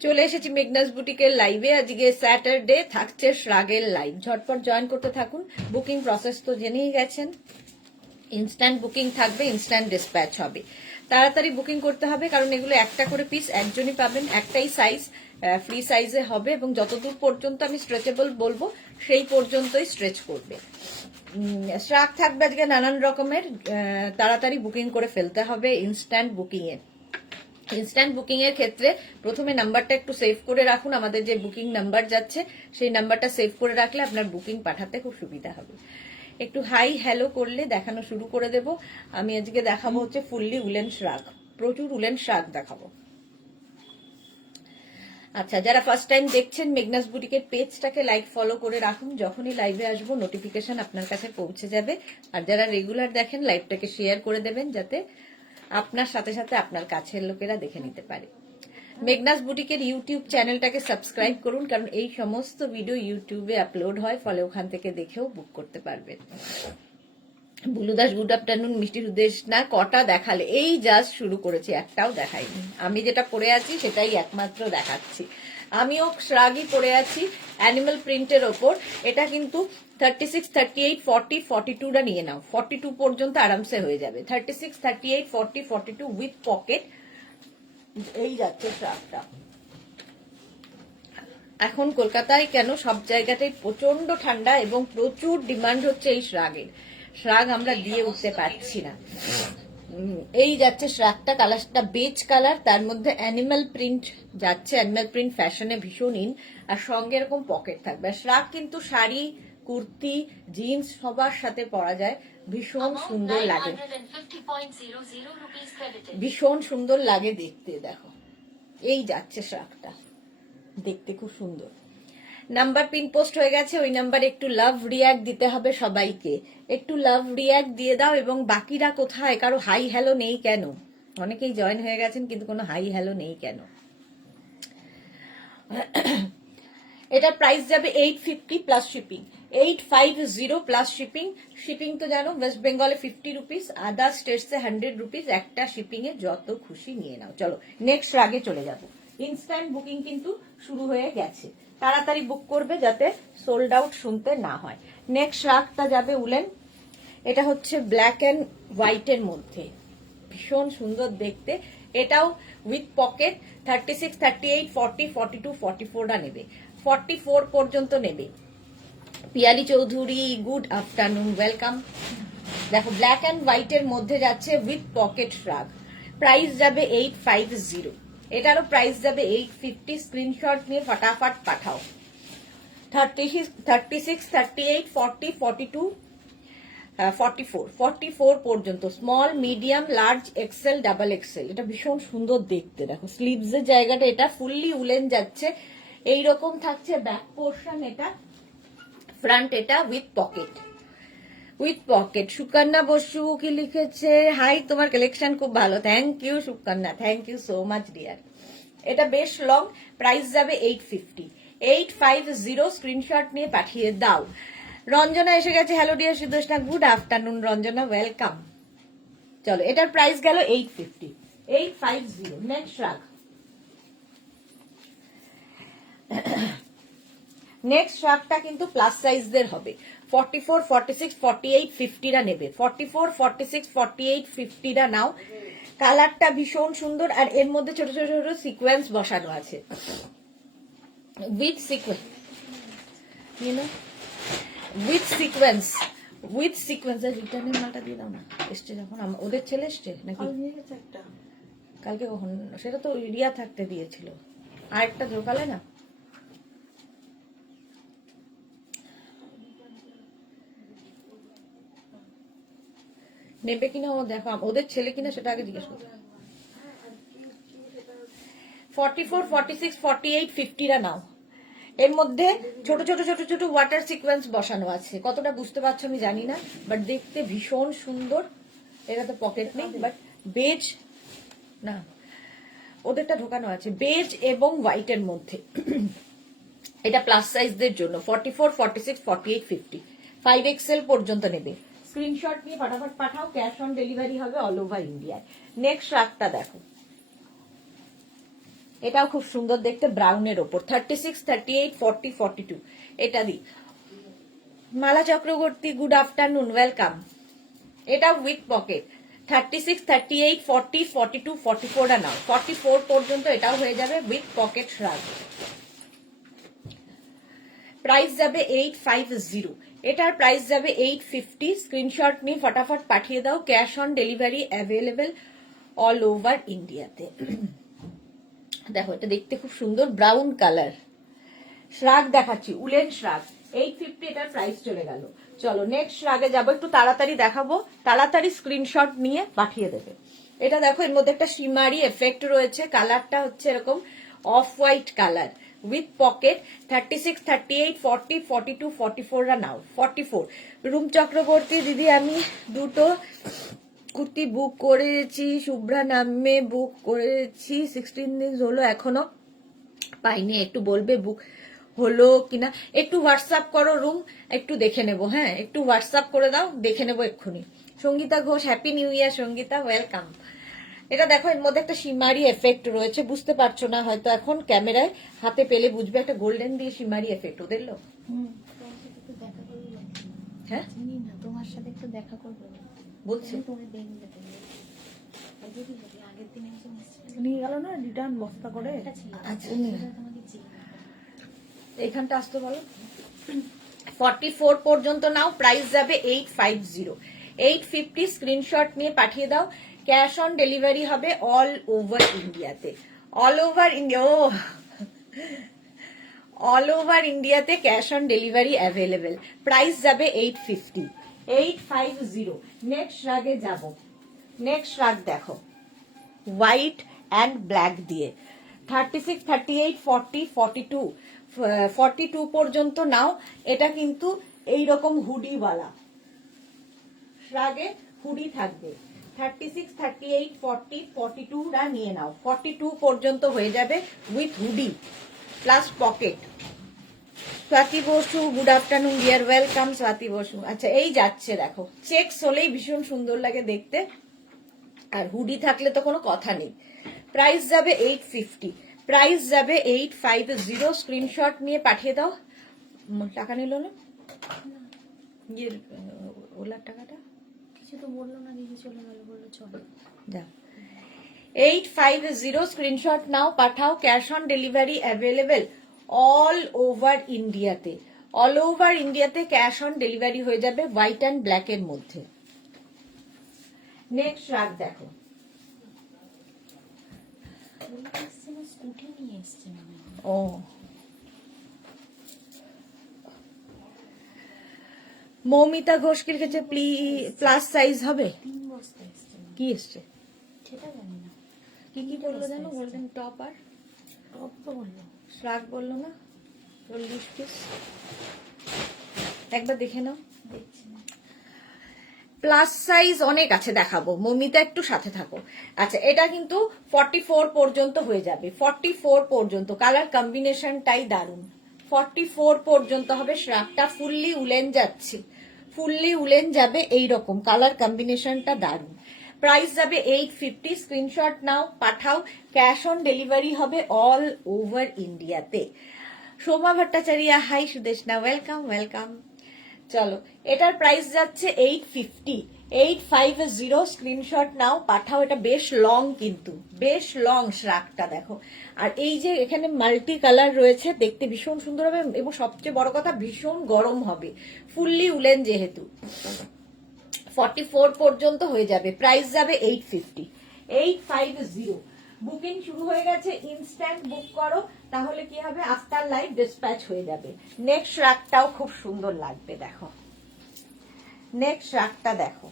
চলে এসেছি মেঘনাস বুটিকের লাইভে। আজকে স্যাটারডে, থাকছে শ্রাগের লাইভ। ঝটপট জয়েন করতে থাকুন। বুকিং প্রসেস তো জেনেই গেছেন, ইনস্ট্যান্ট বুকিং থাকবে, ইনস্ট্যান্ট ডিসপ্যাচ হবে। তাড়াতাড়ি বুকিং করতে হবে, কারণ এগুলো একটা করে পিস একজনই পাবেন, একটাই সাইজ, ফ্রি সাইজে হবে এবং যতদূর পর্যন্ত আমি স্ট্রেচেবল বলবো সেই পর্যন্তই স্ট্রেচ করবে। শ্রাগ থাকবে আজকে নানান রকমের, তাড়াতাড়ি বুকিং করে ফেলতে হবে ইনস্ট্যান্ট বুকিং এ। ইনস্ট্যান্ট বুকিং এর ক্ষেত্রে প্রথমে নাম্বারটা একটু সেভ করে রাখুন। আমাদের যে বুকিং নাম্বার যাচ্ছে সেই নাম্বারটা সেভ করে রাখলে আপনার বুকিং পাঠাতে খুব সুবিধা হবে। একটু হাই হ্যালো করলে দেখানো শুরু করে দেব। আমি আজকে দেখাবো হচ্ছে ফুললি উলেন শ্রাগ, প্রচুর উলেন শ্রাগ দেখাবো। আচ্ছা, যারা ফার্স্ট টাইম দেখছেন মেঘনাস বুটিকের পেজটাকে লাইক ফলো করে রাখুন, যখনই লাইভে আসবো নোটিফিকেশন আপনার কাছে পৌঁছে যাবে। আর যারা রেগুলার দেখেন লাইভটাকে শেয়ার করে দেবেন, যাতে আপনার সাথে সাথে আপনার কাছের লোকেরা দেখে নিতে পারে। মেঘনাস বুটিকের ইউটিউব চ্যানেলটাকে সাবস্ক্রাইব করুন, কারণ এই সমস্ত ভিডিও ইউটিউবে আপলোড হয়, ফলে ওখান থেকে দেখেও বুক করতে পারবেন। বুলুদাস গুড আফটারনুন। মিষ্টির উদ্দেশ না, কটা দেখালে? এই জাস্ট শুরু করেছি, একটাও দেখাইনি। আমি যেটা পরে আছি সেটাই একমাত্র দেখাচ্ছি। আমিও শ্রাগই পরে আছি অ্যানিমাল প্রিন্টের ওপর। এটা কিন্তু 36, 38, 40, 42টা নিয়ে নাও, 42 পর্যন্ত আরামসে হয়ে যাবে। 36, 38, 40, 42 উইথ পকেট, এই যাচ্ছে শ্রাগটা। এখন কলকাতায় কেন সব জায়গাতেই প্রচন্ড ঠান্ডা এবং প্রচুর ডিমান্ড হচ্ছে এই শ্রাগের। শ্রাগ আমরা দিয়ে উঠতে পারছি না। এই যাচ্ছে শ্রাগটা, কালারটা বেজ কালার, তার মধ্যে অ্যানিমাল প্রিন্ট যাচ্ছে, অ্যানিমাল প্রিন্ট ফ্যাশনে ভীষণ ইন, আর সঙ্গে এরকম পকেট থাকবে। শ্রাগ কিন্তু শাড়ি, কুর্তি, জিন্স সবার সাথে পরা যায়, ভীষণ সুন্দর লাগে, ভীষণ সুন্দর লাগে দেখতে। দেখো এই যাচ্ছে শ্রাগটা, দেখতে খুব সুন্দর। নাম্বার পিন পোস্ট হয়ে গেছে, ওই নাম্বারে একটু লাভ রিয়াক্ট দিতে হবে সবাইকে। একটু লাভ রিয়াক্ট দিয়ে দাও। এবং বাকিরা কোথায়? কারো হাই হ্যালো নেই কেন? অনেকেই জয়েন হয়ে গেছেন কিন্তু কোনো হাই হ্যালো নেই কেন? এটার প্রাইস যাবে 850 plus shipping, 850 plus shipping. Shipping তো জানো ওয়েস্ট বেঙ্গলে 50 রুপিস, আদার স্টেটসে 100 রুপিস। একটা শিপিং এ যত খুশি নিয়ে নাও। চলো নেক্সট রাগে চলে যাব। ইনস্ট্যান্ট বুকিং কিন্তু শুরু হয়ে গেছে, তাড়াতাড়ি বুক করবে যাতে সোল্ড আউট শুনতে না হয়। নেক্সট রাগটা যাবে উলেন। এটা হচ্ছে ব্ল্যাক অ্যান্ড হোয়াইটের মধ্যে, ভীষণ সুন্দর দেখতে। এটাও উইথ পকেট। 36, 38, 40, 42, 44টা নেবে, 44 পর্যন্ত নেবে। Piyali Chowdhury good afternoon, welcome. দেখো ব্ল্যাক অ্যান্ড হোয়াইটের মধ্যে যাচ্ছে উইথ পকেট শ্রাগ। প্রাইস যাবে 850। এটারও প্রাইস যাবে 850। স্ক্রিনশট নিয়ে ফটাফট পাঠাও। 36, 38, 40, 42, 44, 44 পর্যন্ত small, medium, large, XL, double XL. এটা ভীষণ সুন্দর দেখতে। দেখো স্লিভস এর জায়গাটা, এটা ফুললি উলেন যাচ্ছে, এইরকম থাকছে ব্যাক পোর্শন, এটা ফ্রন্ট, এটা with pocket, with pocket. Sukanya Basu কি লিখেছে? হাই, তোমার কালেকশন খুব ভালো। Thank you Sukanya, thank you so much dear. এটা বেশ লং, প্রাইস যাবে 850, 850। স্ক্রিনশট নিয়ে পাঠিয়ে দাও। রঞ্জনা এসে গেছে, হ্যালো ডিয়ার সুদর্শনা, গুড আফটারনুন রঞ্জনা, ওয়েলকাম। চলো এটার প্রাইস গেল 850, 850। নেক্সট রাগ, নেক্সট শার্টটা কিন্তু প্লাস সাইজদের হবে। 44, 46, 48, 50টা নেবে। 44, 46, 48, 50টা নাও। কালারটা ভীষণ সুন্দর, আর এর মধ্যে ছোট ছোট ছোট সিকোয়েন্স বসানো আছে, with sequence, with sequence, with sequence. রিটার্নের মালটা দিয়ে দাও না, এসছে যখন। ওদের ছেলে এসছে নাকি? কালকে কখন? সেটা তো রিয়া থাকতে দিয়েছিল, আর একটা ঢোকালে না। নেবে কিনা ও দেখো, ওদের ছেলে কিনা সেটা আগে জিজ্ঞেস করো। 44, 46, 48, 50টা নাও। এর মধ্যে ছোট ছোট ছোট ছোট ওয়াটার সিকোয়েন্স বসানো আছে, কতটা বুঝতে পারছো আমি জানি না, বাট দেখতে ভীষণ সুন্দর। এটা তো পকেট নেই, বাট বেজ না, ওদেরটা ঢোকানো আছে, বেজ এবং হোয়াইটের মধ্যে। এটা প্লাস সাইজদের জন্য। 44, 46, 48, 50, 5XL পর্যন্ত নেবে। স্ক্রিনশট নিয়ে ফটাফট পাঠাও, ক্যাশ অন ডেলিভারি হবে অল ওভার ইন্ডিয়ায়। নেক্সট রাগটা দেখো, এটাও খুব সুন্দর দেখতে, ব্রাউনের ওপর 36, 38, 40, 42। এটা দি মালা চক্রবর্তী, গুড আফটারনুন, ওয়েলকাম। এটা উইথ পকেট 36, 38, 40, 42, 44 নাও, 44 পর্যন্ত এটাও হয়ে যাবে উইথ পকেট শ্রাগ। প্রাইস যাবে 850, এটার প্রাইস যাবে 850। স্ক্রিনশট নিয়ে ফটাফট পাঠিয়ে দাও, cash on delivery available all over ইন্ডিয়াতে। দেখো এটা দেখতে খুব সুন্দর, ব্রাউন কালার। শ্রাগ দেখাচ্ছি, উলেন শ্রাগ 850, এটার প্রাইস চলে গেল। চলো নেক্সট শ্রাগে যাবো, একটু তাড়াতাড়ি দেখাবো, তাড়াতাড়ি স্ক্রিনশট নিয়ে পাঠিয়ে দেবে। এটা দেখো এর মধ্যে একটা শিমারি এফেক্ট রয়েছে, কালারটা হচ্ছে এরকম of white colour with pocket 36, 38, 40, 42, 44 now, 44। Room Chakraborty দিদি, আমি দুটো কুর্তি বুক করেছি, শুভ্রা নামে বুক করেছি, 16 দিন হলো এখনো পাইনি, একটু বলবে বুক হলো কিনা, একটু হোয়াটসঅ্যাপ করো রুম, একটু দেখে নেবো। হ্যাঁ একটু হোয়াটসঅ্যাপ করে দাও, দেখে নেবো এক্ষুনি। Sangeeta Ghosh, happy new year Sangeeta, welcome. এটা দেখো এর মধ্যে একটা শিমারি এফেক্ট রয়েছে, বুঝতে পারছো না হয়তো এখন, ক্যামেরায় হাতে পেলে বুঝবে, একটা গোল্ডেন দিয়ে শিমারি এফেক্ট। ওদের লো হ্যাঁ তোমার সাথে একটু দেখা করবো বলছে, নিয়ে গেল না রিটার্ন বস্তা করে। আচ্ছা এইখানটা আসতে বলো। 44 পর্যন্ত নাও, প্রাইস যাবে 850, 850। স্ক্রিনশট নিয়ে পাঠিয়ে দাও, ক্যাশ অন ডেলিভারি হবে অল ওভার ইন্ডিয়াতে, অল ওভার ইন্ডিয়া, ও অল ওভার ইন্ডিয়াতে cash on delivery available. Price যাবে 850, 850। নেক্সট রাগে যাব, নেক্সট রাগ দেখো হোয়াইট অ্যান্ড ব্ল্যাক দিয়ে 36, 38, 40, 42, 42 পর্যন্ত নাও। এটা কিন্তু এইরকম হুডিওয়ালা শ্রাগে হুডি থাকবে। 36, 38, 40, 42 রা নিয়ে নাও, 42 পর্যন্ত হয়ে যাবে with hoodie plus pocket. Swati Basu, good afternoon dear, welcome Swati Basu. আচ্ছা এই যাচ্ছে দেখো, চেকস হলেই ভীষণ সুন্দর লাগে দেখতে, আর হুডি থাকলে তো কোনো কথা নেই। প্রাইস যাবে 850, প্রাইস যাবে 850। স্ক্রিনশট নিয়ে পাঠিয়ে দাও। টাকা নিল না ইয়ের ওলার টাকাটা, কিছু তো বললো না, দিদি চলে গেল, বললো চলো যা। 850 স্ক্রিনশট নাও, পাঠাও, cash on delivery available all over ইন্ডিয়াতে, অল ওভার ইন্ডিয়াতে ক্যাশ অন ডেলিভারি হয়ে যাবে হোয়াইট অ্যান্ড ব্ল্যাক এর মধ্যে। নেক্সট রাগ দেখো, স্কুটি নিয়ে এসছে মানে। ও মৌমিতা ঘোষ কি লিখেছে, প্লাস সাইজ হবে, 3 বস্তা এসছে, কি এসছে সেটা জানি না। কি কি বললো জানো, গোল্ডেন টপ আর টপ তো বললো, শ্রাগ বললো না, 40 পিস। একবার দেখে নাও, দেখছি না। প্লাস সাইজ অনেক আছে দেখাবো, মমিতা একটু সাথে থাকো। আচ্ছা এটা কিন্তু 44 পর্যন্ত হয়ে যাবে, 44 পর্যন্ত, কালার কম্বিনেশনটাই দারুন। 44 পর্যন্ত হবে শ্রাগটা, ফুললি উলেন যাচ্ছে, ফুললি উলেন যাবে, এইরকম কালার কম্বিনেশনটা দারুন। প্রাইস যাবে 850, স্ক্রিনশট নাও, পাঠাও, ক্যাশ অন ডেলিভারি হবে অল ওভার ইন্ডিয়াতে। Soma Bhattacharya, hi Sudeshna, welcome welcome. চলো এটার প্রাইস যাচ্ছে 850, 850। স্ক্রিনশট নাও, পাঠাও। এটা বেশ লং, কিন্তু বেশ লং শ্রাগটা দেখো, আর এই যে এখানে মাল্টি কালার রয়েছে, দেখতে ভীষণ সুন্দর হবে, এবং সবচেয়ে বড় কথা ভীষণ গরম হবে, ফুললি উলেন যেহেতু। 44 পর্যন্ত হয়ে যাবে, প্রাইস যাবে 850, 850। বুকিং শুরু হয়ে গেছে, ইনস্ট্যান্ট বুক করো, তাহলে কি হবে, আফটার লাইভ ডিসপ্যাচ হয়ে যাবে। নেক্সট রাগটাও খুব সুন্দর লাগবে, দেখো নেক্সট রাগটা দেখো,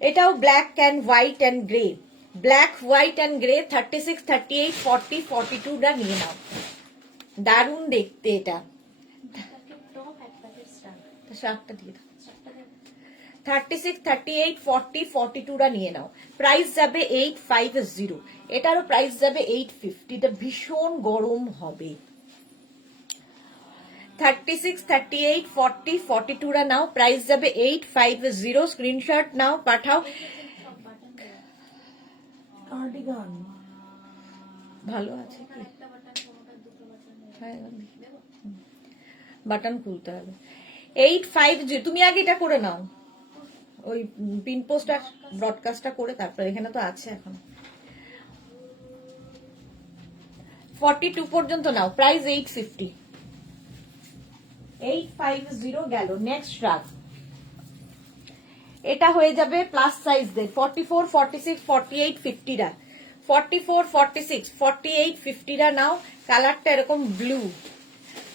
এটাও black and white and grey, black white and grey 36, 38, 40, 42 টা নিয়ে নাও, দারুণ দেখতে এটা। টপ এক প্যাকেট শ্রাগটা দিয়ে দাও, 36, 38, 40, 42 টা নিয়ে নাও, প্রাইস যাবে 850। এটারও প্রাইস যাবে 850, এটা ভীষণ গরম হবে। 36, 38, 40, 42 টা নাও, প্রাইস যাবে 850। স্ক্রিনশট নাও, পাঠাও। বাটন কার্ডিগান ভালো আছে কি? বাটন খুলতে হবে। 850, তুমি আগে এটা করে নাও, ওই পিন পোস্ট আর ব্রডকাস্টটা করে তারপর, এখানে তো আছে এখন। 42 পর্যন্ত নাও, প্রাইস 850। 850 গেল। নেক্সট রাগ, এটা হয়ে যাবে প্লাস সাইজদের 44, 46, 48, 50 44, 46, 48, 50 নাও। কালারটা এরকম ব্লু,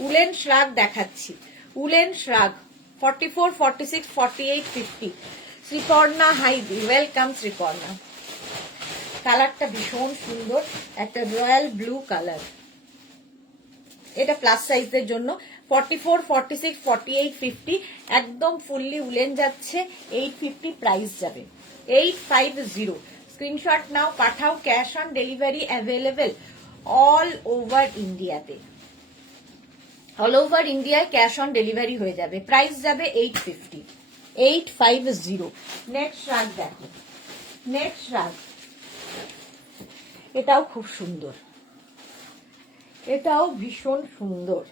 উলেন শ্রাগ দেখাচ্ছি, উলেন শ্রাগ 44, 46, 48, 50। শ্রীপর্ণা হাইদি, ওয়েলকাম শ্রীপর্ণা। কালারটা ভীষণ সুন্দর, একটা রয়্যাল ব্লু কালার। এটা প্লাস সাইজের জন্য 44, 46, 48, 50 একদম ফুললি উলেন যাচ্ছে। 850 প্রাইস যাবে। 850 স্ক্রিনশট নাও, পাঠাও। Cash on delivery available all over ইন্ডিয়াতে, অল ওভার ইন্ডিয়ায় ক্যাশ অন ডেলিভারি হয়ে যাবে। প্রাইস যাবে 850। 850। নেক্সট রাগ দেখো, নেক্সট রাগ, এটাও খুব সুন্দর, এটাও ভীষণ সুন্দর,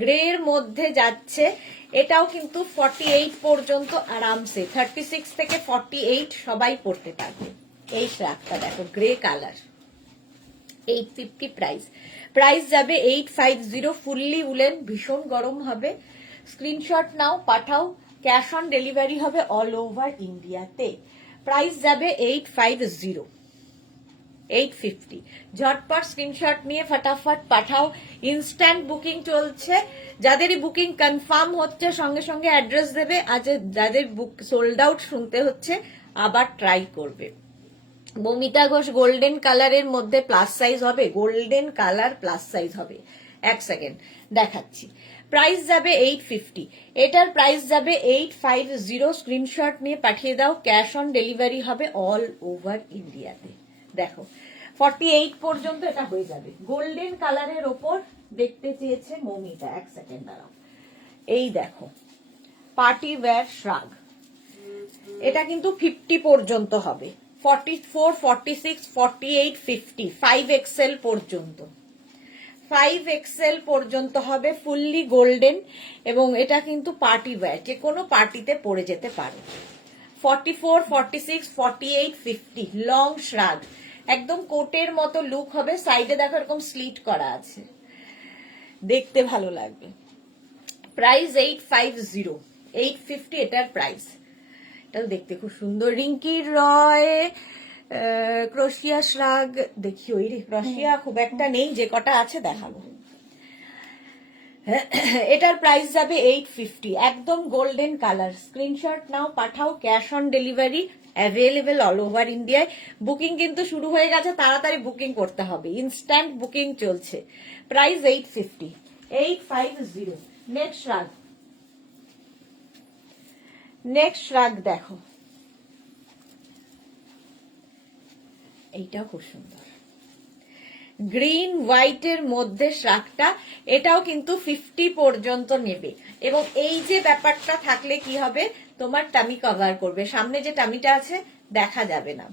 গ্রের মধ্যে যাচ্ছে। এটাও কিন্তু 48 পর্যন্ত আরামসে, 36 থেকে 48 সবাই পড়তে পারবে। এই শ্রাগটা দেখো, গ্রে কালার। 850 প্রাইস, প্রাইস যাবে 850। ফুললি উলেন, ভীষণ গরম হবে। স্ক্রিনশট নাও, পাঠাও। ক্যাশ অন ডেলিভারি হবে অল ওভার ইন্ডিয়াতে। প্রাইস যাবে 850। 850 ঝটপট স্ক্রিনশট নিয়ে ফটাফট পাঠাও। ইনস্ট্যান্ট বুকিং চলছে, যাদেরই বুকিং কনফার্ম হচ্ছে সঙ্গে সঙ্গে অ্যাড্রেস দেবে। আজ যাদের বুক সোল্ড আউট শুনতে হচ্ছে আবার ট্রাই করবে। বমিতা ঘোষ, গোল্ডেন কালারের মধ্যে প্লাস সাইজ হবে, গোল্ডেন কালার প্লাস সাইজ হবে। এক সেকেন্ড দেখাচ্ছি। প্রাইস যাবে 850, এটার প্রাইস যাবে 850। স্ক্রিনশট নিয়ে পাঠিয়ে দাও, ক্যাশ অন ডেলিভারি হবে অল ওভার ইন্ডিয়াতে। দেখো 48 পর্যন্ত এটা হয়ে যাবে। গোল্ডেন কালারের ওপর দেখতে চেয়েছে মৌমিতা, এক সেকেন্ড দাঁড়াও। এই দেখো পার্টি ওয়্যার শ্রাগ, এটা কিন্তু 50 পর্যন্ত হবে। 44, 46, 48, 50 5XL পর্যন্ত, 5XL পর্যন্ত হবে। ফুললি গোল্ডেন এবং এটা কিন্তু পার্টি ওয়্যার, যে কোনো পার্টিতে পরে যেতে পারে। 44, 46, 48, 50 লং শ্রাগ, একদম কোটের মতো লুক হবে। সাইডে দেখো এরকম স্লিট করা আছে, দেখতে ভালো লাগবে। প্রাইস 850, 850 এটার প্রাইস। এটা দেখতে খুব সুন্দর। রিঙ্কির রয়, ক্রোশিয়া শ্রাগ দেখি, ওই ক্রোশিয়া খুব একটা নেই, যে কটা আছে দেখাবো। এটার প্রাইস যাবে 850, একদম গোল্ডেন কালার। স্ক্রিনশট নাও, পাঠাও। Cash on delivery available all over ইন্ডিয়ায়। বুকিং কিন্তু শুরু হয়ে গেছে, তাড়াতাড়ি বুকিং করতে হবে, ইনস্ট্যান্ট বুকিং চলছে। প্রাইস 850, 850। নেক্সট রাগ, নেক্সট রাগ দেখো, এইটাও খুব সুন্দর, গ্রিন হোয়াইটের মধ্যে শ্রাগটা। এটাও কিন্তু 50 পর্যন্ত নেবে এবং এই যে ব্যাপারটা থাকলে কি হবে, তোমার টামি কভার করবে, সামনে যে টামিটা আছে দেখা যাবে না।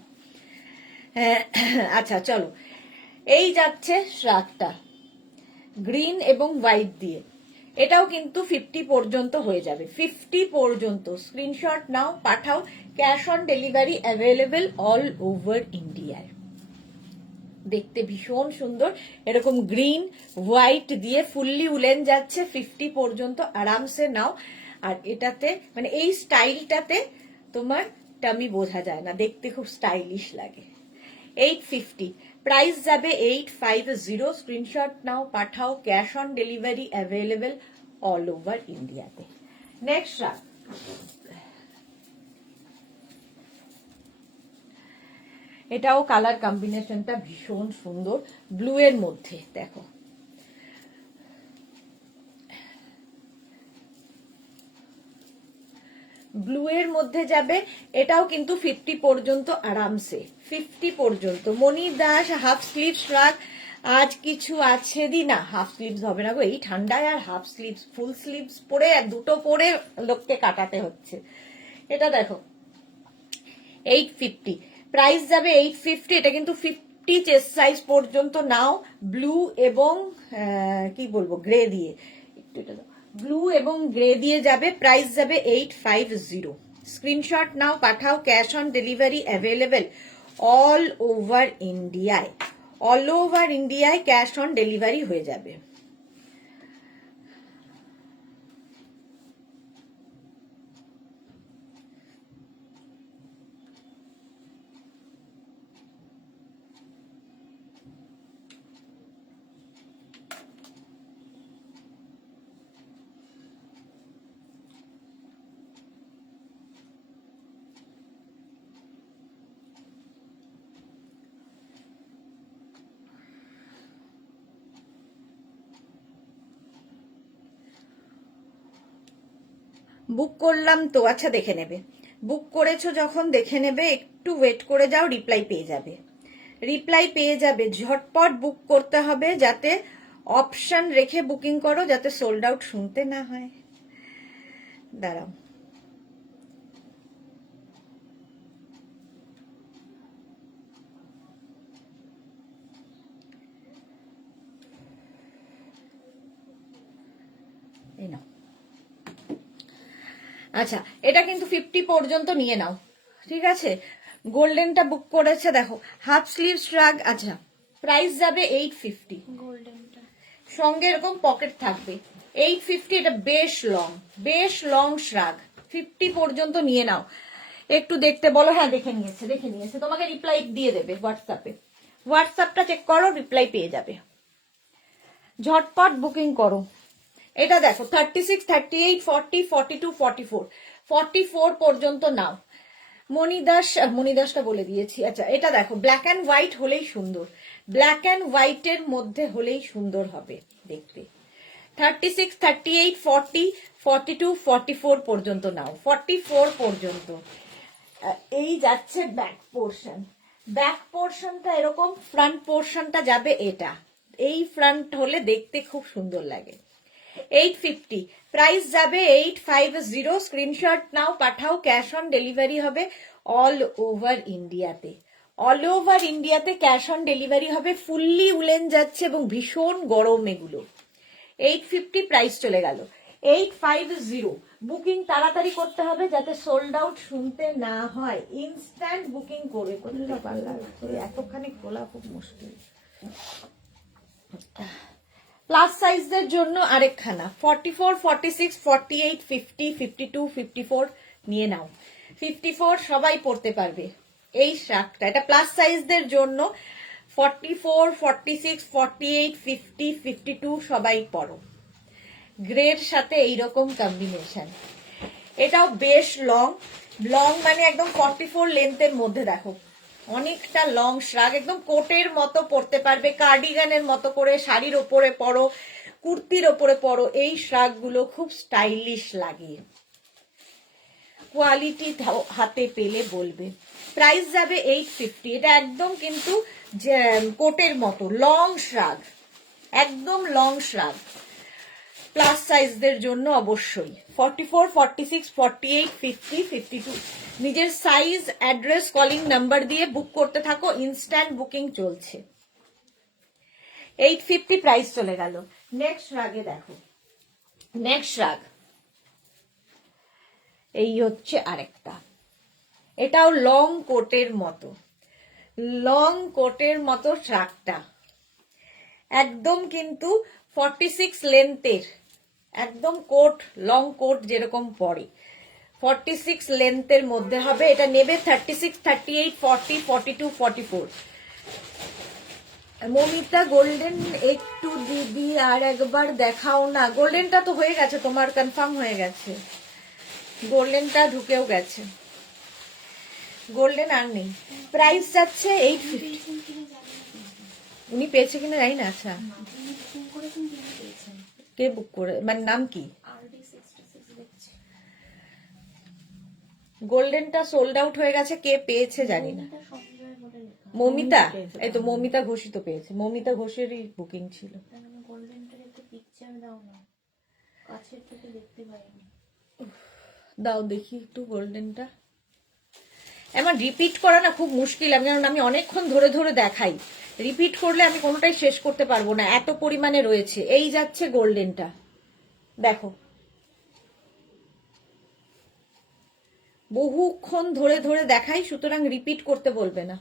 আচ্ছা চলো, এই যাচ্ছে শ্রাগটা গ্রিন এবং হোয়াইট দিয়ে, এটাও কিন্তু 50 পর্যন্ত হয়ে যাবে। 50 পর্যন্ত স্ক্রিনশট নাও, পাঠাও। Cash on delivery available all over ইন্ডিয়ায়। দেখতে ভীষণ সুন্দর, এরকম গ্রিন হোয়াইট দিয়ে ফুললি উলেন যাচ্ছে। 50 পর্যন্ত আরামসে নাও। আর এটাতে মানে এই স্টাইলটাতে তোমার টামি বোঝা যায় না, দেখতে খুব স্টাইলিশ লাগে। 850 প্রাইস যাবে 850। স্ক্রিনশট নাও, পাঠাও। Cash on delivery available all over ইন্ডিয়াতে। নেক্সট রাগ, এটাও কালার কম্বিনেশনটা ভীষণ সুন্দর, ব্লু এর মধ্যে দেখো। ব্লু এর মধ্যে যাবে, এটাও কিন্তু 50 পর্যন্ত আরামসে, 50 পর্যন্ত। মনি দাস, হাফ স্লিভ শ্রাগ আজ কিছু আছে দি না, হাফ স্লিভস হবে না গো, এই ঠান্ডায় আর হাফ স্লিভস, ফুল স্লিভস পরে দুটো পরে লোককে কাটাতে হচ্ছে। এটা দেখো 850 প্রাইস যাবে 850। এটা কিন্তু 50 চেস্ট সাইজ পর্যন্ত নাও, ব্লু এবং কি বলবো গ্রে দিয়ে, একটু এটা ব্লু এবং গ্রে দিয়ে যাবে, প্রাইস যাবে 850। স্ক্রিনশট নাও, পাঠাও, cash on delivery available all over ইন্ডিয়ায়। অল ওভার ইন্ডিয়ায় ক্যাশ অন ডেলিভারি হয়ে যাবে। বুক করলাম তো, আচ্ছা দেখে নেবে, বুক করেছো যখন দেখে নেবে, একটু ওয়েট করে যাও, রিপ্লাই পেয়ে যাবে, রিপ্লাই পেয়ে যাবে। ঝটপট বুক করতে হবে, যাতে অপশন রেখে বুকিং করো, যাতে সোল্ড আউট শুনতে না হয়। দাঁড়াও, এই নাও। আচ্ছা, এটা কিন্তু 50 পর্যন্ত নিয়ে নাও, ঠিক আছে। গোল্ডেনটা বুক করেছে দেখো, হাফ স্লিভ শ্রাগ। আচ্ছা, প্রাইস যাবে 850। গোল্ডেনটা সঙ্গে এরকম পকেট থাকবে, 850। এটা বেশ লং শ্রাগ, 50 পর্যন্ত নিয়ে নাও। একটু দেখতে বলো। হ্যাঁ, দেখে নিয়েছে, তোমাকে রিপ্লাই দিয়ে দেবে হোয়াটসঅ্যাপে। হোয়াটসঅ্যাপটা চেক করো, রিপ্লাই পেয়ে যাবে। ঝটপট বুকিং করো। এটা দেখো 36, 38, 40, 42, 44, 44 পর্যন্ত নাও। মণিদাসটা বলে দিয়েছি। আচ্ছা, এটা দেখো ব্ল্যাক অ্যান্ড হোয়াইট হলেই সুন্দর, ব্ল্যাক অ্যান্ড হোয়াইটের মধ্যে হলেই সুন্দর হবে দেখতে। 36, 38, 40, 42, 44 পর্যন্ত নাও, 44 পর্যন্ত। এই যাচ্ছে ব্যাক পোর্শন, ব্যাক পোর্শনটা এরকম, ফ্রন্ট পোর্শনটা যাবে এটা। এই ফ্রন্ট হলে দেখতে খুব সুন্দর লাগে। 850 প্রাইস যাবে 850। স্ক্রিনশট নাও, পাঠাও, ক্যাশ অন ডেলিভারি হবে অল ওভার ইন্ডিয়াতে। অল ওভার ইন্ডিয়াতে ক্যাশ অন ডেলিভারি হবে। ফুললি উলেন যাচ্ছে এবং ভীষণ গরম এগুলো। 850 প্রাইস চলে গেল। 850 বুকিং তাড়াতাড়ি করতে হবে, যাতে সোল্ড আউট শুনতে না হয়। ইনস্ট্যান্ট বুকিং করে, কোথায় পারলাম এতখানি খোলা খুব মুশকিল। প্লাস সাইজদের জন্য আরেকখানা 44, 46, 48, 50, 52, 54 নিয়ে নাও। 54 সবাই পড়তে পারবে এই শ্রাগটা, এটা প্লাস সাইজদের জন্য। 44, 46, 48, 50, 52 সবাই পড়ো। গ্রের সাথে এইরকম কম্বিনেশন। এটাও বেশ লং, মানে একদম 44 লেন্থের মধ্যে। দেখো অনেকটা লং শ্রাগ, একদম কোটের মতো পরতে পারবে, কার্ডিগানের মতো করে, শাড়ির ওপরে পরো, কুর্তির ওপরে পরো, এই শ্রাগ গুলো খুব স্টাইলিশ লাগে। কোয়ালিটি হাতে পেলে বলবে। প্রাইস যাবে 850। এটা একদম কিন্তু কোটের মতো লং শ্রাগ, একদম লং শ্রাগ, প্লাস সাইজদের জন্য অবশ্যই। 44, 46, 48, 50, 52 নিজের সাইজ, অ্যাড্রেস, কলিং নাম্বার দিয়ে বুক করতে থাকো, ইনস্ট্যান্ট বুকিং চলছে। 850 প্রাইস চলে গেল। নেক্সট রাগে দেখো, নেক্সট রাগ এই হচ্ছে আরেকটা, এটাও লং কোটের মতো, লং কোটের মতো শ্রাগটা একদম কিন্তু 46 লেন্থের, একদম কোট, লং কোট যেরকম পরে 46 লেন্থের মধ্যে হবে। এটা নেবে 36, 38, 40, 42, 44। মমিতা গোল্ডেন একটু দিদি আর একবার দেখাও না। গোল্ডেনটা তো হয়ে গেছে, তোমার কনফার্ম হয়ে গেছে, গোল্ডেনটা ঢুকেও গেছে, গোল্ডেন আর নেই। প্রাইস যাচ্ছে 850। উনি পেয়েছে কিনা জানি না। আচ্ছা, কে বুক করে, মানে নাম কি? গোল্ডেনটা সোল্ড আউট হয়ে গেছে, কে পেয়েছে জানি না। মমিতা, এই তো মমিতা ঘোষই তো পেয়েছে, মমিতা ঘোষেরই বুকিং ছিল। দাও দেখি একটু গোল্ডেনটা। আমার রিপিট করা না খুব মুশকিল, কারণ আমি অনেকক্ষণ ধরে ধরে দেখাই, রিপিট করলে আমি কোনোটাই শেষ করতে পারবো না, এত পরিমাণে রয়েছে। এই যাচ্ছে গোল্ডেনটা, দেখো বহুক্ষণ ধরে ধরে দেখাই, সুতরাং রিপিট করতে বলবে না।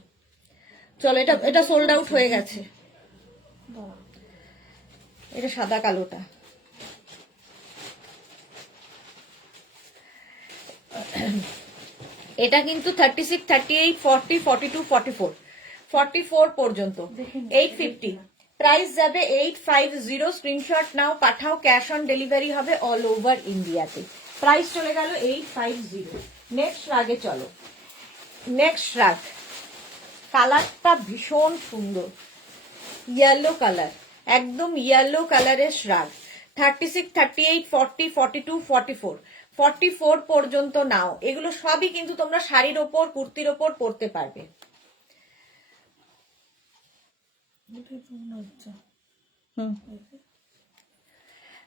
চলো, এটা এটা সোল্ড আউট হয়ে গেছে। এটা সাদা কালোটা, এটা কিন্তু 36, 38, 40, 42, 44, 44 পর্যন্ত 850। প্রাইস যাবে 850। স্ক্রিনশট নাও, পাঠাও, ক্যাশ অন ডেলিভারি হবে অল ওভার ইন্ডিয়াতে। প্রাইস চলে গেল 850। নেক্সট রাগে চলো, নেক্সট রাগ, কালারটা ভীষণ সুন্দর, ইয়েলো কালার, একদম ইয়েলো কালারের শ্রাগ। 36, 38, 40, 42, 44, 44 পর্যন্ত নাও। এগুলো সবই কিন্তু তোমরা শাড়ির ওপর, কুর্তির ওপর পরতে পারবে।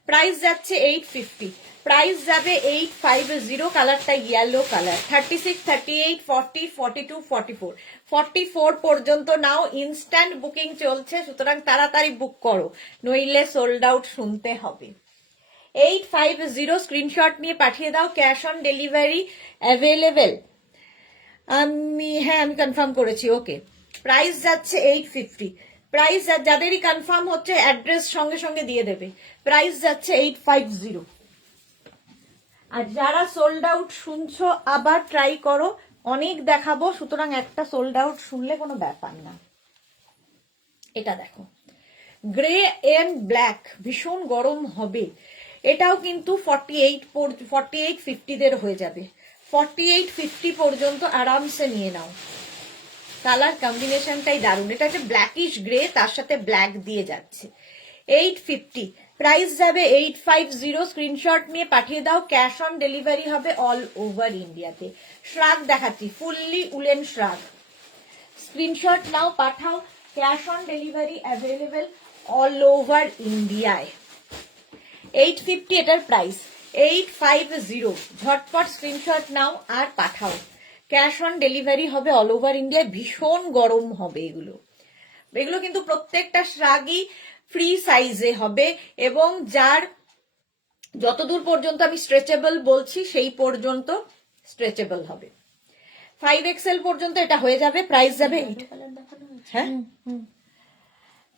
প্রাইস যাচ্ছে 850, প্রাইস যাবে 850। কালারটা ইয়েলো কালার। 36, 38, 40, 42, 44, 44 পর্যন্ত নাও। ইনস্ট্যান্ট বুকিং চলছে, সুতরাং তাড়াতাড়ি বুক করো, নইলে সোল্ড আউট শুনতে হবে। 850 স্ক্রিনশট নিয়ে পাঠিয়ে দাও, ক্যাশ অন ডেলিভারি অ্যাভেলেবেল। আমি কনফার্ম করেছি, ওকে। প্রাইস যাচ্ছে 850। প্রাইস যাদেরই কনফার্ম হচ্ছে অ্যাড্রেস সঙ্গে সঙ্গে দিয়ে দেবে। প্রাইস যাচ্ছে 850। আর যারা সোল্ড আউট শুনছো আবার ট্রাই করো, অনেক দেখাবো, সুতরাং একটা সোল্ড আউট শুনলে কোনো ব্যাপার না। এটা দেখো, গ্রে এন্ড ব্ল্যাক, ভীষণ গরম হবে। এটাও কিন্তু 48, 50 হয়ে যাবে। 48, 50 পর্যন্ত আরামসে নিয়ে নাও। কালার কম্বিনেশনটাই দারুণ। এটা হচ্ছে ব্ল্যাকিশ গ্রে, তার সাথে ব্ল্যাক দিয়ে যাচ্ছে। 850, প্রাইস যাবে 850। স্ক্রিনশট নিয়ে পাঠিয়ে দাও, ক্যাশ অন ডেলিভারি হবে অল ওভার ইন্ডিয়াতে। শ্রাগ দেখাচ্ছি, ফুললি উলেন শ্রাগ। স্ক্রিনশট নাও, পাঠাও, cash on delivery available all over ইন্ডিয়ায়। 850 এটার প্রাইস। 850, ঝটপট স্ক্রিনশট নাও আর পাঠাও, ক্যাশ অন ডেলিভারি হবে অল ওভার ইন্ডিয়ায়। ভীষণ গরম হবে এগুলো। এগুলো কিন্তু প্রত্যেকটা শ্রাগই ফ্রি সাইজে হবে, এবং যার যতদূর পর্যন্ত আমি স্ট্রেচেবল বলছি সেই পর্যন্ত স্ট্রেচেবল হবে। 5XL পর্যন্ত এটা হয়ে যাবে। প্রাইস যাবে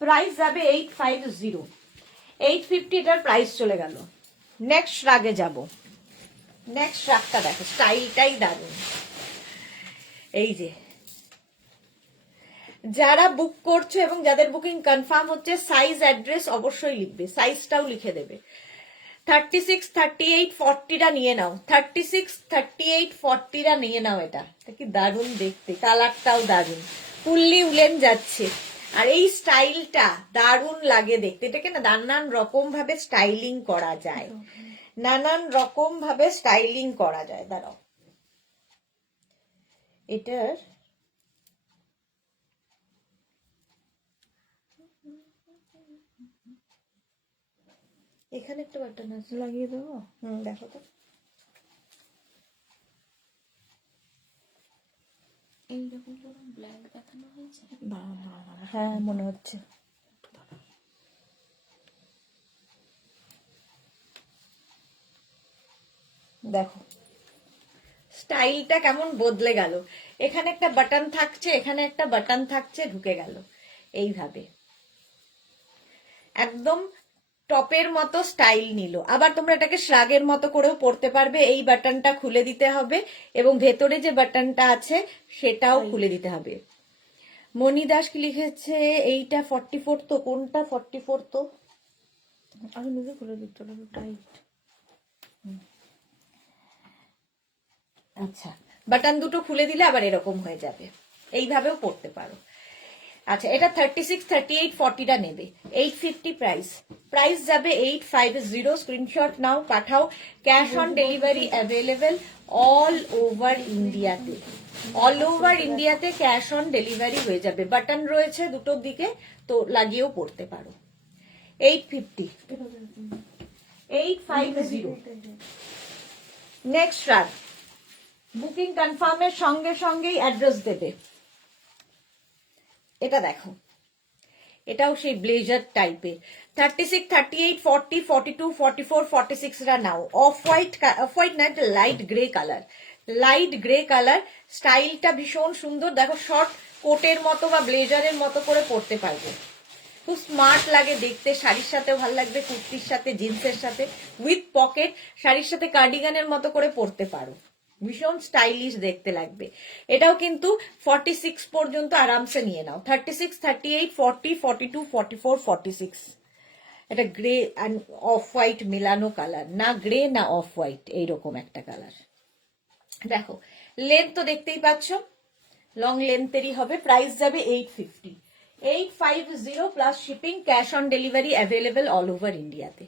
প্রাইস যাবে 850। 850 এটার প্রাইস চলে গেল। নেক্সট রাগে যাব। নেক্সট রাগটা দেখো, স্টাইলটাই দারুণ। এই যে যারা বুক করছো এবং যাদের বুকিং কনফার্ম হচ্ছে, সাইজ অ্যাড্রেস অবশ্যই লিখবে, সাইজটাও লিখে দেবে। 36, 38, 40টা নিয়ে নাও। 36, 38, 40টা নিয়ে নাও। এটা কি দারুণ দেখতে, কালারটাও দারুণ, ফুললি উলেন যাচ্ছে। আর এই স্টাইলটা দারুণ লাগে দেখতে। এটাকে না নানান রকম ভাবে স্টাইলিং করা যায়, নানান রকম ভাবে স্টাইলিং করা যায়। দাঁড়াও, এটার এখানে একটা বাটন আছে, লাগিয়ে দেবো। দেখো তো। এইরকম যখন ব্ল্যাক দেখানো হয়েছে, হ্যাঁ মনে হচ্ছে। দেখো স্টাইলটা কেমন বদলে গেল। এখানে একটা বাটন থাকছে, এখানে একটা বাটন থাকছে, ঢুকে গেল এইভাবে, একদম টপের মতো স্টাইল নিল। আবার তোমরা এটাকে শ্রাগের মতো করেও পরতে পারবে। এই বাটনটা খুলে দিতে হবে এবং ভেতরে যে বাটনটা আছে সেটাও খুলে দিতে হবে। মনি দাস কি লিখেছে, এইটা 44 তো, কোনটা 44 তো? আমি নিজে খুলে দিচ্ছি, টাইট। আচ্ছা, বাটন দুটো খুলে দিলে আবার এরকম হয়ে যাবে, এইভাবেও পরতে পারো। আচ্ছা, এটা 36, 38, 40টা নেবে। 850 প্রাইস। প্রাইস যাবে 850। স্ক্রিনশট নাও, পাঠাও, cash on delivery available all over ইন্ডিয়াতে। অল ওভার ইন্ডিয়াতে ক্যাশ অন ডেলিভারি হয়ে যাবে। বাটন রয়েছে দুটোর দিকে, তো লাগিয়েও পড়তে পারো। 850, 850। নেক্সট রাগ, বুকিং কনফার্মের সঙ্গে সঙ্গেই অ্যাড্রেস দেবে। এটা দেখো, এটাও সেই ব্লেজার টাইপের। 36, 38, 40, 42, 44, 46 রা নাও। অফ হোয়াইট না, এটা light grey colour, light grey colour. স্টাইলটা ভীষণ সুন্দর। দেখো, শর্ট কোটের মতো বা ব্লেজারের মতো করে পরতে পারবে, খুব স্মার্ট লাগে দেখতে। শাড়ির সাথেও ভালো লাগবে, কুর্তির সাথে, জিন্সের সাথে, উইথ পকেট। শাড়ির সাথে কার্ডিগানের মতো করে পরতে পারো, ভীষণ স্টাইলিশ দেখতে লাগবে। এটাও কিন্তু 46 পর্যন্ত আরামসে নিয়ে নাও। 36, 38, 40, 42, 44, 46। এটা গ্রে অ্যান্ড অফ হোয়াইট মেলানো কালার, না গ্রে না অফ হোয়াইট, এইরকম একটা কালার। দেখো, লেন্থ তো দেখতেই পাচ্ছ, লং লেন্থেরই হবে। প্রাইস যাবে 850, 850 plus shipping. Cash on delivery available all over ইন্ডিয়াতে।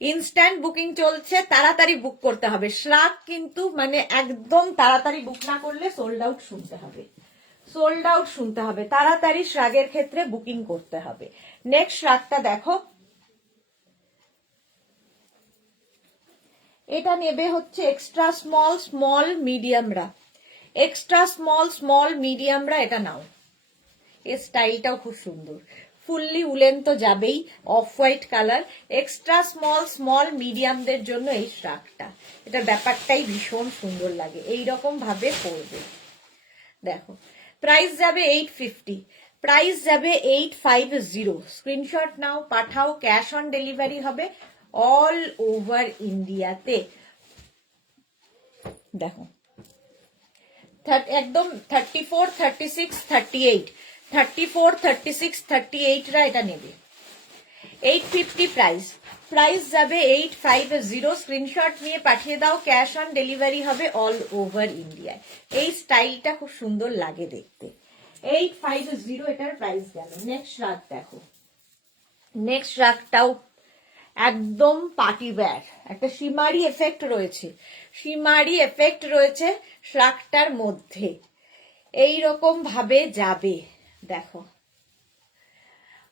ইনস্ট্যান্ট বুকিং চলছে, তাড়াতাড়ি বুক করতে হবে। শ্রাগ কিন্তু মানে একদম তাড়াতাড়ি বুক না করলে সোল্ড আউট শুনতে হবে, সোল্ড আউট শুনতে হবে। তাড়াতাড়ি শ্রাগের ক্ষেত্রে বুকিং করতে হবে। নেক্সট শ্রাগটা দেখো, এটা নেবে হচ্ছে এক্সট্রা স্মল, স্মল মিডিয়ামরা। এক্সট্রা স্মল, স্মল মিডিয়ামরা এটা নাও। এর স্টাইলটাও খুব সুন্দর, ফুললি উলেন তো যাবেই, off white colour. Extra small, small মিডিয়ামদের জন্য এই শ্রাগটা, এটার ব্যাপারটাই ভীষণ সুন্দর লাগে, এইরকম ভাবে পরবে। দেখো, প্রাইস যাবে 850, প্রাইস যাবে 850। স্ক্রিনশট নাও, পাঠাও। ক্যাশ অন ডেলিভারি হবে অল ওভার ইন্ডিয়াতে। দেখো, একদম 34, 36, 38, 34, 36, 38 রা এটা নেবে। 850 প্রাইস, প্রাইস যাবে 850। স্ক্রিনশট নিয়ে পাঠিয়ে দাও। ক্যাশ অন ডেলিভারি হবে অল ওভার ইন্ডিয়ায়। এই স্টাইলটা খুব সুন্দর লাগে দেখতে। 850 এটার প্রাইস গেল। নেক্সট রাগ দেখো, নেক্সট রাগটাও একদম পার্টি ওয়্যার। একটা শিমারি এফেক্ট রয়েছে, শিমারি এফেক্ট রয়েছে শ্রাগটার মধ্যে, এইরকম ভাবে যাবে। দেখো,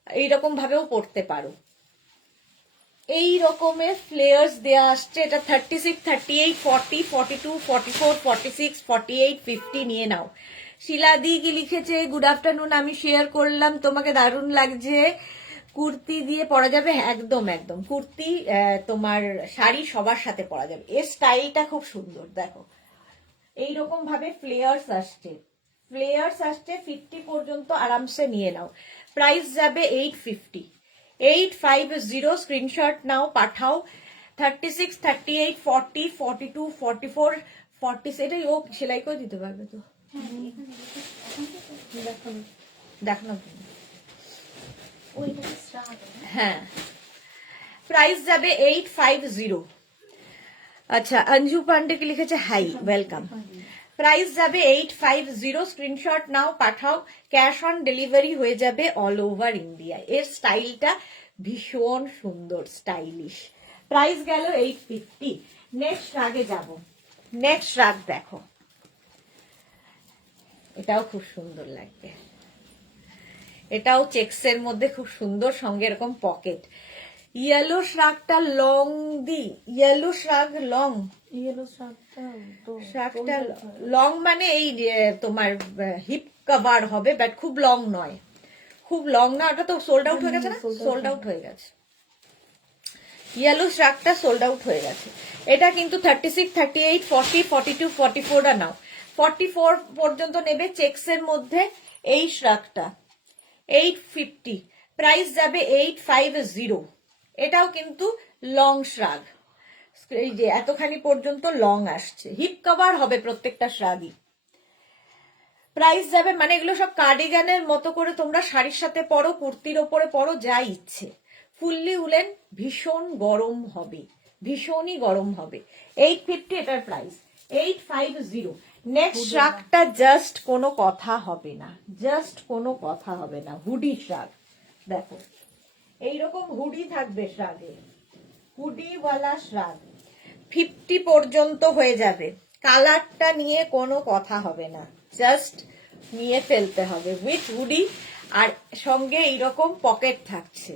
এইরকম ভাবেও পড়তে পারো। এই রকমের ফ্লেয়ার্স দেয়া আসছে। এটা 36, 38, 40, 42, 44, 46, 48, 50 নিয়ে নাও। শিলাদি কি লিখেছে, গুড আফটারনুন, আমি শেয়ার করলাম, তোমাকে দারুণ লাগছে, কুর্তি দিয়ে পরা যাবে। একদম একদম, কুর্তি তোমার শাড়ি সবার সাথে পরা যাবে। এর স্টাইলটা খুব সুন্দর। দেখো, এইরকম ভাবে ফ্লেয়ার্স আসছে, ফ্লেয়ার্স আসছে 50 পর্যন্ত আরামসে নিয়ে নাও। প্রাইস যাবে 850, 850। স্ক্রিনশট নাও, পাঠাও। 36, 38, 40, 42, 44, 46 এটাই ও সেলাই করে দিতে পারবে তো। দেখো না, হ্যাঁ, প্রাইস যাবে 850। আচ্ছা, অঞ্জু পান্ডে কি লিখেছে, হাই ওয়েলকাম। প্রাইস যাবে 850। স্ক্রিনশট নাও, পাঠাও। ক্যাশ অন ডেলিভারি হয়ে যাবে অল ওভার ইন্ডিয়া। এর স্টাইলটা ভীষণ সুন্দর, স্টাইলিশ। প্রাইস গেল 850। নেক্সট রাগে যাব। নেক্সট রাগ দেখো, এটাও খুব সুন্দর লাগবে। এটাও চেক্সের মধ্যে খুব সুন্দর, সঙ্গে এরকম পকেট। ইয়েলো শ্রাগটা লং দি, ইয়েলো শ্রাগ লং, ইয়েলো শার্টটা তো শ্রাগটা লং মানে এই তোমার হিপ কভার হবে, বাট খুব লং নয়, খুব লং না। ওটা তো সোল্ড আউট হয়ে গেছে না, সোল্ড আউট হয়ে গেছে। ইয়েলো শ্রাগটা সোল্ড আউট হয়ে গেছে। এটা কিন্তু 36, 38, 40, 42, 44 রা নাও। 44 পর্যন্ত নেবে চেক্সের মধ্যে এই শ্রাগটা। 850, প্রাইস যাবে 850। এটাও কিন্তু লং শ্রাগ, এই যে এতখানি পর্যন্ত লং আসছে, হিপ কভার হবে প্রত্যেকটা শ্রাগই। প্রাইস যাবে, মানে এগুলো সব কার্ডিগানের মতো করে তোমরা শাড়ির সাথে পরো, কুর্তির ওপরে পরো, যা ইচ্ছে। ফুললি উলেন, ভীষণ গরম হবে, ভীষণই গরম হবে। 850 এটার প্রাইস, 850। নেক্সট শ্রাগটা জাস্ট কোনো কথা হবে না, জাস্ট কোনো কথা হবে না। হুডি শ্রাগ দেখো, এইরকম হুডি থাকবে শ্রাগে, হুডিওয়ালা শ্রাগ। 50 পর্যন্ত হয়ে যাবে। কালারটা নিয়ে কোনো কথা হবে না, জাস্ট নিয়ে ফেলতে হবে উইথ হুডি, আর সঙ্গে এইরকম পকেট থাকছে।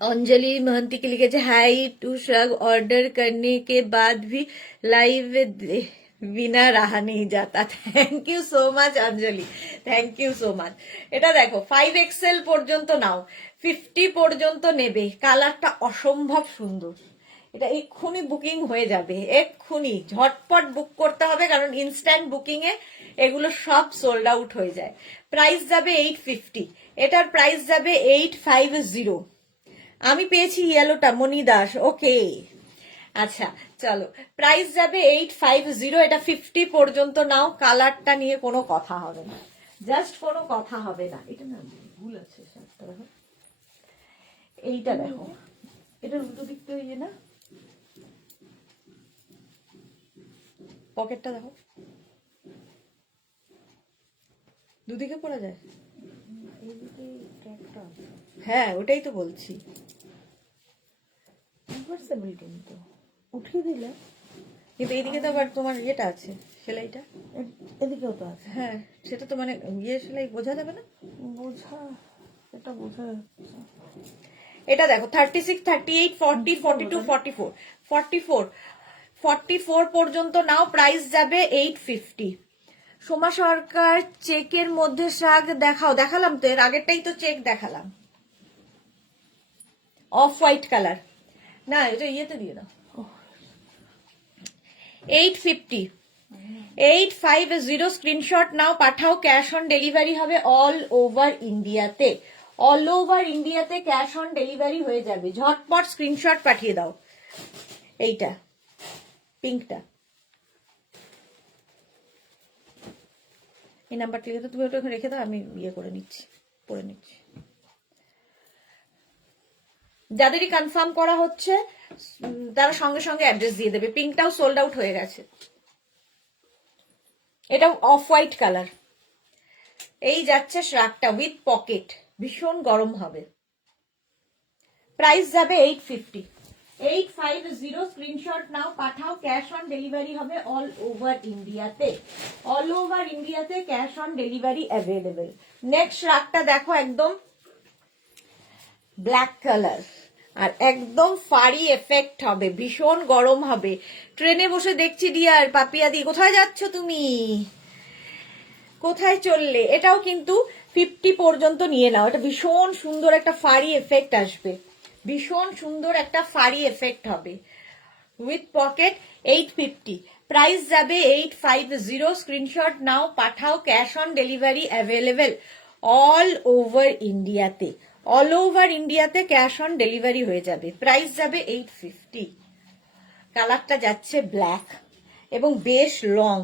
अंजलि महंती के लिखे हाई टू श्रग ऑर्डर करने के बाद भी लाइव বিনা রাহা নেই যাতা। Thank you so much Anjali, thank you so much. এটা দেখো 5XL পর্যন্ত নাও, 50 পর্যন্ত নেবে। কালারটা অসম্ভব সুন্দর। এটা এক্ষুনি বুকিং হয়ে যাবে, এক্ষুনি ঝটপট বুক করতে হবে, কারণ ইনস্ট্যান্ট বুকিং এ এগুলো সব সোল্ড আউট হয়ে যায়। প্রাইস যাবে 850, এটার প্রাইস যাবে 850। আমি পেয়েছি ইয়েলোটা, মনি দাস, ওকে। আচ্ছা চলো, প্রাইস যাবে 850। এটা 50 পর্যন্ত নাও। কালারটা নিয়ে কোনো কথা হবে না, জাস্ট কোনো কথা হবে না। এটা না ভুল আছে, শার্টটা দেখো, এইটা দেখো, এটা উল্টো দিক তো ইয়ে না, পকেটটা দেখো, দুদিকে পরা যায়। এইদিকে ট্র্যাকটা হ্যাঁ ওটাই তো বলছি। কমফোর্টেবল, কিন্তু উঠিয়ে দিলে কিন্তু এইদিকে তো আবার তোমার ইয়েটা আছে, সেলাইটা। এদিকেও তো আছে। হ্যাঁ সেটা তো মানে ইয়ে সেলাই বোঝা যাবে না। বোঝা, এটা বোঝা যাচ্ছে। এটা দেখো 36, 38, 40, 42, 44, 44, 44 পর্যন্ত নাও। প্রাইস যাবে 850। সোমা সরকার চেকের মধ্যে শাক দেখাও। দেখালাম তো, এর আগেরটাই তো চেক দেখালাম, অফ হোয়াইট কালার। না এটা ইয়েতে দিয়ে দাও। 850, 850 স্ক্রিনশট নাও, পাঠাও। ক্যাশ অন ডেলিভারি হবে অল ওভার ইন্ডিয়াতে। অল ওভার ইন্ডিয়াতে ক্যাশ অন ডেলিভারি হয়ে যাবে। ঝটপট স্ক্রিনশট পাঠিয়ে দাও। এইটা পিঙ্কটা, এই নাম্বারটা লিখে দাও। তুমি ওটা রেখে দাও, আমি ইয়ে করে নিচ্ছি, পরে নিচ্ছি। যাদেরই কনফার্ম করা হচ্ছে তারা সঙ্গে সঙ্গে অ্যাড্রেস দিয়ে দেবে। পিঙ্কটাও সোল্ড আউট হয়ে গেছে। এটাও অফ হোয়াইট কালার। এই যাচ্ছে শ্রাকটা উইথ পকেট, ভীষণ গরম হবে। প্রাইস যাবে 850, 850 স্ক্রিনশট নাও, পাঠাও। ক্যাশ অন ডেলিভারি হবে অল ওভার ইন্ডিয়াতে। অল ওভার ইন্ডিয়াতে cash on delivery available. Next শ্রাকটা দেখো, একদম ব্ল্যাক কালার আর একদম ফাড়ি এফেক্ট হবে, ভীষণ গরম হবে। ট্রেনে বসে দেখছি ডিয়ার পাপিয়াদি, কোথায় যাচ্ছ তুমি, কোথায় চললে? এটাও কিন্তু 50 পর্যন্ত নিয়ে নাও। এটা ভীষণ সুন্দর একটা ফাড়ি এফেক্ট আসবে, ভীষণ সুন্দর একটা ফাড়ি এফেক্ট হবে। উইথ পকেট 850, প্রাইস যাবে 850। স্ক্রিনশট নাও, পাঠাও। Cash on delivery available all over ইন্ডিয়াতে। অল ওভার ইন্ডিয়াতে ক্যাশ অন ডেলিভারি হয়ে যাবে। প্রাইস যাবে 850। কালারটা যাচ্ছে ব্ল্যাক এবং বেশ লং,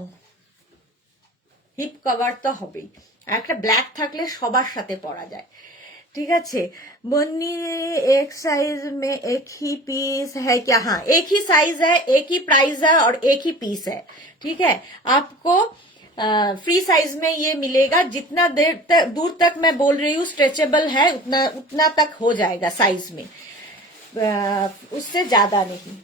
হিপ কভার তো হবেই। একটা ব্ল্যাক থাকলে সবার সাথে পরা যায়, ठीक है। बन्नी एक साइज में एक ही पीस है क्या? हाँ एक ही साइज है, एक ही प्राइस है और एक ही पीस है, ठीक है। आपको फ्री साइज में ये मिलेगा। जितना दूर तक मैं बोल रही हूँ स्ट्रेचेबल है, उतना तक हो जाएगा साइज में, उससे ज्यादा नहीं।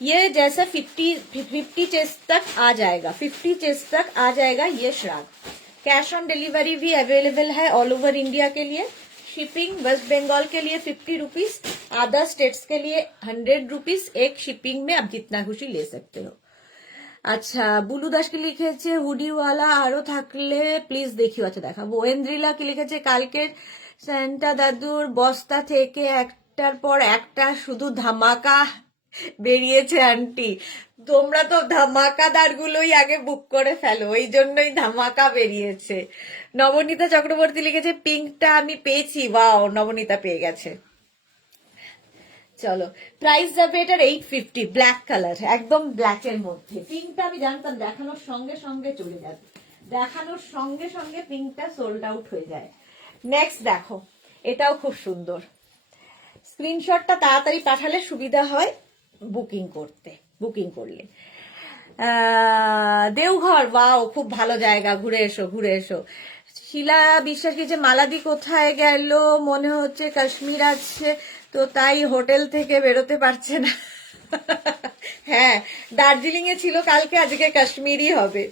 ये जैसे 50 चेस्ट तक आ जाएगा, 50 चेस्ट तक आ जाएगा ये श्राग। कैश ऑन डिलीवरी भी अवेलेबल है ऑल ओवर इंडिया के लिए। शिपिंग वेस्ट बंगाल के लिए 50 रुपीज, अदर स्टेट्स के लिए 100 रुपीज। एक शिपिंग में आप जितना खुशी ले सकते हो। আচ্ছা বুলু দাসকে লিখেছে হুডিওয়ালা আরো থাকলে প্লিজ দেখিও। আচ্ছা দেখাবো। ওয়েন্দ্রিলা কি লিখেছে, কালকের স্যান্টা দাদুর বস্তা থেকে একটার পর একটা শুধু ধামাকা বেরিয়েছে আন্টি। তোমরা তো ধামাকাদার গুলোই আগে বুক করে ফেলো, ওই জন্যই ধামাকা বেরিয়েছে। নবনীতা চক্রবর্তী লিখেছে পিঙ্কটা আমি পেয়েছি। ওয়াও, নবনীতা পেয়ে গেছে। চলো প্রাইস যাবে এটার 850, ব্ল্যাক কালার, একদম ব্ল্যাক এর মধ্যে। পিঙ্কটা আমি জানতাম দেখানোর সঙ্গে সঙ্গে চলে যাবে, দেখানোর সঙ্গে সঙ্গে পিঙ্কটা সোল্ড আউট হয়ে যায়। নেক্সট দেখো, এটাও খুব সুন্দর। স্ক্রিনশটটা তাড়াতাড়ি পাঠালে সুবিধা হয় বুকিং করতে, বুকিং করলে। দেওঘর, ওয়াও খুব ভালো জায়গা, ঘুরে এসো ঘুরে এসো। শিলা বিশ্বাস কি যে মালাদি কোথায় গেল, মনে হচ্ছে কাশ্মীর আছে তো তাই হোটেল থেকে বেরোতে পারছে না। হ্যাঁ দার্জিলিং এ ছিল কালকে, আজকে কাশ্মীরই হবে।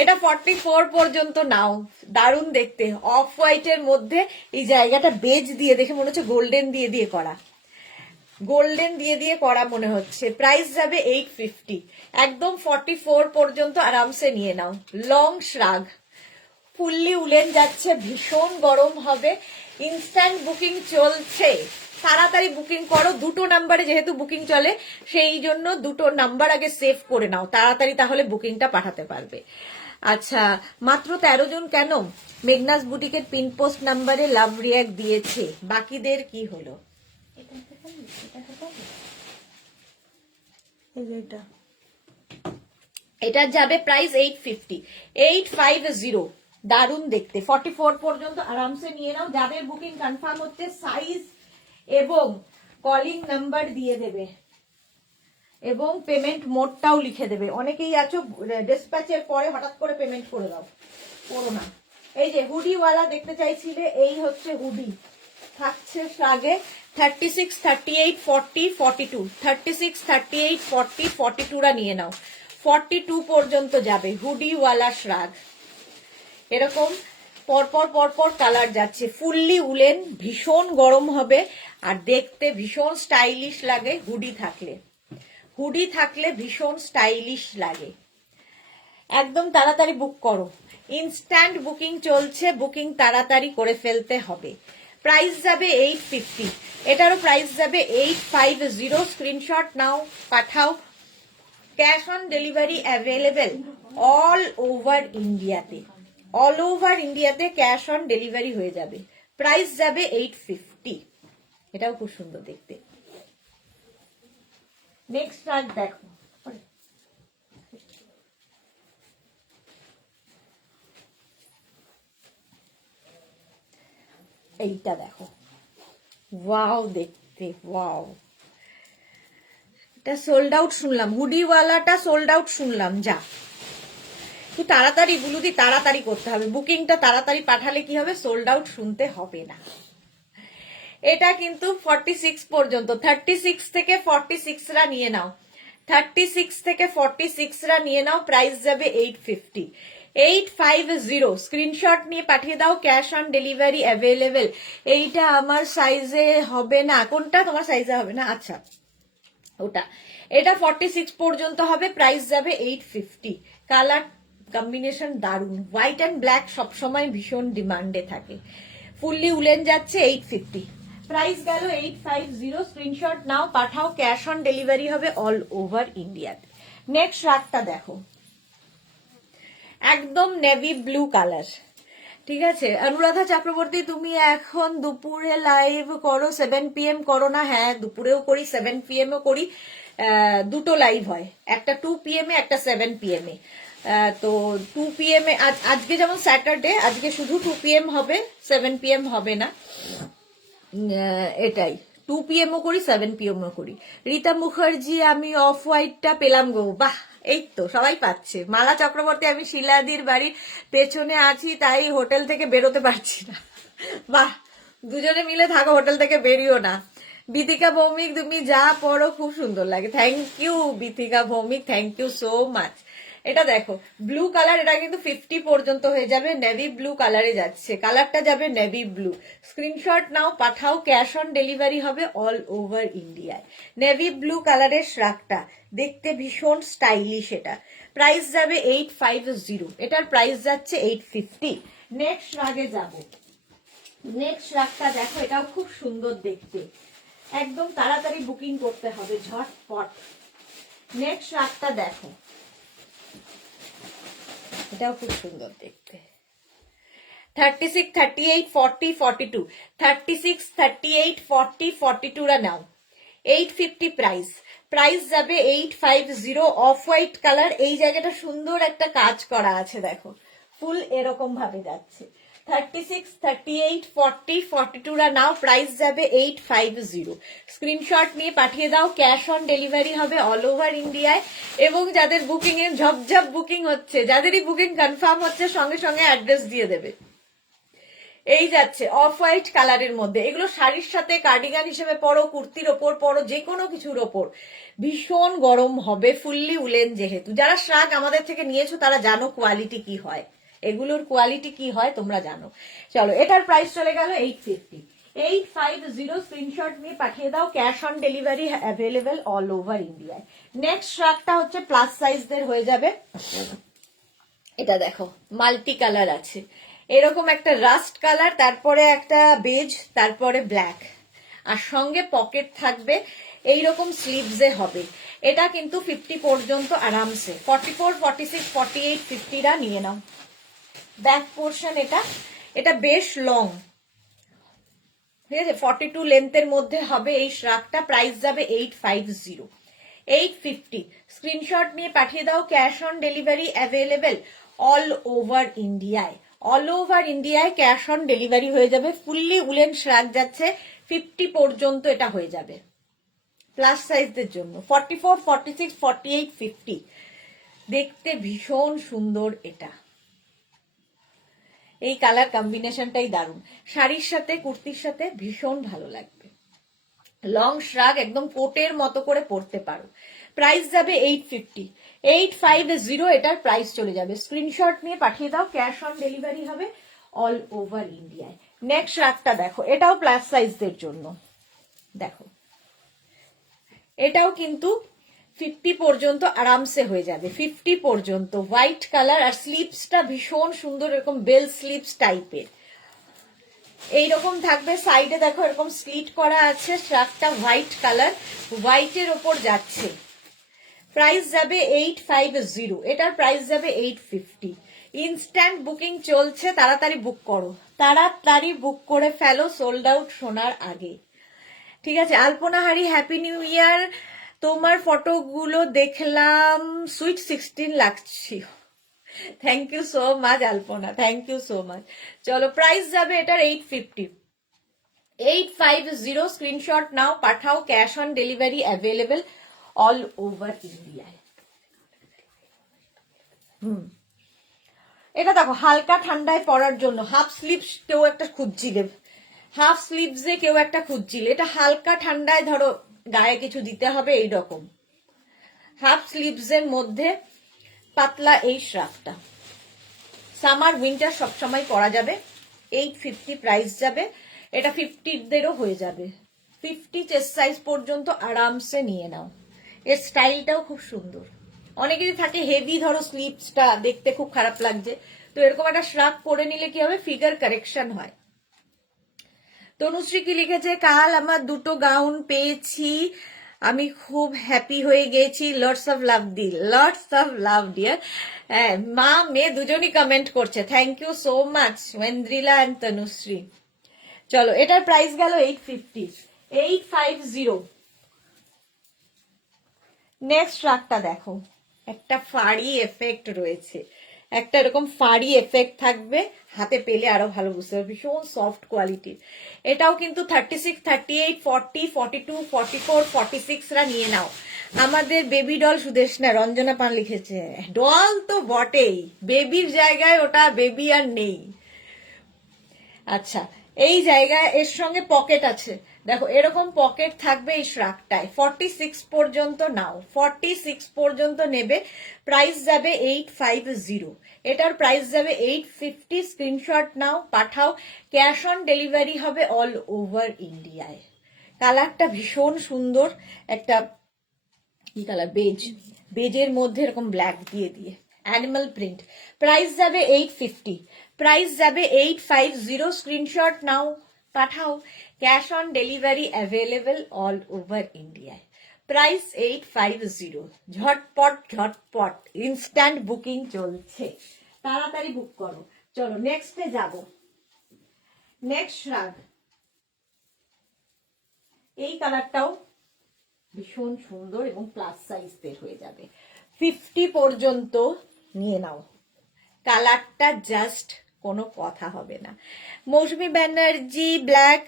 এটা 44 পর্যন্ত নাও, দারুণ দেখতে, অফ হোয়াইট এর মধ্যে এই জায়গাটা বেজ দিয়ে দেখে মনে হচ্ছে গোল্ডেন দিয়ে দিয়ে করা। গোল্ডেন দিয়ে দিয়ে করা মনে হচ্ছে। প্রাইস যাবে 850, একদম 44 পর্যন্ত আরামসে নিয়ে নাও। লং শ্রাগ, ফুললি উলেন যাচ্ছে, ভীষণ গরম হবে। ইনস্ট্যান্ট বুকিং চলছে, তাড়াতাড়ি বুকিং করো। দুটো নাম্বারে যেহেতু বুকিং চলে, সেই জন্য দুটো নাম্বার আগে সেভ করে নাও তাড়াতাড়ি, তাহলে বুকিংটা পাঠাতে পারবে। আচ্ছা, মাত্র 13 জন কেন? মেঘনাস বুটিকের পিন পোস্ট নাম্বারে লাভ রিয়াক্ট দিয়েছে, বাকিদের কি হলো? এটা হতে পারবে, এটা হতে পারবে। এই যে এটা এটা যাবে প্রাইস 850, 850। দারুণ দেখতে, 44 পর্যন্ত আরামসে নিয়ে নাও। যাদের বুকিং কনফার্ম হচ্ছে সাইজ এবং কলিং নাম্বার দিয়ে দেবে এবং পেমেন্ট মোডটাও লিখে দেবে। অনেকেই আছো ডিসপ্যাচের পরে হঠাৎ করে পেমেন্ট করে দাও, করো না। এই যে হুডিওয়ালা দেখতে চাইছিলে, এই হচ্ছে হুডি, থাকছে আগে 36, 38, 40, 42, 36, 38, 40, 42রা নিয়ে নাও। 42 পর্যন্ত যাবে হুডিওয়ালা শ্রাগ। এরকম পরপর পরপর কালার যাচ্ছে, ফুললি উলেন, ভীষণ গরম হবে আর দেখতে ভীষণ স্টাইলিশ লাগে। হুডি থাকলে ভীষণ স্টাইলিশ লাগে। একদম তাড়াতাড়ি বুক করো, ইনস্ট্যান্ট বুকিং চলছে, বুকিং তাড়াতাড়ি করে ফেলতে হবে। প্রাইস যাবে 850, এটারও প্রাইস যাবে 850। স্ক্রিনশট নাও, পাঠাও। Cash on delivery available all over ইন্ডিয়াতে, অল ওভার ইন্ডিয়াতে ক্যাশ অন ডেলিভারি হয়ে যাবে। প্রাইস যাবে 850, এটাও খুব সুন্দর দেখতে। নেক্সট ফ্রক দেখো, এইটা দেখো, ওয়াও দেখতে, ওয়াও। এটা সোল্ড আউট শুনলাম, হুডিওয়ালাটা সোল্ড আউট শুনলাম। যা তুই তাড়াতাড়ি বুলুদি, তাড়াতাড়ি করতে হবে, বুকিংটা তাড়াতাড়ি পাঠালে কি হবে, সোল্ড আউট শুনতে হবে না। এটা কিন্তু 46 পর্যন্ত, 36 থেকে 46রা নিয়ে নাও, 36 থেকে 46রা নিয়ে নাও। প্রাইস যাবে 850, 850। স্ক্রিনশট নিয়ে পাঠিয়ে দাও, ক্যাশ অন ডেলিভারি অ্যাভেলেবেল। এইটা আমার সাইজে হবে না, কোনটা তোমার সাইজে হবে না? আচ্ছা, ওটা। এটা 46 পর্যন্ত হবে, প্রাইস যাবে 850। কালার কম্বিনেশন দারুন, হোয়াইট অ্যান্ড ব্ল্যাক সবসময় ভীষণ ডিমান্ডে থাকে। ফুললি উলেন যাচ্ছে 850, প্রাইস গেল 850। স্ক্রিনশট নাও, পাঠাও, ক্যাশ অন ডেলিভারি হবে অল ওভার ইন্ডিয়াতে। নেক্সট রাতটা দেখো, একদম নেভি ব্লু কালার। ঠিক আছে, অনুরাধা চক্রবর্তী, তুমি এখন দুপুরে লাইভ করো, 7 PM করো না? হ্যাঁ, দুপুরেও করি, 7 PM ও করি, দুটো লাইভ হয়, একটা 2 PM এ, একটা 7 PM এ। তো 2 PM এ আজকে যেমন স্যাটারডে, আজকে শুধু 2 PM হবে, 7 PM হবে না। এটাই, 2 PM ও করি, 7 PM ও করি। রীতা মুখার্জি, আমি অফ হোয়াইটটা পেলাম গো। বাহ, এই তো সবাই পাচ্ছে। মালা চক্রবর্তী, আমি শিলাদির বাড়ির পেছনে আছি, তাই হোটেল থেকে বেরোতে পারছি না। বাহ, দুজনে মিলে থাকো, হোটেল থেকে বেরিও না। বিথিকা ভৌমিক, তুমি যা পড়ো খুব সুন্দর লাগে। Thank you Bithika Bhowmik, thank you so much. এটা দেখো ব্লু কালার, এটা কিন্তু 50 পর্যন্ত হয়ে যাবে, নেভি ব্লু কালারে যাচ্ছে, কালারটা যাবে নেভি ব্লু। স্ক্রিনশট নাও, পাঠাও, ক্যাশ অন ডেলিভারি হবে অল ওভার ইন্ডিয়ায়। নেভি ব্লু কালারের শ্রাগটা দেখতে ভীষণ স্টাইলিশ। এটা প্রাইস যাবে 850, এটার প্রাইস যাচ্ছে 850। নেক্সট শ্রাগে যাব, নেক্সট শ্রাগটা দেখো, এটাও খুব সুন্দর দেখতে, একদম তাড়াতাড়ি বুকিং করতে হবে, ঝটপট। নেক্সট শ্রাগটা দেখো, এটাও খুব সুন্দর দেখতে, 36, 38, 40, 42, 36, 38, 40, 42রা নাও। 850 প্রাইস, প্রাইস যাবে 850। অফ হোয়াইট কালার, এই জায়গাটা সুন্দর একটা কাজ করা আছে, দেখো ফুল এরকম ভাবে যাচ্ছে। 36, 38, 40, 42রা নাও, প্রাইস যাবে 850। স্ক্রিনশট নিয়ে পাঠিয়ে দাও, ক্যাশ অন ডেলিভারি হবে অল ওভার ইন্ডিয়ায়। এবং যাদের বুকিং এর ঝপঝপ বুকিং হচ্ছে, যাদেরই বুকিং কনফার্ম হচ্ছে, সঙ্গে সঙ্গে অ্যাড্রেস দিয়ে দেবে। এই যাচ্ছে অফ হোয়াইট কালারের মধ্যে, এগুলো শাড়ির সাথে কার্ডিগান হিসেবে পরো, কুর্তির ওপর পরো, যে কোনো কিছুর ওপর। ভীষণ গরম হবে, ফুললি উলেন যেহেতু। যারা শ্রাগ আমাদের থেকে নিয়েছো তারা জানো কোয়ালিটি কি হয়, এগুলোর কোয়ালিটি কি হয় তোমরা জানো। চলো, এটার প্রাইস চলে গেল 850। 850 স্ক্রিনশট নিয়ে পাঠিয়ে দাও, cash on delivery available all over ইন্ডিয়ায়। নেক্সট শ্রাগটা হচ্ছে প্লাস সাইজদের হয়ে যাবে। এটা দেখো মাল্টি কালার আছে, এরকম একটা রাস্ট কালার, তারপরে একটা বেজ, তারপরে ব্ল্যাক, আর সঙ্গে পকেট থাকবে, এইরকম স্লিভসে হবে। এটা কিন্তু 50 পর্যন্ত আরামসে, 44, 46, 48, 50রা নিয়ে নাও। ব্যাক পোর্শন এটা, এটা বেশ লং, ঠিক আছে, 42 লেন্থের মধ্যে হবে এই শ্রাগটা। প্রাইস যাবে 850, 850। স্ক্রিনশট নিয়ে পাঠিয়ে দাও, cash on delivery available all over ইন্ডিয়ায়। অল ওভার ইন্ডিয়ায় ক্যাশ অন ডেলিভারি হয়ে যাবে। ফুললি উলেন শ্রাগ যাচ্ছে, 50 পর্যন্ত এটা হয়ে যাবে প্লাস সাইজদের জন্য। 44, 46, 48, 50 দেখতে ভীষণ সুন্দর। এটা এই কালার কম্বিনেশনটাই দারুণ, শাড়ির সাথে কুর্তির সাথে ভীষণ ভালো লাগবে। লং শ্রাগ, একদম কোটের মতো করে পরতে পারো। প্রাইস যাবে 850, 850 এটার প্রাইস চলে যাবে। স্ক্রিনশট নিয়ে পাঠিয়ে দাও, ক্যাশ অন ডেলিভারি হবে অল ওভার ইন্ডিয়ায়। নেক্সট শ্রাগটা দেখো, এটাও প্লাস সাইজদের জন্য। দেখো এটাও কিন্তু 50 পর্যন্ত আরামসে হয়ে যাবে, 50 পর্যন্ত। হোয়াইট কালার, আর স্লিভসটা ভীষণ সুন্দর, এরকম বেল স্লিভস টাইপের এইরকম থাকবে। সাইডে দেখো এরকম স্লিট করা আছে। শ্রাগটা হোয়াইট কালার, হোয়াইটের ওপর যাচ্ছে। প্রাইস যাবে 850, এটার প্রাইস যাবে 850। ইনস্ট্যান্ট বুকিং চলছে, তাড়াতাড়ি বুক করো, তাড়াতাড়ি বুক করে ফেলো সোল্ড আউট শোনার আগে, ঠিক আছে। আলপনা হারি, হ্যাপি নিউ ইয়ার। তোমার ফটোগুলো দেখলাম, সুইট 16 লাগছি। Thank you so much Alpana, thank you so much. চলো প্রাইস যাবে এটার 850, 850। স্ক্রিনশট নাও, পাঠাও, cash on delivery available all over ইন্ডিয়ায়। এটা দেখো হালকা ঠান্ডায় পরার জন্য, হাফ স্লিভস কেউ একটা খুঁজছিলে, হাফ স্লিভসে কেউ একটা খুঁজছিলে, এটা হালকা ঠান্ডায় ধরো গায়ে কিছু দিতে হবে, এইরকম হাফ স্লিভসের মধ্যে পাতলা এই শ্রাগটা। সামার উইন্টার সবসময় পরা যাবে। 850 প্রাইস যাবে। এটা 50দেরও হয়ে যাবে, 50 চেস্ট সাইজ পর্যন্ত আরামসে নিয়ে নাও। এর স্টাইলটাও খুব সুন্দর। অনেকেরই থাকে হেভি, ধরো স্লিভসটা দেখতে খুব খারাপ লাগছে, তো এরকম একটা শ্রাগ পরে নিলে কি হবে, ফিগার কারেকশন হয়। তনুশ্রী কি লিখেছে, কাল আমার দুটো গাউন পেয়েছি, আমি খুব হ্যাপি হয়ে গেছি। লটস অফ লাভ দি, লটস অফ লাভ ডিয়ার। মা মেয়ে দুজনই কমেন্ট করছে, thank you so much Oindrila and Tanushree. চলো এটার প্রাইস গেল 850, 850। নেক্সট শ্রাগটা দেখো, একটা ফাড়ি এফেক্ট রয়েছে, একটা এরকম ফাড়ি এফেক্ট থাকবে, হাতে পেলে আরো ভালো বুঝতে হবে, ভীষণ সফট কোয়ালিটির। এটাও কিন্তু 36, 38, 40, 42, 44, 46রা নিয়ে নাও। আমাদের বেবি ডল সুদেশনা, রঞ্জনা পান লিখেছে, ডল তো বটেই, বেবির জায়গায় ওটা বেবি আর নেই। আচ্ছা, এই জায়গায় এর সঙ্গে পকেট আছে, দেখো এরকম পকেট থাকবে এই শ্রাগটায়। 46 পর্যন্ত নাও, 46 পর্যন্ত নেবে। প্রাইস যাবে 850, এটার প্রাইস যাবে 850। স্ক্রিনশট নাও, পাঠাও, ক্যাশ অন ডেলিভারি হবে অল ওভার ইন্ডিয়ায়। কালারটা ভীষণ সুন্দর, একটা কি কালার, বেজ, বেজের মধ্যে এরকম ব্ল্যাক দিয়ে দিয়ে অ্যানিমাল প্রিন্ট। প্রাইস যাবে 850, প্রাইস যাবে 850। স্ক্রিনশট নাও, পাঠাও, cash on delivery available all over ইন্ডিয়ায়। প্রাইস 850। ঝটপট ঝটপট ইনস্ট্যান্ট বুকিং চলছে, তাড়াতাড়ি বুক করো। চলো নেক্সটে যাব। নেক্সট শ্রাগ, এই কালারটাও ভীষণ সুন্দর এবং প্লাস সাইজদের হয়ে যাবে, 50 পর্যন্ত নিয়ে নাও। কালারটা জাস্ট কোনো কথা হবে না। মৌসুমী ব্যানার্জি, ব্ল্যাক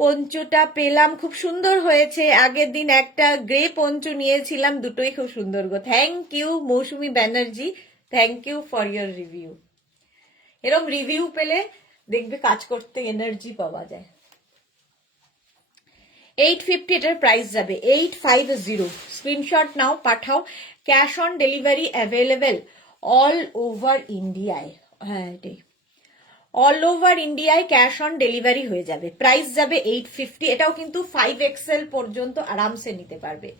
পঞ্চুটা পেলাম, খুব সুন্দর হয়েছে। আগের দিন একটা গ্রে পঞ্চু নিয়েছিলাম, দুটোই খুব সুন্দর গো। Thank you Mousumi Banerjee, thank you for your review. এরকম রিভিউ পেলে দেখবে কাজ করতে এনার্জি পাওয়া যায়। 850 এটার প্রাইস যাবে 850। স্ক্রিনশট নাও, পাঠাও, cash on delivery available all over ইন্ডিয়ায়। হ্যাঁ এটাই, অল ওভার ইন্ডিয়ায় ক্যাশ অন ডেলিভারি হয়ে যাবে, প্রাইস যাবে 850। এটাও কিন্তু 5XL পর্যন্ত আরামসে নিতে পারবে,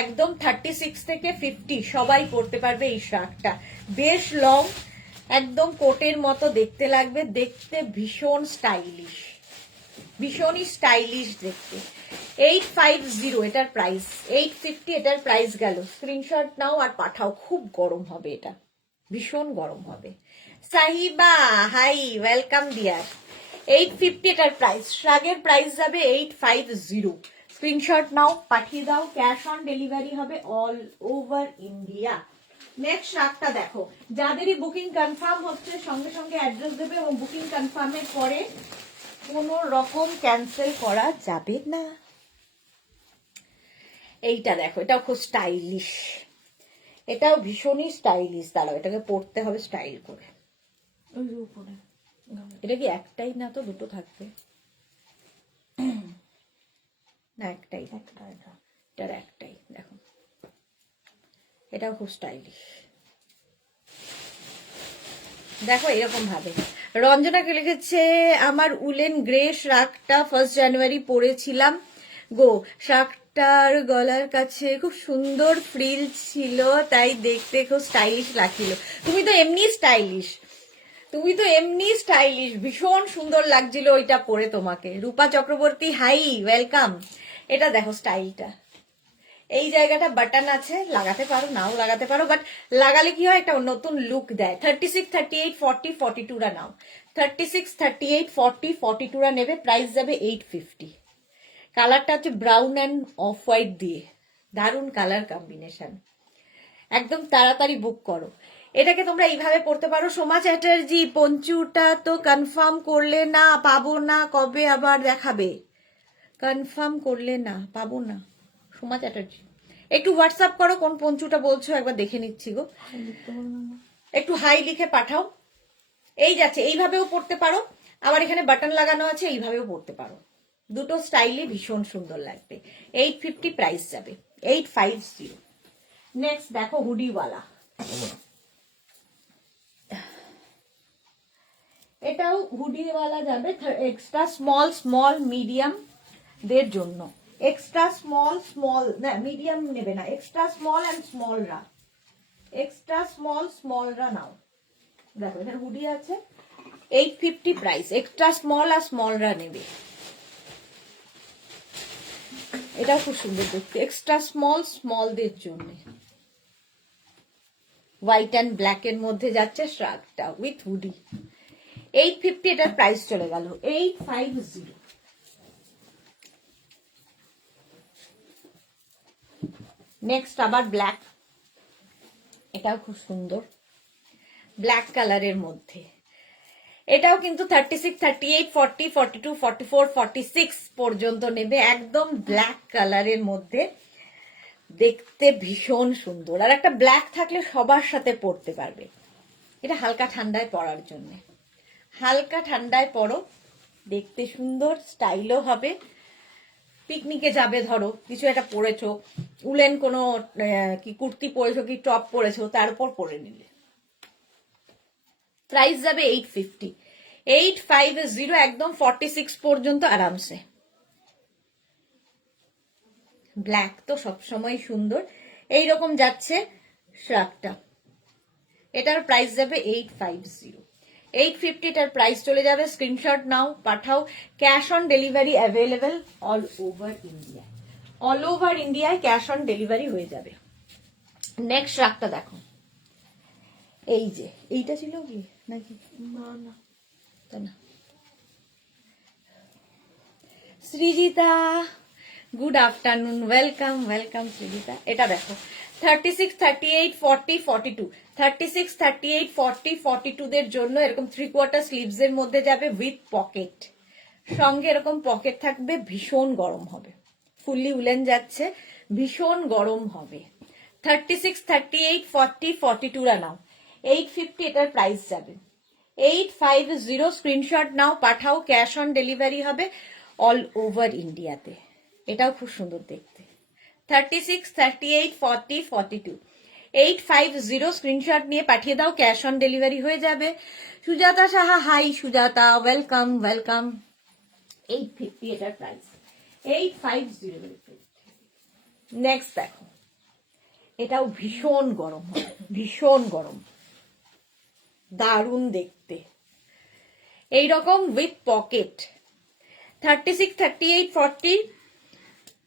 একদম 36 থেকে 50 সবাই পরতে পারবে এই শার্টটা। বেশ লং, একদম কোটের মতো দেখতে লাগবে, দেখতে ভীষণ স্টাইলিশ, ভীষণই স্টাইলিশ দেখতে। 850 এটার প্রাইস, 850 এটার প্রাইস গেল। স্ক্রিনশট নাও আর পাঠাও, খুব গরম হবে এটা, ভীষণ গরম হবে। Sahiba high, welcome deer. 850 এটার প্রাইস, শ্রাগের প্রাইস যাবে 850। স্ক্রিনশট নাও, পাঠিয়ে দাও, ক্যাশ অন ডেলিভারি হবে অল ওভার ইন্ডিয়া। নেক্সট শার্টটা দেখো, যাদেরই বুকিং কনফার্ম হচ্ছে সঙ্গে সঙ্গে অ্যাড্রেস দেবে, এবং বুকিং কনফার্মের পরে কোনো রকম ক্যান্সেল করা যাবে না। এইটা দেখো, এটাও খুব স্টাইলিশ, এটাও ভীষণই স্টাইলিশ। দাঁড়াও, এটাকে পরতে হবে স্টাইল করে। ওই যে উপরে এটা কি একটাই না, তো দুটো থাকবে না? একটাই, একটা এটা এটার একটাই। দেখো, এটাও খুব স্টাইলিশ। দেখো এরকম ভাবে। রঞ্জনাকে লিখেছে, আমার উলেন গ্রে শার্টটা 1 জানুয়ারি পরেছিলাম গো, শার্টটার গলার কাছে খুব সুন্দর ফ্রিল ছিল, তাই দেখতে খুব স্টাইলিশ লাগছিল। তুমি তো এমনি স্টাইলিশ, তুমি তো এমনি স্টাইলিশ, ভীষণ সুন্দর লাগছিল ওইটা পরে তোমাকে। রূপা চক্রবর্তী হাই, ওয়েলকাম। এটা দেখো স্টাইলটা, এই জায়গাটা বাটন আছে, লাগাতে পারো নাও লাগাতে পারো, বাট লাগালে কি হয়, একটা নতুন লুক দেয়। 36, 38, 40, 42 রা নাও, 36, 38, 40, 42 রা নেবে, প্রাইস যাবে 850। কালারটা হচ্ছে ব্রাউন অ্যান্ড অফ হোয়াইট দিয়ে, দারুণ কালার কম্বিনেশন, একদম তাড়াতাড়ি বুক করো। এটাকে তোমরা এইভাবে পড়তে পারো। সোমা চ্যাটার্জি, পঞ্চুটা তো কনফার্ম করলে না, পাবো না, কবে আবার দেখাবে? কনফার্ম করলে না, পাবো না। সোমা চ্যাটার্জি, একটু হোয়াটসঅ্যাপ করো, কোন পঞ্চুটা বলছো একবার দেখে নিচ্ছি গো। লিখতে বললাম না। একটু হাই লিখে পাঠাও। এই যাচ্ছে, এইভাবেও পড়তে পারো, আবার এখানে বাটন লাগানো আছে, এইভাবেও পড়তে পারো। দুটো স্টাইলে ভীষণ সুন্দর লাগবে। 850 প্রাইস যাবে, 850। নেক্সট দেখো হুডিওয়ালা, এটাও হুডিওয়ালা যাবে, এক্সট্রা স্মল স্মল মিডিয়াম দের জন্য। এক্সট্রা স্মল স্মল না, মিডিয়াম নেবে না, এক্সট্রা স্মল অ্যান্ড স্মলরা, এক্সট্রা স্মল স্মলরা নাও। দেখো এখানে হুডি আছে, 850 প্রাইস, এক্সট্রা স্মল আর স্মলরা নেবে। এটাও খুব সুন্দর দেখতে, এক্সট্রা স্মল স্মলদের জন্য। হোয়াইট অ্যান্ড ব্ল্যাক এর মধ্যে যাচ্ছে শার্টটা উইথ হুডি। 850 এটার প্রাইস চলে গেল, 850। নেক্সট আবার ব্ল্যাক, এটাও খুব সুন্দর, ব্ল্যাক কালারের মধ্যে। এটাও কিন্তু 36, 38, 40, 42, 44, 46 পর্যন্ত নেবে, একদম ব্ল্যাক কালারের মধ্যে, দেখতে ভীষণ সুন্দর। আর একটা ব্ল্যাক থাকলে সবার সাথে পরতে পারবে। এটা হালকা ঠান্ডায় পরার জন্য, হালকা ঠান্ডায় পরো, দেখতে সুন্দর, স্টাইলও হবে। পিকনিকে যাবে, ধরো কিছু একটা পরেছো, উলেন কোনো কি কুর্তি পরেছো কি টপ পরেছো, তার উপর পরে নিলে। প্রাইস যাবে 850, 850, একদম 46 পর্যন্ত আরামসে। ব্ল্যাক তো সবসময় সুন্দর, এইরকম যাচ্ছে শার্টটা। এটার প্রাইস যাবে 850, 850 এটার প্রাইস চলে যাবে। স্ক্রিনশট নাও, পাঠাও, cash on delivery available all over India, all over ইন্ডিয়ায় ক্যাশ অন ডেলিভারি হয়ে যাবে। নেক্সট শার্টটা দেখো, এই যে এইটা ছিল কি নাকি, না না তা না। Srijita, good afternoon, welcome welcome Srijita. এটা দেখো 36, 38, 40, 42, 36, 38, 40, 42 দের জন্য এরকম 3/4 স্লিভস এর মধ্যে যাবে উইথ পকেট, সঙ্গে এরকম পকেট থাকবে, ভীষণ গরম হবে। ফুললি উলেন যাচ্ছে, ভীষণ গরম হবে। 36, 38, 40, 42 রা নাও, 850 এটার প্রাইস যাবে, 850। স্ক্রিনশট নাও, পাঠাও, ক্যাশ অন ডেলিভারি হবে অল ওভার ইন্ডিয়াতে। এটাও খুব সুন্দর দেখতে, 36, 38, 40, 42। 850 স্ক্রিনশট নিয়ে পাঠিয়ে দাও, ক্যাশ অন ডেলিভারি হয়ে যাবে। Sujata Saha, hi Sujata, welcome welcome. 850 এটার প্রাইস, 850। নেক্সট দেখো, এটাও ভীষণ গরম হবে, ভীষণ গরম, দারুণ দেখতে। এইরকম with pocket, 36, 38, 40,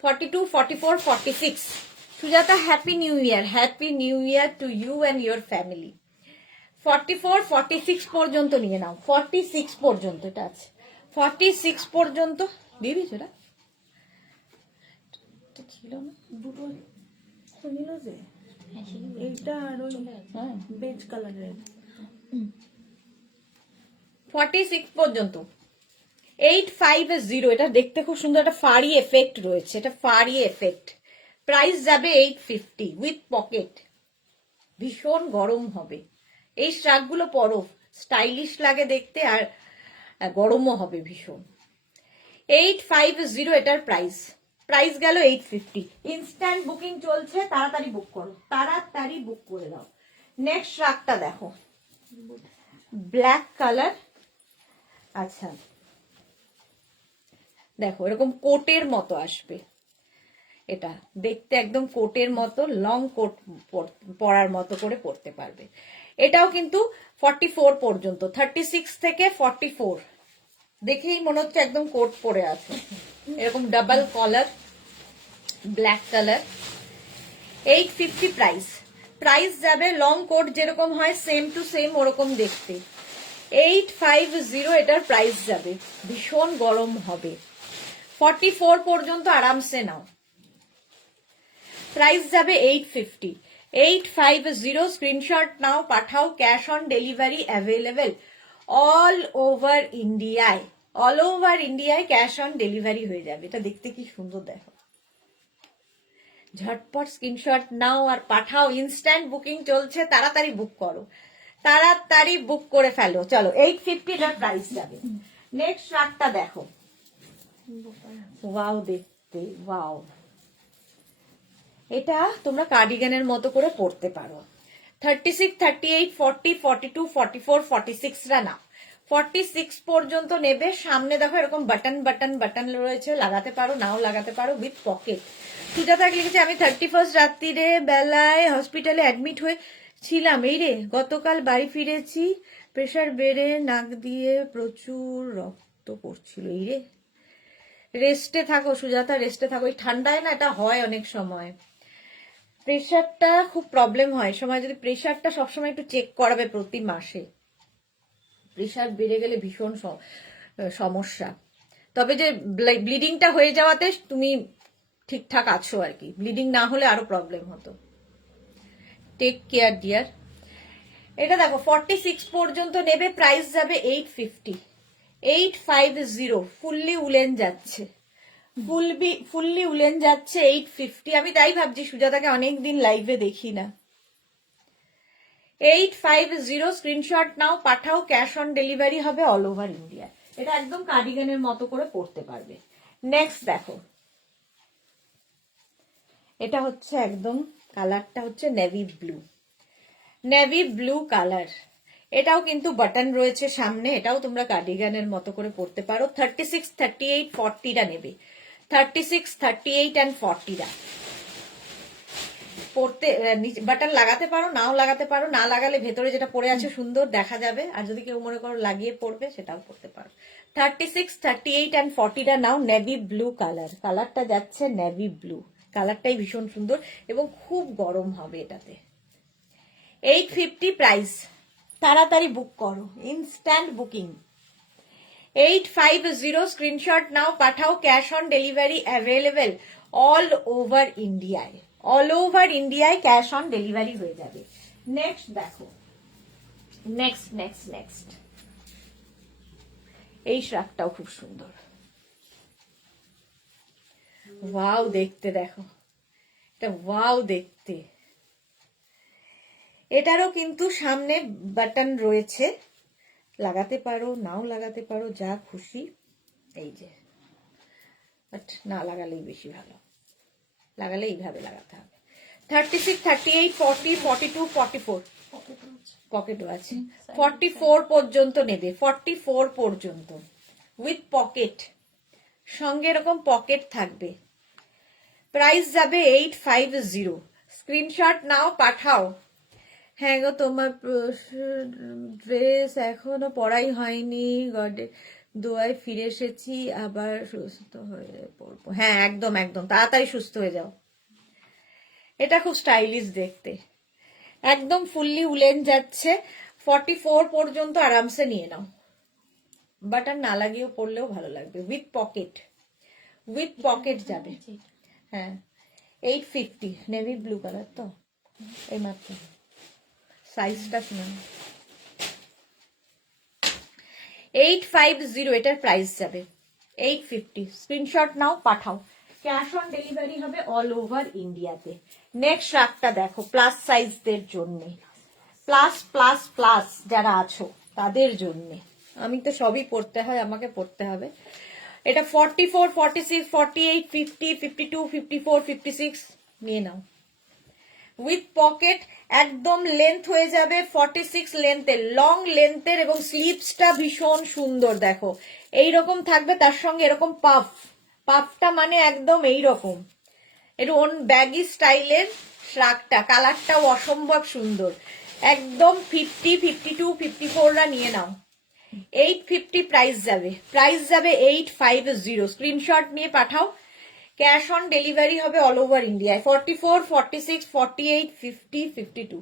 42, 44, 46। Sujata, happy new year, happy new year to you and your family. 44, 46 পর্যন্ত নিয়ে নাও, 46 পর্যন্ত এটা আছে, 46 পর্যন্ত দিয়ে দিচ্ছ। এটা ছিল না, দুটো নিল যে হ্যাঁ, সেগুলো এইটা আর ওই হ্যাঁ, বেজ কালারের। 46 পর্যন্ত। 850, এটা দেখতে খুব সুন্দর, একটা ফারি এফেক্ট রয়েছে, এটা ফারি এফেক্ট। প্রাইস যাবে 850 উইথ পকেট। ভীষণ গরম হবে, এই শ্রাগগুলো পরো, স্টাইলিশ লাগে দেখতে আর গরমও হবে ভীষণ। 850 এটার প্রাইস, প্রাইস গেল 850। ইনস্ট্যান্ট বুকিং চলছে, তাড়াতাড়ি বুক করো, তাড়াতাড়ি বুক করে দাও। নেক্সট শ্রাগটা দেখো, ব্ল্যাক কালার। আচ্ছা দেখো, এরকম কোটের মতো আসবে, এটা দেখতে একদম কোটের মতো, লং কোট পরার মতো করে পরতে পারবে। এটাও কিন্তু 44 পর্যন্ত, 36 থেকে 44। দেখেই মনে হচ্ছে একদম কোট পরে আছে, এরকম ডাবল কলার, ব্ল্যাক কালার। 850 প্রাইস, প্রাইস যাবে লং কোট যেরকম হয় সেম টু সেম ওরকম দেখতে। 850 এটার প্রাইস যাবে, ভীষণ গরম হবে। 44 পর্যন্ত আরামসে নাও, প্রাইস যাবে 850। 850 স্ক্রিনশট নাও, পাঠাও, cash on delivery available all over ইন্ডিয়ায়, অল ওভার ইন্ডিয়ায় ক্যাশ অন ডেলিভারি হয়ে যাবে। এটা দেখতে কি সুন্দর দেখো, ঝটপট স্ক্রিনশট নাও আর পাঠাও, ইনস্ট্যান্ট বুকিং চলছে, তাড়াতাড়ি বুক করো, তাড়াতাড়ি বুক করে ফেলো। চলো 850 এর প্রাইস যাবে। নেক্সট রাগটা দেখো, ওয়াও দেখতে, ওয়াও। এটা তোমরা কার্ডিগানের মতো করে পরতে পারো। 36, 38, 40, 42, 44, 46 রা না, 46 পর্যন্ত নেবে। সামনে দেখো এরকম বাটন বাটন বাটন রয়েছে, লাগাতে পারো, নাও লাগাতে পারো, উইথ পকেট। সুজাতা লিখেছে, আমি 31 রাত্রিরে বেলায় হসপিটালে অ্যাডমিট হয়েছিলাম, এই রে গতকাল বাড়ি ফিরেছি, প্রেশার বেড়ে নাক দিয়ে প্রচুর রক্ত পড়ছিল। এই রে, রেস্টে থাকো সুজাতা, রেস্টে থাকো। এই ঠান্ডায় না এটা হয় অনেক সময়, প্রেশারটা খুব প্রবলেম হয় সময়। যদি প্রেশারটা সবসময় একটু চেক করাবে প্রতি মাসে, প্রেশার বেড়ে গেলে ভীষণ সমস্যা। তবে যে ব্লিডিংটা হয়ে যাওয়াতে তুমি ঠিকঠাক আছো আর কি, ব্লিডিং না হলে আরো প্রবলেম হতো। Take care dear. এটা দেখো 46 পর্যন্ত নেবে, প্রাইস যাবে 850। 850 ফুললি উলেন যাচ্ছে, ফুললি উলেন যাচ্ছে 850। আমি তাই ভাবছি সুজাতাকে অনেকদিন লাইভে দেখি না। 850 স্ক্রিনশট নাও, পাঠাও, ক্যাশ অন ডেলিভারি হবে অল ওভার ইন্ডিয়া। এটা একদম কার্ডিগানের মতো করে পরতে পারবে। নেক্সট দেখো, এটা হচ্ছে একদম কালারটা হচ্ছে navy blue, navy blue colour. এটাও কিন্তু বাটন রয়েছে সামনে, এটাও তোমরা কার্ডিগানের মতো করে পরতে পারো। 36, 38, 40টা নেবে, 36, 38 and 40টা পরতে, বাটন লাগাতে পারো, নাও লাগাতে পারো, না লাগালে ভেতরে যেটা পরে আছে সুন্দর দেখা যাবে, আর যদি কেউ মনে করো লাগিয়ে পরবে সেটাও পরতে পারো। 36, 38 and 40টা নাও, নেভি ব্লু কালার, কালারটা যাচ্ছে নেভি ব্লু, কালারটাই ভীষণ সুন্দর এবং খুব গরম হবে এটাতে। 850 প্রাইস, তাড়াতাড়ি বুক করো, ইনস্ট্যান্ট বুকিং। 850 স্ক্রিনশট নাও, পাঠাও, cash on delivery available all over ইন্ডিয়ায়, অল ওভার ইন্ডিয়ায় ক্যাশ অন ডেলিভারি হয়ে যাবে। নেক্সট দেখো, নেক্সট নেক্সট নেক্সট এই শ্রাগটাও খুব সুন্দর, ওয়াও দেখতে, দেখো এটা ওয়াও দেখতে। এটারও কিন্তু সামনে বাটন রয়েছে, লাগাতে পারো, নাও লাগাতে পারো, যা খুশি। এই যে, বাট না লাগালেই বেশি ভালো, লাগালে এইভাবে লাগাতে হবে। 36, 38, 40, 42, 44 পকেটও আছে। পকেটও আছে। 44 পর্যন্ত নেবে, 44 পর্যন্ত উইথ পকেট, সঙ্গে এরকম পকেট থাকবে। প্রাইস যাবে 850। স্ক্রিনশট নাও, পাঠাও। হ্যাঁ গো, তোমার ড্রেস এখনো পড়াই হয়নি, গডে দোয়ায় ফিরে এসেছি, আবার সুস্থ হয়ে পড়বো। হ্যাঁ একদম একদম তাড়াতাড়ি সুস্থ হয়ে যাও। এটা খুব স্টাইলিশ দেখতে, একদম ফুললি উলেন যাচ্ছে। 44 পর্যন্ত আরামসে নিয়ে নাও, বাটন না লাগিয়েও পরলেও ভালো লাগবে। উইথ পকেট, উইথ পকেট যাবে। হ্যাঁ 850, নেভি ব্লু কালার তো, এই মাত্র সাইজটা শুনুন। 850 এটার প্রাইস যাবে 850। স্ক্রিনশট নাও, পাঠাও। ক্যাশ অন ডেলিভারি হবে অল ওভার ইন্ডিয়াতে। নেক্সট রাগটা দেখো, প্লাস সাইজদের জন্য, প্লাস প্লাস প্লাস যারা আছো তাদের জন্য। আমি তো সবই পড়তে হয়, আমাকে পড়তে হবে। এটা 44, 46, 48, 50, 52, 54, 56 নিয়ে নাও। উইথ পকেট, একদম লেন্থ হয়ে যাবে 46 লেন্থের, লং লেন্থের, এবং স্লিভসটা ভীষণ সুন্দর দেখো এইরকম থাকবে। তার সঙ্গে এরকম পাফ, পাফটা মানে একদম এইরকম একটু ব্যাগি স্টাইলের শ্রাগটা, কালারটাও অসম্ভব সুন্দর, একদম 50, 52, 54রা নিয়ে নাও। 850 প্রাইস যাবে, প্রাইস যাবে 850। স্ক্রিনশট নিয়ে পাঠাও। ক্যাশ অন ডেলিভারি হবে অল ওভার ইন্ডিয়ায়। 44, 46, 48, 50, 52,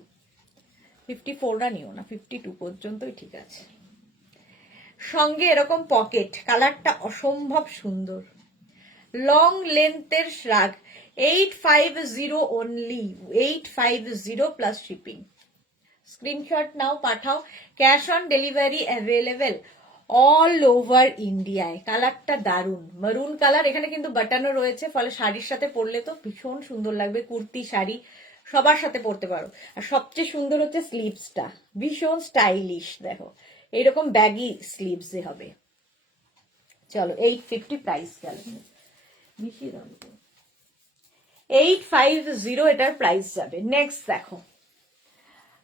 54টা নিও না, 52 পর্যন্তই ঠিক আছে। সঙ্গে এরকম পকেট, কালারটা অসম্ভব সুন্দর, লং লেন্থের shrug. 850 only, 850 plus shipping. Screenshot নাও, পাঠাও। Cash on delivery available all over ইন্ডিয়ায়। কালারটা দারুন, মারুন কালার, এখানে কিন্তু বাটনও রয়েছে, ফলে শাড়ির সাথে পরলে তো ভীষণ সুন্দর লাগবে। কুর্তি, শাড়ি সবার সাথে পরতে পারো। আর সবচেয়ে সুন্দর হচ্ছে স্লিভসটা, ভীষণ স্টাইলিশ দেখো, এইরকম ব্যাগি স্লিভস হবে। চলো 850 প্রাইস গেল। 850 এটার প্রাইস যাবে। নেক্সট দেখো,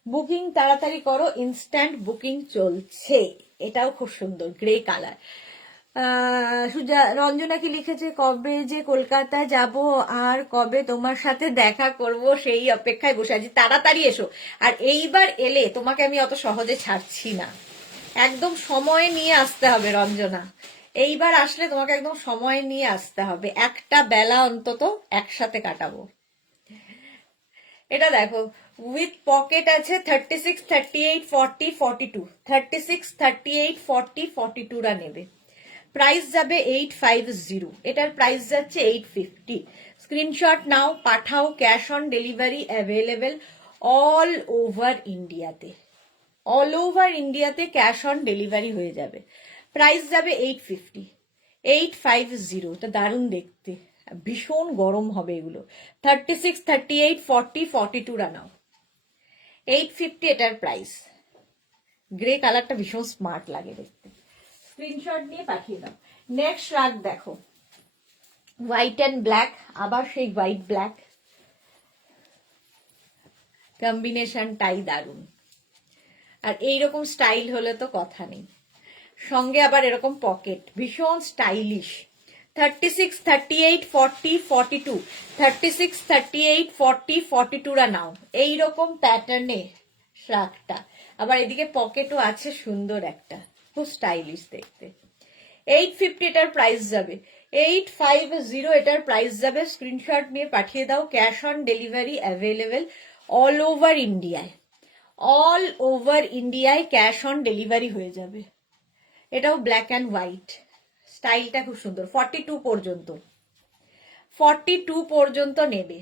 বুকিং তাড়াতাড়ি করো, ইনস্ট্যান্ট বুকিং চলছে। এটাও খুব সুন্দর, গ্রে কালার। রঞ্জনা কি লিখেছে, কবে যে কলকাতা যাব আর কবে তোমার সাথে দেখা করব সেই অপেক্ষায় বসে আছি, তাড়াতাড়ি এসো। আর এইবার এলে তোমাকে আমি অত সহজে ছাড়ছি না, একদম সময় নিয়ে আসতে হবে রঞ্জনা। এইবার আসলে তোমাকে একদম সময় নিয়ে আসতে হবে, একটা বেলা অন্তত একসাথে কাটাবো। এটা দেখো, উইথ পকেট আছে। 36, 38, 40, 42, 36, 38, 40, 42রা নেবে। প্রাইস যাবে 850, এটার প্রাইস যাচ্ছে 850। স্ক্রিনশট নাও, পাঠাও। Cash on delivery available all over ইন্ডিয়াতে, অল ওভার ইন্ডিয়াতে ক্যাশ অন ডেলিভারি হয়ে যাবে। প্রাইস যাবে 850, 850। এটা দারুণ দেখতে, ভীষণ গরম হবে এগুলো। 36, 38, 40, 42রা নাও। 850 এটার প্রাইস। গ্রে কালারটা ভীষণ স্মার্ট লাগে দেখতে। স্ক্রিনশট নিয়ে পাঠিয়ে দাও। নেক্সট রাগ দেখো, হোয়াইট অ্যান্ড ব্ল্যাক, আবার সেই হোয়াইট ব্ল্যাক কম্বিনেশনটাই দারুণ। আর এইরকম স্টাইল হলে তো কথা নেই, সঙ্গে আবার এরকম পকেট, ভীষণ স্টাইলিশ। 36, 38, 40, 42, 36, 38, 40, 42রা নাও। এইরকম প্যাটার্নে শ্রাগটা, আবার এদিকে পকেটও আছে সুন্দর একটা, খুব স্টাইলিশ দেখতে। 850 এটার প্রাইস যাবে, 850 এটার প্রাইস যাবে। স্ক্রিনশট নিয়ে পাঠিয়ে দাও। Cash on delivery available all over ইন্ডিয়ায়, অল ওভার ইন্ডিয়ায় ক্যাশ অন ডেলিভারি হয়ে যাবে। এটাও ব্ল্যাক অ্যান্ড হোয়াইট, স্টাইলটা খুব সুন্দর। 42 পর্যন্ত, 42 পর্যন্ত নেবে।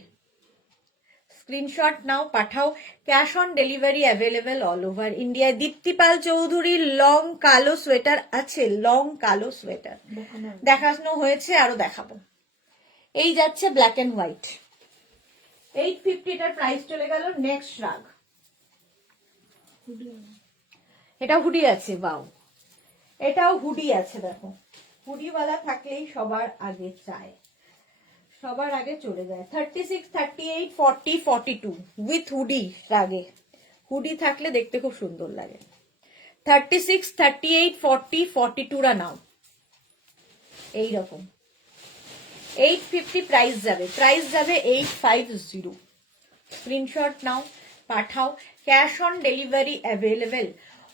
স্ক্রিনশট নাও, পাঠাও। Cash on delivery available all over ইন্ডিয়ায়। দীপ্তিপাল চৌধুরীর লং কালো সোয়েটার আছে, লং কালো সোয়েটার দেখানো হয়েছে, আরো দেখাবো। এই যাচ্ছে ব্ল্যাক অ্যান্ড হোয়াইট। 850 এটার প্রাইস চলে গেল। নেক্সট রাগ, এটা হুডি আছে, বাও, এটাও হুডি আছে। দেখো, হুডিওয়ালা থাকলেই সবার আগে চায়। সবার আগে চলে যায় 36, 38, 40, 42 উইথ হুডি। আগে হুডি থাকলে দেখতে খুব সুন্দর লাগে। 36, 38, 40, 42 রা নাও এইরকম। 850 প্রাইস যাবে, 850। স্ক্রিনশট নাও, পাঠাও। Cash on delivery available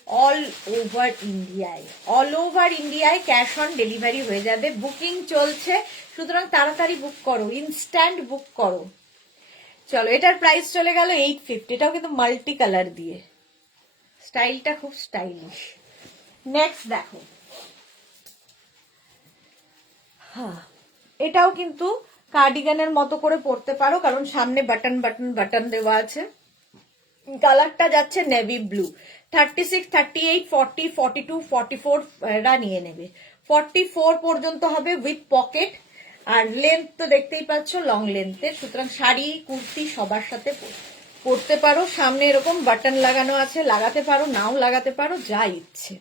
all over ইন্ডিয়ায়। অল ওভার ইন্ডিয়ায় ক্যাশ অন ডেলিভারি হয়ে যাবে। বুকিং চলছে, সুতরাং তাড়াতাড়ি বুক করো, ইনস্ট্যান্ট বুক করো। চলো, এটার প্রাইস চলে গেল 850। এটাও কিন্তু মাল্টি কালার দিয়ে, স্টাইলটা খুব স্টাইলিশ। নেক্সট দেখো, হ্যাঁ এটাও কিন্তু কার্ডিগানের মতো করে পরতে পারো, কারণ সামনে বাটন বাটন বাটন দেওয়া আছে। কালারটা যাচ্ছে নেভি ব্লু। 36, 38, 40, 42, 44 রা নিয়ে নেবে। 44 পর্যন্ত হবে উইথ পকেট। আর লেন্থ তো দেখতেই পাচ্ছ, লং লেন্থের, সুতরাং শাড়ি কুর্তি সবার সাথে পরতে পারো। সামনে এরকম বাটন লাগানো আছে, লাগাতে পারো, নাও লাগাতে পারো, যা ইচ্ছে।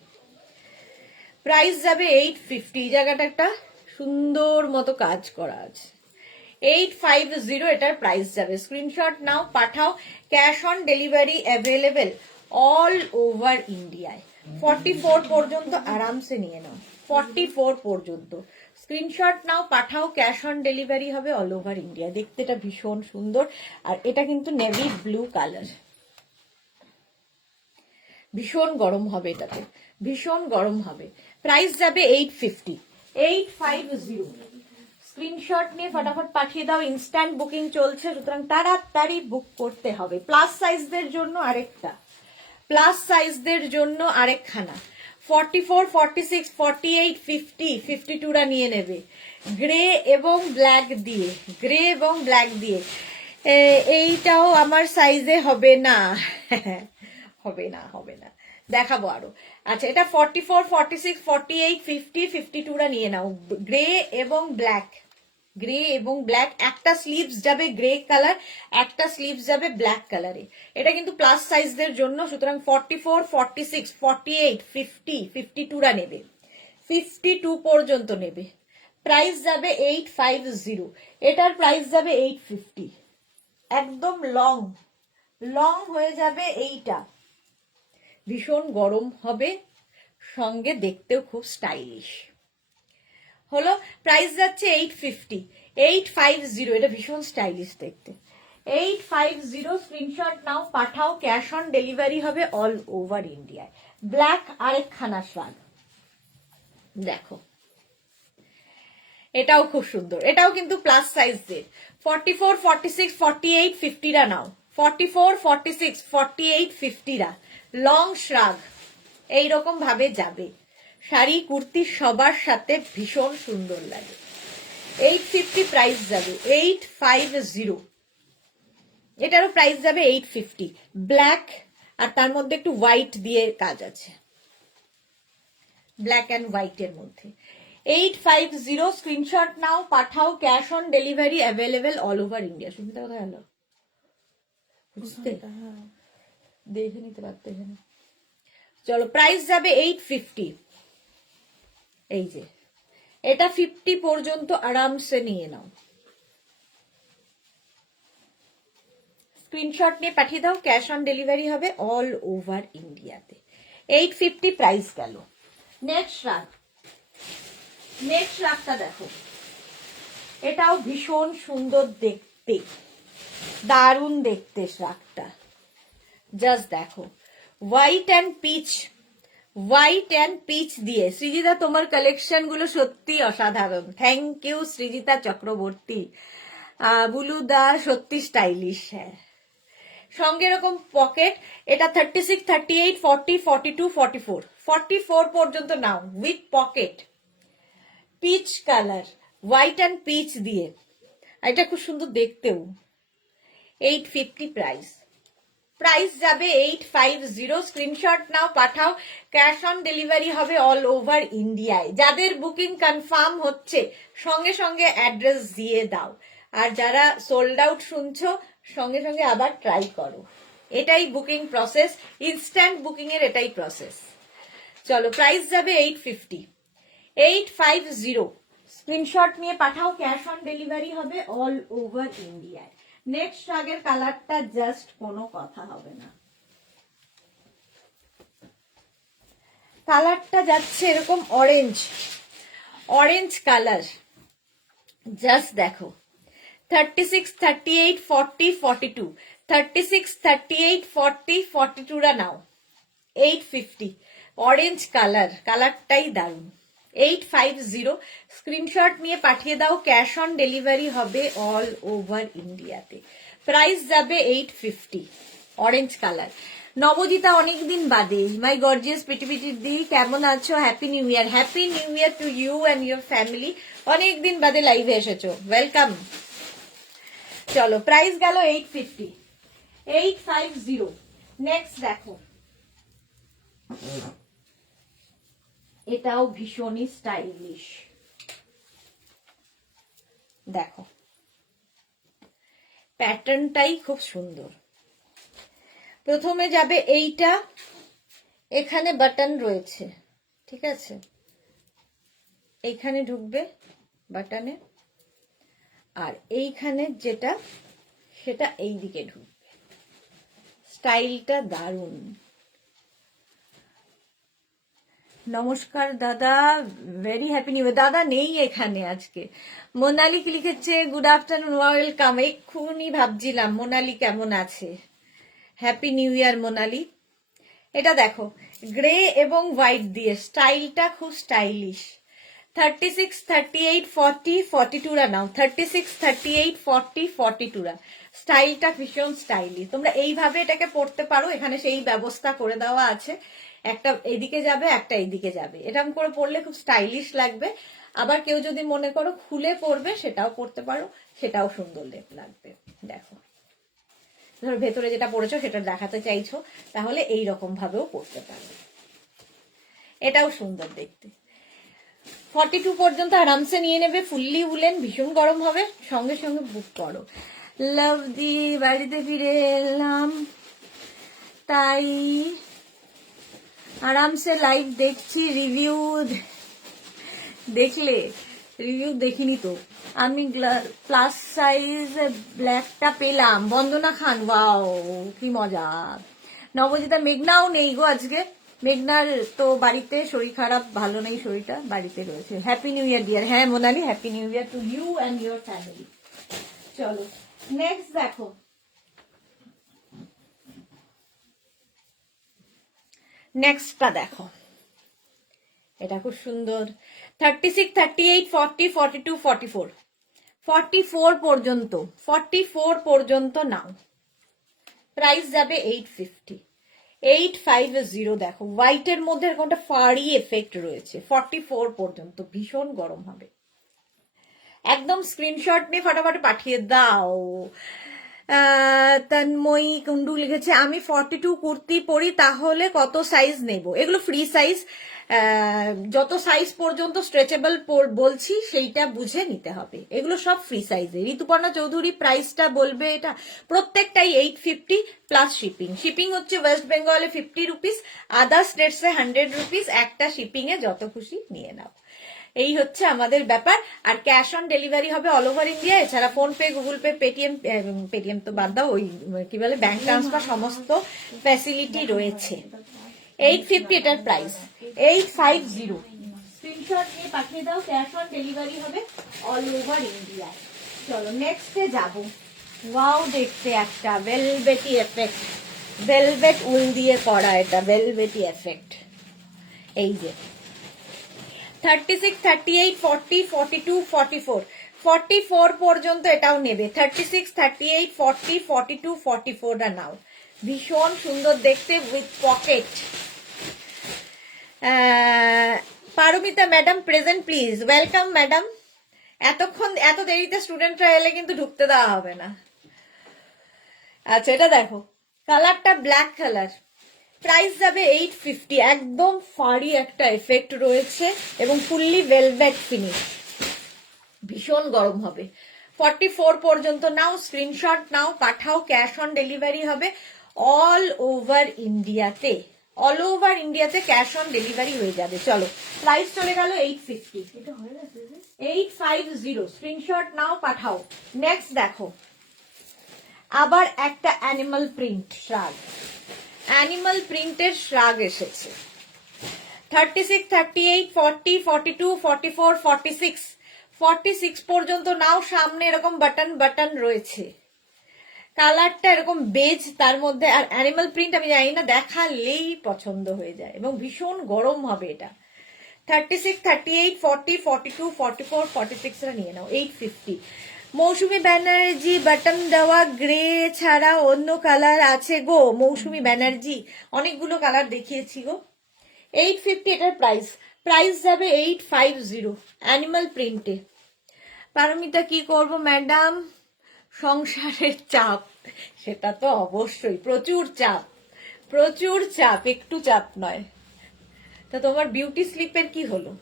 প্রাইস যাবে 850। এই জায়গাটা একটা সুন্দর মতো কাজ করা আছে। 850 এটার প্রাইস যাবে। স্ক্রিনশট নাও, পাঠাও। Cash on delivery available all over ইন্ডিয়ায়। 44 পর্যন্ত আরামসে নিয়ে নাও, 44 পর্যন্ত। স্ক্রিনশট নাও, পাঠাও। ক্যাশ অন ডেলিভারি হবে অল ওভার ইন্ডিয়া। দেখতে এটা ভীষণ সুন্দর। আর এটা কিন্তু নেভি ব্লু কালার, ভীষণ গরম হবে এটাতে, ভীষণ গরম হবে। প্রাইস যাবে 850। 850। স্ক্রিনশট নিয়ে ফটাফট পাঠিয়ে দাও, ইনস্ট্যান্ট বুকিং চলছে, সুতরাং তাড়াতাড়ি বুক করতে হবে। প্লাস সাইজদের জন্য আরেকটা, প্লাস সাইজদের জন্য আরেকখানা। 44, 46, 48, 50, 52 রা নিয়ে নেবে। গ্রে এবং ব্ল্যাক দিয়ে, গ্রে এবং ব্ল্যাক দিয়ে। এইটাও আমার সাইজে হবে না, হবে না, হবে না, দেখাবো আরো। আচ্ছা, এটা 44, 46, 48, 50, 52 রা নিয়ে নাও। গ্রে এবং ব্ল্যাক, গ্রে এবং ব্ল্যাক। একটা স্লিভস যাবে গ্রে কালার, একটা স্লিভস যাবে ব্ল্যাক কালারে। এটা কিন্তু প্লাস সাইজদের জন্য, সুতরাং 44, 46, 48, 50, 52 রা নেবে। 52 পর্যন্ত নেবে। প্রাইস যাবে 850। এটার প্রাইস যাবে 850। একদম লং, লং হয়ে যাবে এইটা। ভীষণ গরম হবে, সঙ্গে দেখতেও খুব স্টাইলিশ হলো। প্রাইস যাচ্ছে 850। 850, এটা ভীষণ স্টাইলিশ দেখতে। 850 স্ক্রিনশট নাও, পাঠাও। ক্যাশ অন ডেলিভারি হবে অল ওভার ইন্ডিয়ায়। ব্ল্যাক আরেকখানা শাড়ি দেখো, এটাও খুব সুন্দর। এটাও কিন্তু প্লাস সাইজের। 44, 46, 48, 50 রা নাও। 44, 46, 48, 50 রা লং শ্রাগ এইরকম ভাবে যাবে। শাড়ি কুর্তি সবার সাথে ভীষণ সুন্দর লাগে। 850 প্রাইস যাবে। 850, এটারও প্রাইস যাবে 850। ব্ল্যাক আর তার মধ্যে একটু হোয়াইট দিয়ে কাজ আছে, ব্ল্যাক অ্যান্ড হোয়াইটের মধ্যে। 850 স্ক্রিনশট নাও, পাঠাও। Cash on delivery available all over India. সুবিধা কোথায় গেল বুঝতে, দেখে নিতে পারতো এখানে। চলো, প্রাইস যাবে 850। এই যে এটা 50 পর্যন্ত আরামসে নিয়ে নাও। স্ক্রিনশট নিয়ে পাঠিয়ে দাও, ক্যাশ অন ডেলিভারি হবে অল ওভার ইন্ডিয়াতে। 850 প্রাইস গেল। নেক্সট রাগ, নেক্সট রাগটা দেখো, এটাও ভীষণ সুন্দর দেখতে, দারুণ দেখতে রাগটা। জাস্ট দেখো, white and peach, white and peach দিয়ে। সৃজিতা, তোমার কালেকশন গুলো সত্যি অসাধারণ। Thank you Srijita Chakraborty. বুলুদা সত্যি স্টাইলিশ। হ্যাঁ, সঙ্গে এরকম পকেট। এটা 36, 38, 40, 42, 44, 44 পর্যন্ত নাও with pocket. Peach colour, white and peach দিয়ে। এটা খুব সুন্দর দেখতেও। 850 প্রাইস। প্রাইস যাবে 850। স্ক্রিনশট নাও, পাঠাও। ক্যাশ অন ডেলিভারি হবে অল ওভার ইন্ডিয়ায়। যাদের বুকিং কনফার্ম হচ্ছে সঙ্গে সঙ্গে অ্যাড্রেস দিয়ে দাও। আর যারা সোল্ড আউট শুনছো, সঙ্গে সঙ্গে আবার ট্রাই করো। এটাই বুকিং প্রসেস, ইনস্ট্যান্ট বুকিং এর এটাই প্রসেস। চলো, প্রাইস যাবে 850। 850 স্ক্রিনশট নিয়ে পাঠাও, ক্যাশ অন ডেলিভারি হবে অল ওভার ইন্ডিয়ায়। নেক্সট আগের কালারটা জাস্ট কোনো কথা হবে না, কালারটা যাচ্ছে এরকম অরেঞ্জ, অরেঞ্জ কালার, জাস্ট দেখো। 36, 38, 40, 42, 36, 38, 40, 42 রা নাও 850, অরেঞ্জ কালার, কালারটাই দারুন। 850 স্ক্রিনশট নিয়ে পাঠিয়ে দাও, ক্যাশ অন ডেলিভারি হবে অল ওভার ইন্ডিয়াতে। প্রাইস যাবে 850, অরেঞ্জ কালার। নবজিতা অনেকদিন বাদে, মাই গর্জিয়াস পিটিপিটির দি কেমন আছো? Happy new year, happy new year to you and your family. অনেকদিন বাদে লাইভে এসেছো, ওয়েলকাম। চলো, প্রাইস গেল 850, 850। নেক্সট দেখো, এটাও ভীষণই স্টাইলিশ, দেখো প্যাটার্নটাই খুব সুন্দর। প্রথমে যাবে এইটা, এখানে বাটন রয়েছে, ঠিক আছে, এইখানে ঢুকবে বাটনে, আর এইখানে যেটা সেটা এই দিকে ঢুকবে। স্টাইলটা দারুণ। নমস্কার দাদা, ভেরি হ্যাপি নিউ ইয়ার। দাদা নেই এখানে আজকে। মোনালি কি লিখেছে, গুড আফটারনুন, ওয়েলকাম। এক্ষুনি ভাবছিলাম মোনালি কেমন আছে। হ্যাপি নিউ ইয়ার মোনালি। এটা দেখো, গ্রে এবং হোয়াইট দিয়ে, স্টাইলটা খুব স্টাইলিশ। 36, 38, 40, 42 রা নাও। 36, 38, 40, 42 রা। স্টাইলটা ভীষণ স্টাইলিশ। তোমরা এইভাবে এটাকে পড়তে পারো, এখানে সেই ব্যবস্থা করে দেওয়া আছে, একটা এইদিকে যাবে একটা এইদিকে যাবে, এরকম করে পড়লে খুব স্টাইলিশ লাগবে। আবার কেউ যদি মনে করো খুলে পড়বে, সেটাও পড়তে পারো, সেটাও সুন্দর লাগবে। দেখো, ধরো ভেতরে যেটা পড়েছো সেটা দেখাতে চাইছো, তাহলে এই রকম ভাবেও পড়তে পারো, এটাও সুন্দর দেখতে। 42 পর্যন্ত আরামসে নিয়ে নেবে, ফুললি উলেন, ভীষণ গরম হবে, সঙ্গে সঙ্গে বুক করো। লাভ দি, বাড়িতে ফিরে এলাম তাই আরামসে লাইভ দেখছি, রিভিউ দেখলে? রিভিউ দেখিনি তো আমি। প্লাস সাইজ ব্ল্যাকটা পেলাম, বন্দনা খান, ওয়াও কি মজা। নবজিতা, মেঘনাও নেই গো আজকে, মেঘনার তো বাড়িতে শরীর খারাপ, ভালো নেই শরীরটা, বাড়িতে রয়েছে। Happy new year dear. হ্যাঁ Monali, happy new year to you and your family. চলো নেক্সট দেখো, নেক্সটটা দেখো, এটা খুব সুন্দর। 36, 38, 40, 42, 44, 44 পর্যন্ত, 44 পর্যন্ত নাও। প্রাইস যাবে 850, 850। দেখো হোয়াইটের মধ্যে এরকম একটা ফাড়ি এফেক্ট রয়েছে। 44 পর্যন্ত ভীষণ গরম হবে। একদম স্ক্রিনশট নিয়ে ফটাফট পাঠিয়ে দাও। তন্ময়ী কুন্ডু লিখেছে, আমি 42 কুর্তি পরি, তাহলে কত সাইজ নেব? এগুলো ফ্রি সাইজ, যত সাইজ পর্যন্ত স্ট্রেচেবল বলছি সেইটা বুঝে নিতে হবে, এগুলো সব ফ্রি সাইজে। ঋতুপর্ণা চৌধুরী প্রাইসটা বলবে, এটা প্রত্যেকটাই 850 প্লাস শিপিং। শিপিং হচ্ছে ওয়েস্ট বেঙ্গলে 50 রুপিস, আদার স্টেটসে 100 রুপিস, একটা শিপিং এ যত খুশি নিয়ে নাও। এই হচ্ছে আমাদের ব্যাপার। আর ক্যাশ অন ডেলিভারি হবে অল ওভার ইন্ডিয়া। এছাড়া phone pay, Google pay, Paytm, Paytm তো বাদ দাও, ওই কি বলে ব্যাংক ট্রান্সফার, সমস্ত ফ্যাসিলিটি রয়েছে। 850 এটার প্রাইস, 850। স্ক্রিনশট নিয়ে পাঠিয়ে দাও, ক্যাশ অন ডেলিভারি হবে অল ওভার ইন্ডিয়া। চলো নেক্সটে যাব। ওয়াও, দেখতে একটা ভেলভেটি এফেক্ট, ভেলভেট উল দিয়ে করা, এটা ভেলভেটি এফেক্ট। এই যে 36, 38, 40, 42, 44, 44 পর্যন্ত এটাও নেবে। 36, 38, 40, 42, 44 টা নাও। ভীষণ সুন্দর দেখতে, with pocket. Paramita madam present please, welcome madam. এতক্ষণ এত দেরিতে স্টুডেন্টরা এলে কিন্তু ঢুকতে দেওয়া হবে না। আচ্ছা, এটা দেখো, কালারটা ব্ল্যাক কালার, প্রাইস যাবে 850। একদম ফাড়ি একটা এফেক্ট রয়েছে এবং ফুললি ভেলভেট ফিনিশ, ভীষণ গরম হবে। 44 পর্যন্ত নাও, স্ক্রিনশট নাও, পাঠাও, ক্যাশ অন ডেলিভারি হবে অল ওভার ইন্ডিয়াতে, অল ওভার ইন্ডিয়াতে ক্যাশ অন ডেলিভারি হয়ে যাবে। চলো প্রাইস চলে গেল 850, এটা হয়ে গেছে যে 850, স্ক্রিনশট নাও পাঠাও। নেক্সট দেখো আবার একটা অ্যানিমাল প্রিন্ট শ্রাগ, অ্যানিমাল প্রিন্টের শ্রাগ এসেছে। 36, 38, 40, 42, 44, 46, 46 পর্যন্ত নাও। সামনে এরকম বাটন বাটন রয়েছে, কালারটা এরকম বেজ, তার মধ্যে আর অ্যানিমাল প্রিন্ট আমি জানি না, দেখালেই পছন্দ হয়ে যায় এবং ভীষণ গরম হবে এটা। 36, 38, 40, 42, 44, 46 রা নিয়ে নাও 850। মৌসুমী ব্যানার্জি বাটন দেওয়া গ্রে ছাড়া অন্য কালার আছে গো মৌসুমী ব্যানার্জি? অনেকগুলো কালার দেখিয়েছি গো। 850 এটার প্রাইস, প্রাইস যাবে 850 অ্যানিমাল প্রিন্টে। পারমিতা কি করব ম্যাডাম, সংসারের চাপ, সেটা তো অবশ্যই প্রচুর চাপ, প্রচুর চাপ, একটু চাপ নয়। তা তোমার বিউটি স্লিপের কি হলো?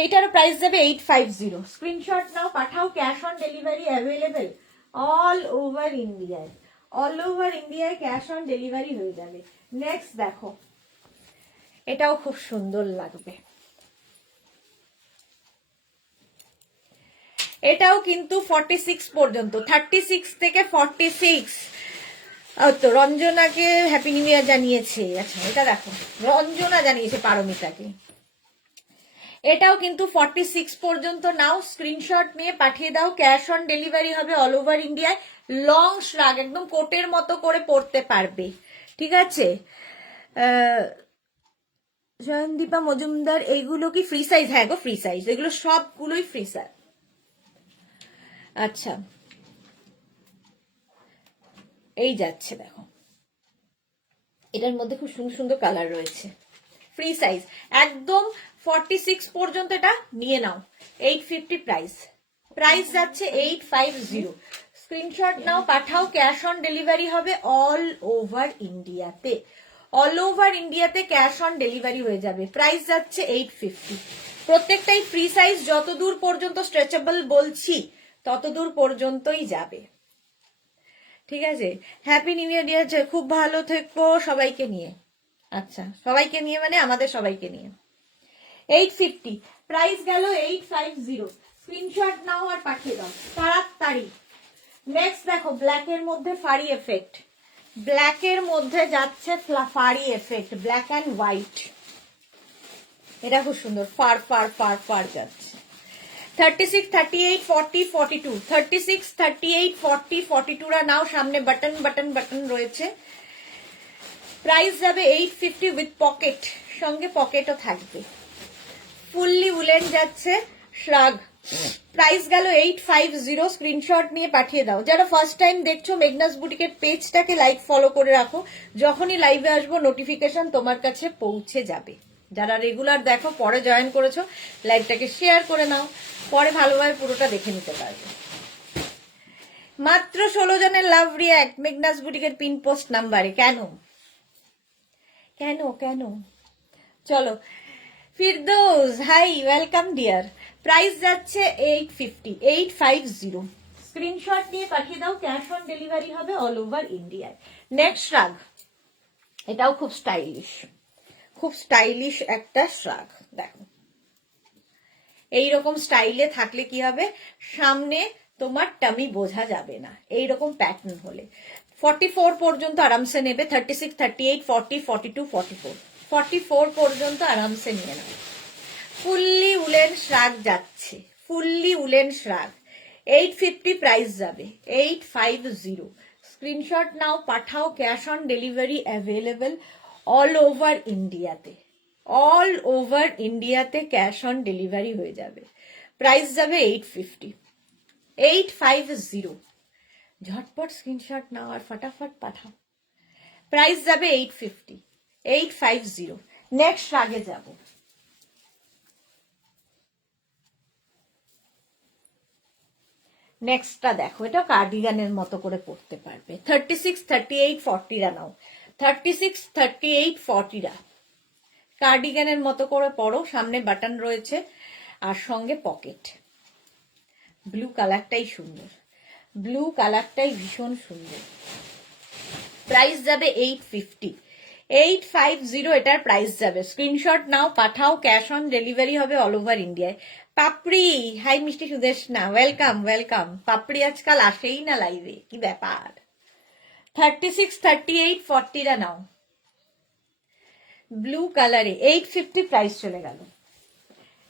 এইটার প্রাইস যাবে 850, স্ক্রিনশট নাও পাঠাও। Cash on delivery available all over ইন্ডিয়ায়, অল ওভার ইন্ডিয়ায় ক্যাশ অন ডেলিভারি হয়ে যাবে। নেক্সট দেখো, এটাও খুব সুন্দর লাগবে, এটাও কিন্তু 46 পর্যন্ত, 36 থেকে 46। তো রঞ্জনাকে হ্যাপি নিউ ইয়ার জানিয়েছে। আচ্ছা এটা দেখো, রঞ্জনা জানিয়েছে পারমিতাকে। এটাও কিন্তু 46 পর্যন্ত নাও, স্ক্রিনশট নিয়ে পাঠিয়ে দাও। ক্যাশ অন ডেলিভারি হবে অল ওভার ইন্ডিয়ায়। লং শ্রাগ, একদম কোটের মতো করে পরতে পারবে, ঠিক আছে। জয়ন্দীপা মজুমদার, এইগুলো কি ফ্রি সাইজ? হ্যাঁ গো ফ্রি সাইজ, এগুলো সবগুলোই ফ্রি সাইজ। আচ্ছা এই যাচ্ছে দেখো, এটার মধ্যে খুব সুন্দর সুন্দর কালার রয়েছে, ফ্রি সাইজ একদম। 46 পর্যন্ত এটা নিয়ে নাও, 850 প্রাইস, প্রাইস যাচ্ছে 850। স্ক্রিনশট নাও পাঠাও। ক্যাশ অন ডেলিভারি হবে অল ওভার ইন্ডিয়াতে, অল ওভার ইন্ডিয়াতে ক্যাশ অন ডেলিভারি হয়ে যাবে। প্রাইস যাচ্ছে 850, প্রত্যেকটাই ফ্রি সাইজ। যতদূর পর্যন্ত স্ট্রেচেবল বলছি ততদূর পর্যন্তই যাবে, ঠিক আছে। হ্যাপি নিউ ইয়ার ডিয়ার, খুব ভালো থেকো সবাইকে নিয়ে। আচ্ছা সবাইকে নিয়ে মানে আমাদের সবাইকে নিয়ে। 850 প্রাইস গেল 850, স্ক্রিনশট নাও আর পাঠিয়ে দাও তাড়াতাড়ি। নেক্সট দেখো ব্ল্যাক এর মধ্যে ফারি এফেক্ট, ব্ল্যাক এর মধ্যে যাচ্ছে ফারি এফেক্ট, ব্ল্যাক অ্যান্ড হোয়াইট। এটা খুব সুন্দর, ফার ফার ফার ফার যাচ্ছে। 36, 38, 40, 42, 36, 38, 40, 42 রা নাও। সামনে বাটন বাটন বাটন রয়েছে। প্রাইস যাবে 850 উইথ পকেট, সঙ্গে পকেটও থাকবে। ফুললি উলেন যাচ্ছে শ্রাগ, প্রাইস গেল 850, স্ক্রিনশট নিয়ে পাঠিয়ে দাও। যারা ফার্স্ট টাইম দেখছো মেঘনাস বুটিকের পেজটাকে লাইক ফলো করে রাখো, যখনই লাইভে আসবো নোটিফিকেশন তোমার কাছে পৌঁছে যাবে। যারা রেগুলার দেখো পরে জয়েন করেছো, লাইভটাকে শেয়ার করে নাও, পরে ভালোভাবে পুরোটা দেখে নিতে পারবে। মাত্র 16 জনের লাভ রিয়াক্ট মেঘনাস বুটিকের পিন পোস্ট নাম্বারে। কেন কেন কেন? চলো Firdous, hi welcome dear. Price যাচ্ছে 850, স্ক্রিনশট নিয়ে পাঠিয়ে দাও। ক্যাশ অন ডেলিভারি হবে অল ওভার ইন্ডিয়ায়। নেক্সট শ্রাগ, এটাও খুব স্টাইলিশ, খুব স্টাইলিশ একটা শ্রাগ। দেখো এইরকম স্টাইলে থাকলে কি হবে, সামনে তোমার টামি বোঝা যাবে না এইরকম প্যাটার্ন হলে। 44 পর্যন্ত আরামসে নেবে, 36, 38, 40, 42, 44, 44 পর্যন্ত আরামসে নিয়ে নাও। ফুললি উলেন শ্রাগ যাচ্ছে, ফুললি উলেন শ্রাগ। 850 প্রাইস যাবে, 850, স্ক্রিনশট নাও পাঠাও। Cash on delivery available all over ইন্ডিয়াতে, অল ওভার ইন্ডিয়াতে ক্যাশ অন ডেলিভারি হয়ে যাবে। প্রাইস যাবে 850, 850, ঝটপট স্ক্রিনশট নাও আর ফটাফট পাঠাও। প্রাইস যাবে 850, 850। নেক্সট আগে যাব, নেক্সটটা দেখো, এটা কার্ডিগানের মতো করে পড়তে পারবে। 36, 38, 40 রা নাও, 36, 38, 40 রা কার্ডিগানের মতো করে পরো। সামনে বাটন রয়েছে আর সঙ্গে পকেট। ব্লু কালারটাই সুন্দর, ব্লু কালারটাই ভীষণ সুন্দর। প্রাইস যাবে 850, 850 এটার প্রাইস যাবে, স্ক্রিনশট নাও, পাঠাও, ক্যাশ অন ডেলিভারি হবে অল ওভার ইন্ডিয়ায়। পাপড়ি, হাই মিষ্টি সুদেশনা, ওয়েলকাম ওয়েলকাম। পাপড়ি আজকাল আসেই না লাইভে, কি ব্যাপার। 36, 38, 40টা নাও, ব্লু কালারে 850 প্রাইস চলে গেল।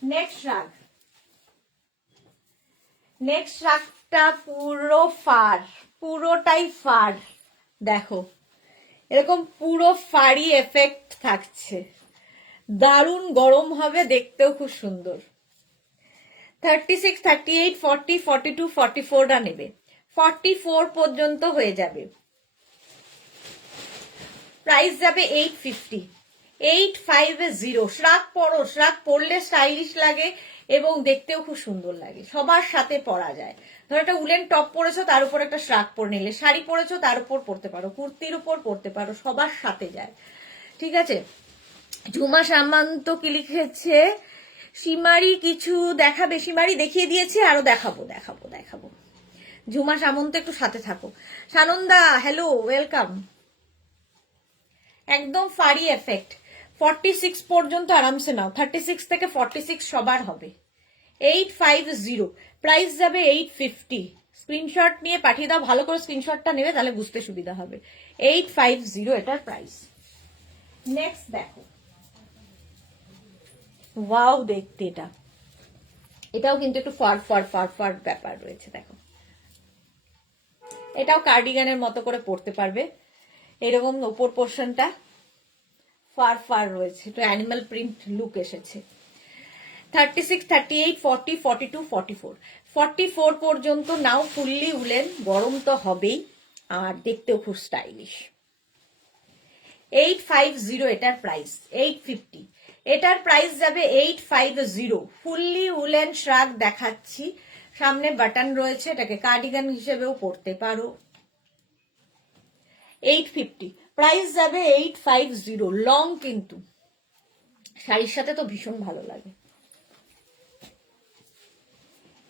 নেক্সট রাগ, নেক্সট রাগটা পুরো ফার, পুরোটাই ফার। দেখো এরকম পুরো ফাড়ি এফেক্ট থাকছে, দারুণ গরম হবে, দেখতেও খুব সুন্দর। 36, 38, 40, 42, 44টা নেবে, 44 পর্যন্ত হয়ে যাবে। প্রাইস যাবে 850, 850। শ্রাগ পরো, শ্রাগ পরলে স্টাইলিশ লাগে এবং দেখতেও খুব সুন্দর লাগে, সবার সাথে পরা যায়। ধরো একটা উলেন টপ পরেছো, তার উপর একটা শ্রাগ পরে নিলে, শাড়ি পরেছো তার উপর পরতে পারো, কুর্তির উপর পরতে পারো, সবার সাথে যায়। ঠিক আছে, ঝুমা সামন্ত কি লিখেছে, সীমারি কিছু দেখাবে? সীমারি দেখিয়ে দিয়েছে, আরো দেখাবো দেখাবো দেখাবো। ঝুমা সামন্ত একটু সাথে থাকো। Sananda hello, welcome. একদম ফারি এফেক্ট, 46 পর্যন্ত আরামসে নাও, 36 থেকে 46 সবার হবে। 850, প্রাইস যাবে 850। স্ক্রিনশট নিয়ে পাঠিয়ে দাও, ভালো করে স্ক্রিনশটটা নেবে, তাহলে বুঝতে সুবিধা হবে। 850 এটার প্রাইস। নেক্সট দেখো, ওয়াও দেখতে এটা, এটাও কিন্তু একটু ফার ফার ফার ফার ব্যাপার রয়েছে। দেখো এটাও কার্ডিগানের মতো করে পরতে পারবে, এরকম ওপর পোর্শনটা ফার ফার রয়েছে, একটু অ্যানিমাল প্রিন্ট লুক এসেছে। 36, 38, 40, 42, 44, 44 পর্যন্ত নাও, ফুললি উলেন, গরম তো হবেই আর দেখতেও খুব স্টাইলিশ। 850 এটার প্রাইস, 850 এটার প্রাইস যাবে 850। ফুললি উলেন শ্রাগ দেখাচ্ছি, সামনে বাটন রয়েছে, এটাকে কার্ডিগান হিসেবেও পরতে পারো। 850 প্রাইস যাবে, 850 লং, কিন্তু শাড়ির সাথে তো ভীষণ ভালো লাগে।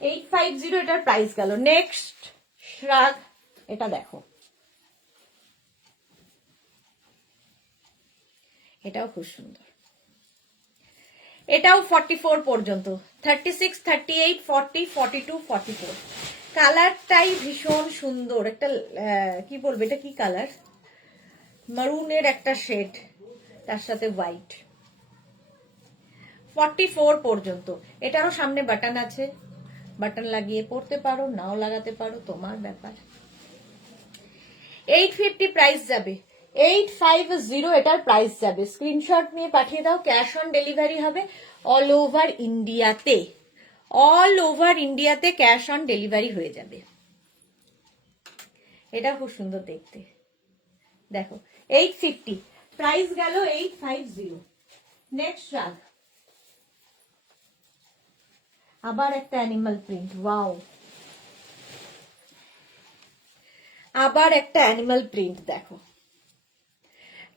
850 এটার প্রাইস গেল। নেক্সট শ্রাগ, এটা দেখো, এটাও খুব সুন্দর, এটাও 44 পর্যন্ত, 36, 38, 40, 42, 44। কালারটাই ভীষণ সুন্দর, একটা কি বলবো, এটা কি কালার, মারুনের একটা শেড, তার সাথে হোয়াইট। 44 পর্যন্ত, এটারও সামনে বাটন আছে, বাটন লাগিয়ে পরতে পারো, নাও লাগাতে পারো, তোমার ব্যাপার। 850 প্রাইস যাবে, 850 এটার প্রাইস যাবে। স্ক্রিনশট নিয়ে পাঠিয়ে দাও, ক্যাশ অন ডেলিভারি হবে অল ওভার ইন্ডিয়াতে, অল ওভার ইন্ডিয়াতে ক্যাশ অন ডেলিভারি হয়ে যাবে। এটা খুব সুন্দর দেখতে, দেখো 850 প্রাইস গেল, 850। নেক্সট রাগ, আবার একটা অ্যানিমাল প্রিন্ট, ওয়াও, আবার একটা অ্যানিমাল প্রিন্ট দেখো।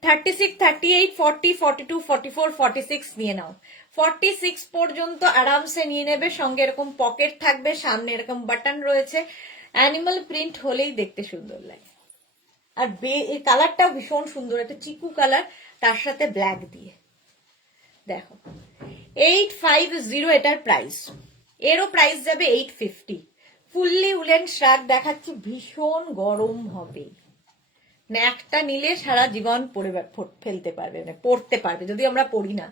36, 38, 40, 42, 44, 46 নিয়ে নাও, 46 পর্যন্ত আরামসে নিয়ে নেবে। সঙ্গে এরকম পকেট থাকবে, সামনে এরকম বাটন রয়েছে, অ্যানিমাল প্রিন্ট হলেই দেখতে সুন্দর লাগে। আর এই কালারটাও ভীষণ সুন্দর, একটা চিকু কালার, তার সাথে ব্ল্যাক দিয়ে। দেখো 850 এটার প্রাইস, এরও প্রাইস যাবে 850। ফুললি উলেন শ্রাগ দেখাচ্ছি, ভীষণ গরম হবে, একটা নিলে সারা জীবন পরে ফেলতে পারবে, মানে পরতে পারবে, যদি আমরা পরি না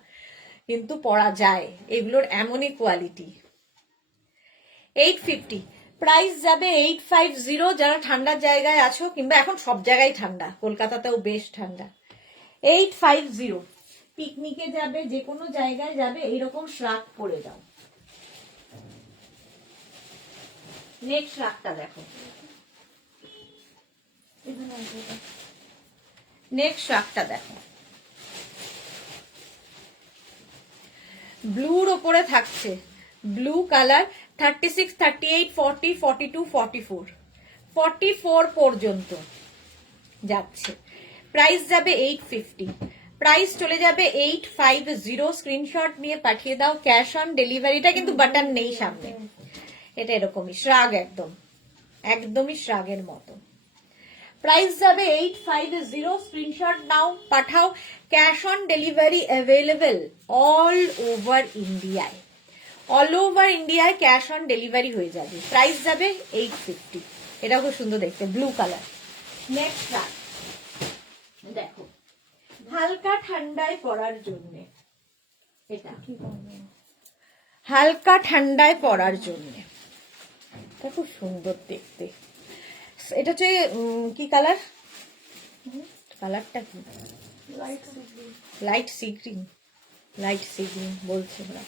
কিন্তু পরা যায়, এগুলোর এমনই কোয়ালিটি। 850 প্রাইস যাবে, 850। যারা ঠান্ডার জায়গায় আছো, কিংবা এখন সব জায়গায় ঠান্ডা, কলকাতাতেও বেশ ঠান্ডা, 850 পিকনিকে যাবে, যে কোনো জায়গায় যাবে, এইরকম শ্রাগ পরে যাও। নেক্সট শ্রাগটা দেখো, নেক্সট শ্রাগটা দেখো, ব্লুর ওপরে থাকছে, ব্লু কালার। 36, 38, 40, 42, 44, 44 পর্যন্ত যাচ্ছে। প্রাইস যাবে 850, প্রাইস চলে যাবে 850। স্ক্রিনশট নিয়ে পাঠিয়ে দাও, ক্যাশ অন ডেলিভারিটা কিন্তু বাটন নেই সামনে, এটা এরকমই শ্রাগ, একদম একদমই শ্রাগের মতো। প্রাইস যাবে 850, স্ক্রিনশট নাও পাঠাও, cash on delivery available all over ইন্ডিয়ায়, অল ওভার ইন্ডিয়ায় ক্যাশ অন ডেলিভারি হয়ে যাবে, প্রাইস যাবে 850। এটা খুব সুন্দর দেখতে, ব্লু কালার। নেক্সট দেখো হালকা ঠান্ডায় পরার জন্য, এটা কি করবো? হালকা ঠান্ডায় পরার জন্য, এটা খুব সুন্দর দেখতে। এটা হচ্ছে কি কালার, কালারটা কি, light light sea green, light sea green বলছে ওরা।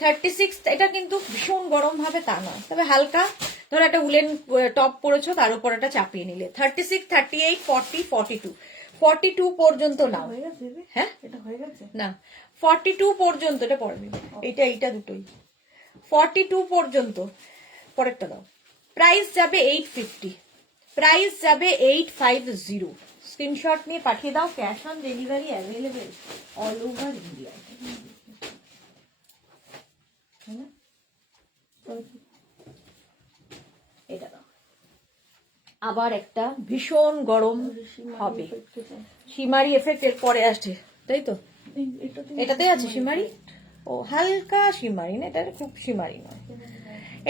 36, এটা কিন্তু ভীষণ গরম ভাবে তা না, তবে হালকা ধরো একটা উলেন টপ পরেছো তার উপর একটা চাপিয়ে নিলে। 36, 38, 40, 42, 42 পর্যন্ত নাও। হয়ে গেছে রে? হ্যাঁ এটা হয়ে গেছে? না, 42 পর্যন্ত, এটা পড়বে, এইটা দুটোই 42 পর্যন্ত, পরেরটা দাও। প্রাইস যাবে 850, প্রাইস যাবে 850, স্ক্রিনশট নিয়ে পাঠিয়ে দাও, cash on delivery available all over India. এটা দাও। আবার একটা ভীষণ গরম হবে, সীমারি এফেক্ট এর পরে আসছে, তাই তো? এটাতে আছে সীমারি, ও হালকা সীমারি না, এটা খুব সীমারি নয়।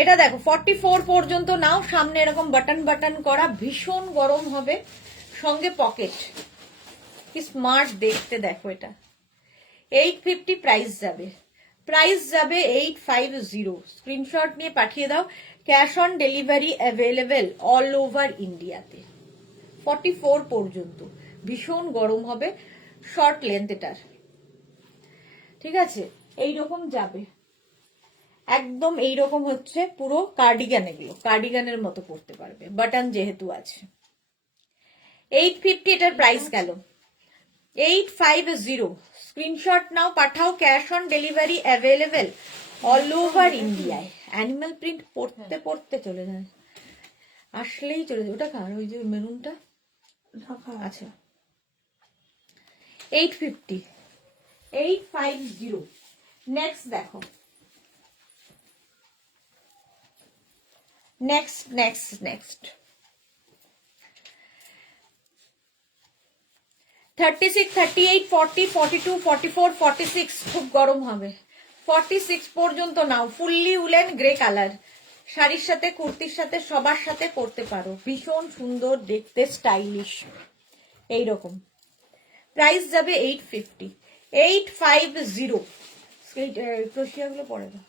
এটা দেখো 44 পর্যন্ত নাও, সামনে এরকম বাটন বাটন করা, ভীষণ গরম হবে, সঙ্গে পকেট, কি স্মার্ট দেখতে দেখো। এটা 850, প্রাইস যাবে, প্রাইস যাবে 850, স্ক্রিনশট নিয়ে পাঠিয়ে দাও, cash on delivery available all over ইন্ডিয়াতে। 44 পর্যন্ত, ভীষণ গরম হবে, শর্ট লেন্থ এটার, ঠিক আছে? এইরকম যাবে, একদম এইরকম হচ্ছে পুরো কার্ডিগান, এগুলো কার্ডিগানের মতো পড়তে পারবে, বাটন যেহেতু আছে। 850 এটার প্রাইস গেল 850, স্ক্রিনশট নাও পাঠাও, cash on delivery available all over ইন্ডিয়ায়। অ্যানিমাল প্রিন্ট পড়তে পড়তে চলে যায়, আসলেই চলে যায়। ওটা কার, ওই যে মেরুনটা ঢাকা আচ্ছা। 850, 850। নেক্সট দেখো, নেক্সট 36, 38, 40, 42, 44, 46, খুব গরম হবে। 46 পর্যন্ত নাও, ফুললি উলেন গ্রে কালার, শাড়ির সাথে কুর্তির সাথে সবার সাথে পরতে পারো, ভীষণ সুন্দর দেখতে, স্টাইলিশ এইরকম। প্রাইস যাবে 850, 850, ক্রোশিয়াগুলো পরে দাও।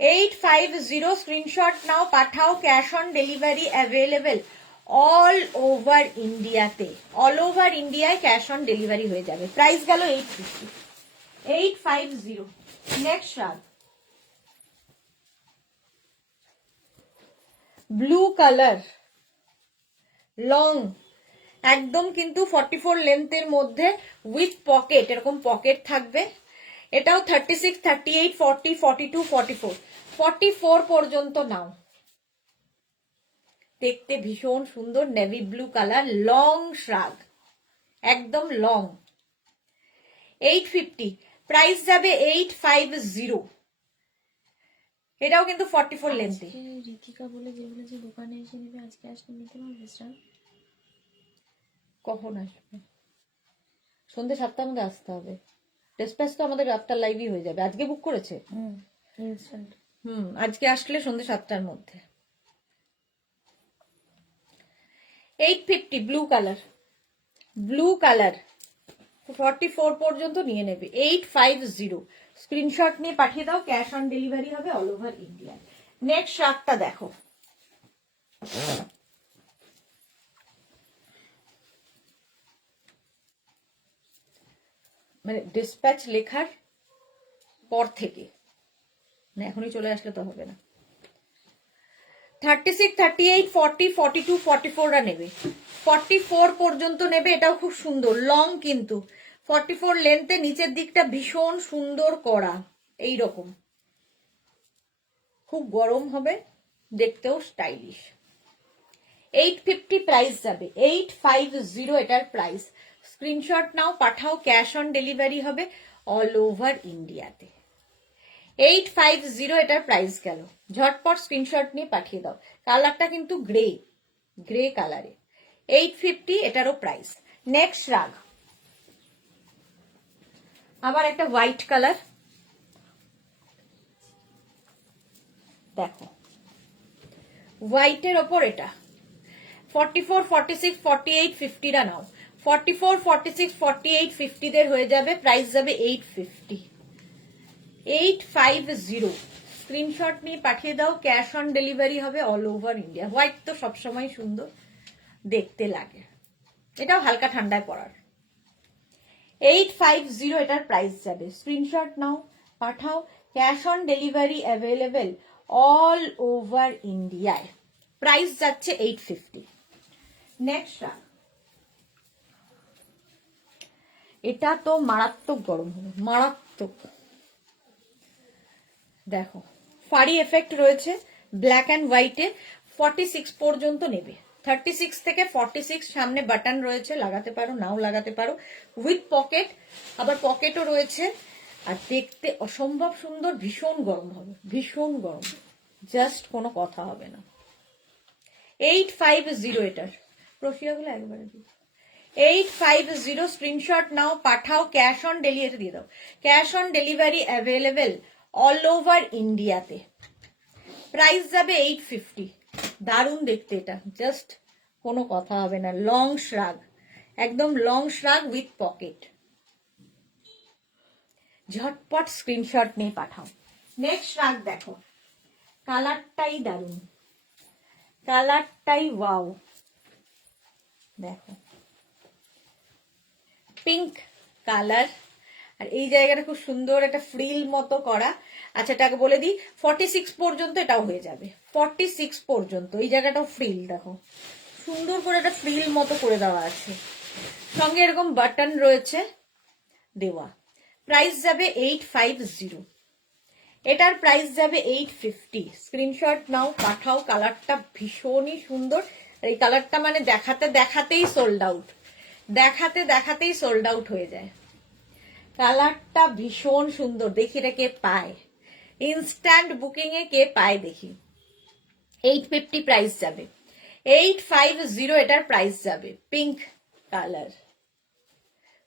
850, স্ক্রিনশট নাও পাঠাও, cash on delivery available all over ইন্ডিয়াতে, অল ওভার ইন্ডিয়ায় ক্যাশ অন ডেলিভারি হয়ে যাবে। প্রাইস গেল 850, 850। Next shirt, blue colour, long, একদম কিন্তু 44 লেন্থের মধ্যে উইথ পকেট, এরকম পকেট থাকবে। এটাও 36, 38, 40, 42, 44, 44 পর্যন্ত নাও, দেখতে ভীষণ সুন্দর, নেভি ব্লু কালার, লং শ্রাগ, একদম লং। 850, প্রাইস যাবে 850, এটাও কিন্তু 44 লেন্থে। রিতিকা বলে যেগুলো যে দোকানে এসে নেবে, আজকে আসলে নিতে পারবে স্যার? কখন আসবে? সন্ধ্যে 7টার মধ্যে আসতে হবে, ডিসপ্যাচ তো আমাদের আফটার লাইভই হয়ে যাবে। আজকে বুক করেছে, ইনস্ট্যান্ট। আজকে আসলে সন্ধ্যে 7টার মধ্যে। 850, ব্লু কালার, ব্লু কালার, 44 পর্যন্ত নিয়ে নেবে। 850, স্ক্রিনশট নিয়ে পাঠিয়ে দাও, ক্যাশ অন ডেলিভারি হবে অল ওভার ইন্ডিয়া। নেক্সট শার্টটা দেখো, মানে ডিসপ্যাচ লেখার পর থেকে, মানে এখনই চলে আসলে তো হবে না। 36, 38, 40, 42, 44রা নেবে, 44 পর্যন্ত নেবে। এটাও খুব সুন্দর, লং কিন্তু 44 লেন্থে, নিচের দিকটা ভীষণ সুন্দর করা, এই রকম, খুব গরম হবে, দেখতেও স্টাইলিশ। 850, প্রাইস যাবে 850, এটার প্রাইস। স্ক্রিনশট নাও পাঠাও, ক্যাশ অন ডেলিভারি হবে অল ওভার ইন্ডিয়াতে। 850, এটার প্রাইস গেল। ঝটপট স্ক্রিনশট নিয়ে পাঠিয়ে দাও। কালারটা কিন্তু গ্রে, গ্রে কালারে। 850 এটারও প্রাইস। নেক্সট রাগ, আবার একটা হোয়াইট কালার, দেখো হোয়াইটের ওপর এটা 44, 46, 48, 50 রা নাও। 44, 46, 48, 50 দের হয়ে যাবে, প্রাইস যাবে 850। 850 স্ক্রিনশট নিয়ে পাঠিয়ে দাও, ক্যাশ অন ডেলিভারি হবে অল ওভার ইন্ডিয়া। হোয়াইট তো সবসময় সুন্দর দেখতে লাগে, এটাও হালকা ঠান্ডায় পরার। 850 এটার প্রাইস যাবে, স্ক্রিনশট নাও পাঠাও, cash on delivery available all over ইন্ডিয়ায়, প্রাইস যাচ্ছে 850। নেক্সট এটা তো মারাত্মক গরম হবে, মারাত্মক। দেখো ফাড়ি এফেক্ট রয়েছে ব্ল্যাক অ্যান্ড হোয়াইটে, 46 পর্যন্ত নেবে। 36 থেকে 46 সামনে বাটন রয়েছে, লাগাতে পারো নাও লাগাতে পারো, উইথ পকেট, আবার পকেটও রয়েছে। আর দেখতে অসম্ভব সুন্দর, ভীষণ গরম হবে, ভীষণ গরম, জাস্ট কোনো কথা হবে না। 850 এটার প্রফিয়াগুলো একবারে দিই। 850 স্ক্রিনশট নাও পাঠাও, ক্যাশ অন ডেলিভারি দিয়ে দাও, cash on delivery available all over ইন্ডিয়াতে, প্রাইস যাবে 850। দারুণ দেখতে এটা, জাস্ট কোনো কথা হবে না। লং শ্রাগ, একদম লং শ্রাগ উইথ পকেট, ঝটপট স্ক্রিনশট নিয়ে পাঠাও। নেক্সট শ্রাগ দেখো, কালারটাই দারুণ, কালারটাই ওয়াও, দেখো পিঙ্ক কালার, আর এই জায়গাটা খুব সুন্দর একটা ফ্রিল মতো করা। আচ্ছা এটাকে বলে দিই, 46 পর্যন্ত এটাও হয়ে যাবে, 46 পর্যন্ত। এই জায়গাটাও ফ্রিল, দেখো সুন্দর করে একটা ফ্রিল মতো করে দেওয়া আছে, সঙ্গে এরকম বাটন রয়েছে দেওয়া। প্রাইস যাবে 850, এটার প্রাইস যাবে 850। স্ক্রিনশট নাও পাঠাও, কালারটা ভীষণই সুন্দর। এই কালারটা মানে দেখাতে দেখাতেই সোল্ড আউট, দেখাতে দেখাতেই সোল্ড আউট হয়ে যায়। কালারটা ভীষণ সুন্দর, দেখি এটা কে পায়, ইনস্ট্যান্ট বুকিং এ কে পায় দেখি। 850 প্রাইস যাবে, 850 এটার প্রাইস যাবে। পিঙ্ক কালার,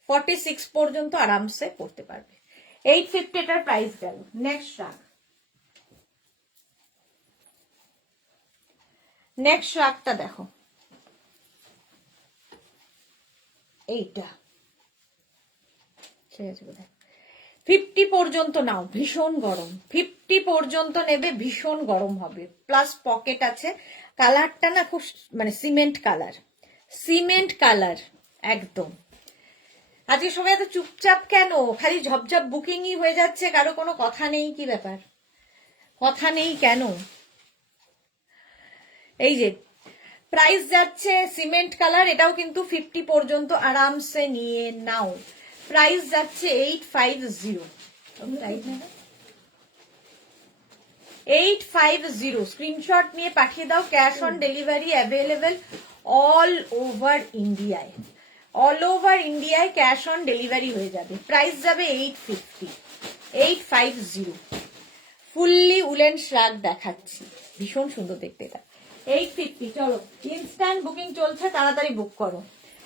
46 পর্যন্ত আরামসে পড়তে পারবে, 850 এটার প্রাইস গেল। নেক্সট রাগ, নেক্সট রাগটা দেখো, এইটা 50 পর্যন্ত নাও, ভীষণ গরম, 50 পর্যন্ত নেবে, ভীষণ গরম হবে, প্লাস পকেট আছে। কালারটা না খুব মানে সিমেন্ট কালার, সিমেন্ট কালার একদম। আজকে সবাই এত চুপচাপ কেন, খালি ঝপঝপ বুকিংই হয়ে যাচ্ছে, কারো কোনো কথা নেই, কি ব্যাপার, কথা নেই কেন? এই যে প্রাইস যাচ্ছে সিমেন্ট কালার, এটাও কিন্তু 50 পর্যন্ত আরামসে নিয়ে নাও, প্রাইস যাচ্ছে 850। 850 স্ক্রিনশট নিয়ে পাঠিয়ে দাও, cash on delivery available all over ইন্ডিয়ায়, অল ওভার ইন্ডিয়ায় ক্যাশ অন ডেলিভারি হয়ে যাবে, প্রাইস যাবে 850। 850 ফুললি উলেন শ্রাগ দেখাচ্ছি, ভীষণ সুন্দর দেখতে এটা। 850, চলো ইনস্ট্যান্ট বুকিং চলছে, তাড়াতাড়ি বুক করো।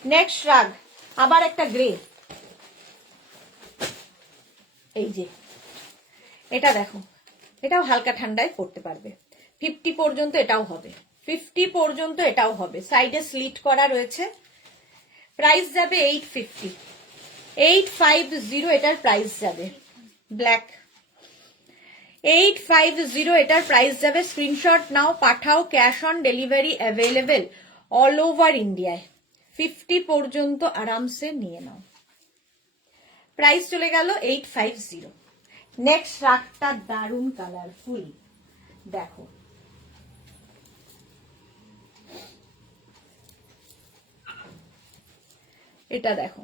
নেক্সট শ্রাগ, আবার একটা গ্রে, এই যে এটা দেখো, এটাও হালকা ঠান্ডায় পড়তে পারবে, 50 পর্যন্ত এটাও হবে, 50 পর্যন্ত এটাও হবে, সাইডে স্লিট করা রয়েছে, প্রাইস যাবে 850। 850 এটার প্রাইস যাবে, ব্ল্যাক 850 এটার প্রাইস যাবে। স্ক্রিনশট নাও পাঠাও, cash on delivery available all over ইন্ডিয়ায়, 50 পর্যন্ত আরামসে নিয়ে নাও, প্রাইস চলে গেল 850। নেক্সট রাগটা দারুন কালারফুল, দেখো এটা দেখো,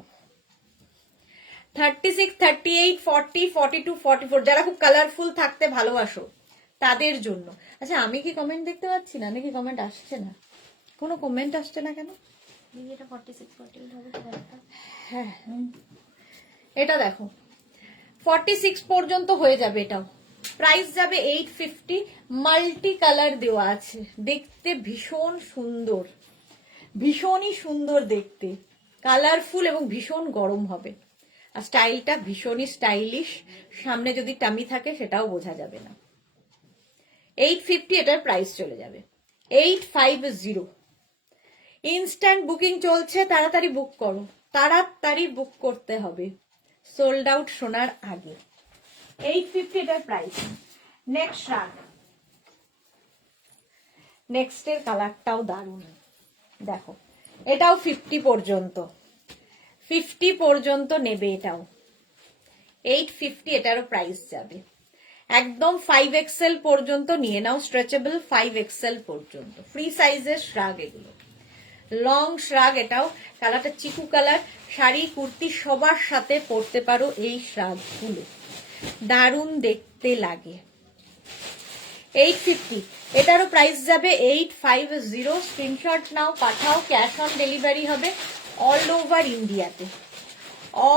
36, 38, 40, 42, 44, যারা খুব কালারফুল থাকতে ভালোবাসো তাদের জন্য। আচ্ছা আমি কি কমেন্ট দেখতে পাচ্ছি না, নাকি কমেন্ট আসছে না, কোনো কমেন্ট আসছে না কেন? এটা 46, 48 হবে কালারটা। হ্যাঁ এটা দেখো 46 পর্যন্ত হয়ে যাবে, এটাও প্রাইস যাবে 850। মাল্টি কালার দেওয়া আছে, দেখতে ভীষণ সুন্দর, ভীষণই সুন্দর দেখতে, কালারফুল এবং ভীষণ গরম হবে। আর স্টাইলটা ভীষণই স্টাইলিশ, সামনে যদি টামি থাকে সেটাও বোঝা যাবে না। 850 এটার প্রাইস চলে যাবে 850। ইনস্ট্যান্ট বুকিং চলছে, তাড়াতাড়ি বুক করো, তাড়াতাড়ি বুক করতে হবে, সোল্ড আউট শোনার আগে। 850 এটার প্রাইস। নেক্সট রাগ, নেক্সট এর কালারটাও দারুণ, দেখো এটাও 50 পর্যন্ত, 50 পর্যন্ত নেবে এটাও। 850 এটারও প্রাইস যাবে। একদম 5XL পর্যন্ত নিয়ে নাও, স্ট্রেচেবল 5XL পর্যন্ত, ফ্রি সাইজের শ্রাগ এগুলো, লং শ্রাগ। এটাও কালারটা চিকু কালার, শাড়ি কুর্তি সবার সাথে পরতে পারো এই শ্রাগগুলো, দারুণ দেখতে লাগে। 850 এটারও প্রাইস যাবে 850। স্ক্রিনশট নাও, পাঠাও, ক্যাশ অন ডেলিভারি হবে অল ওভার ইন্ডিয়াতে,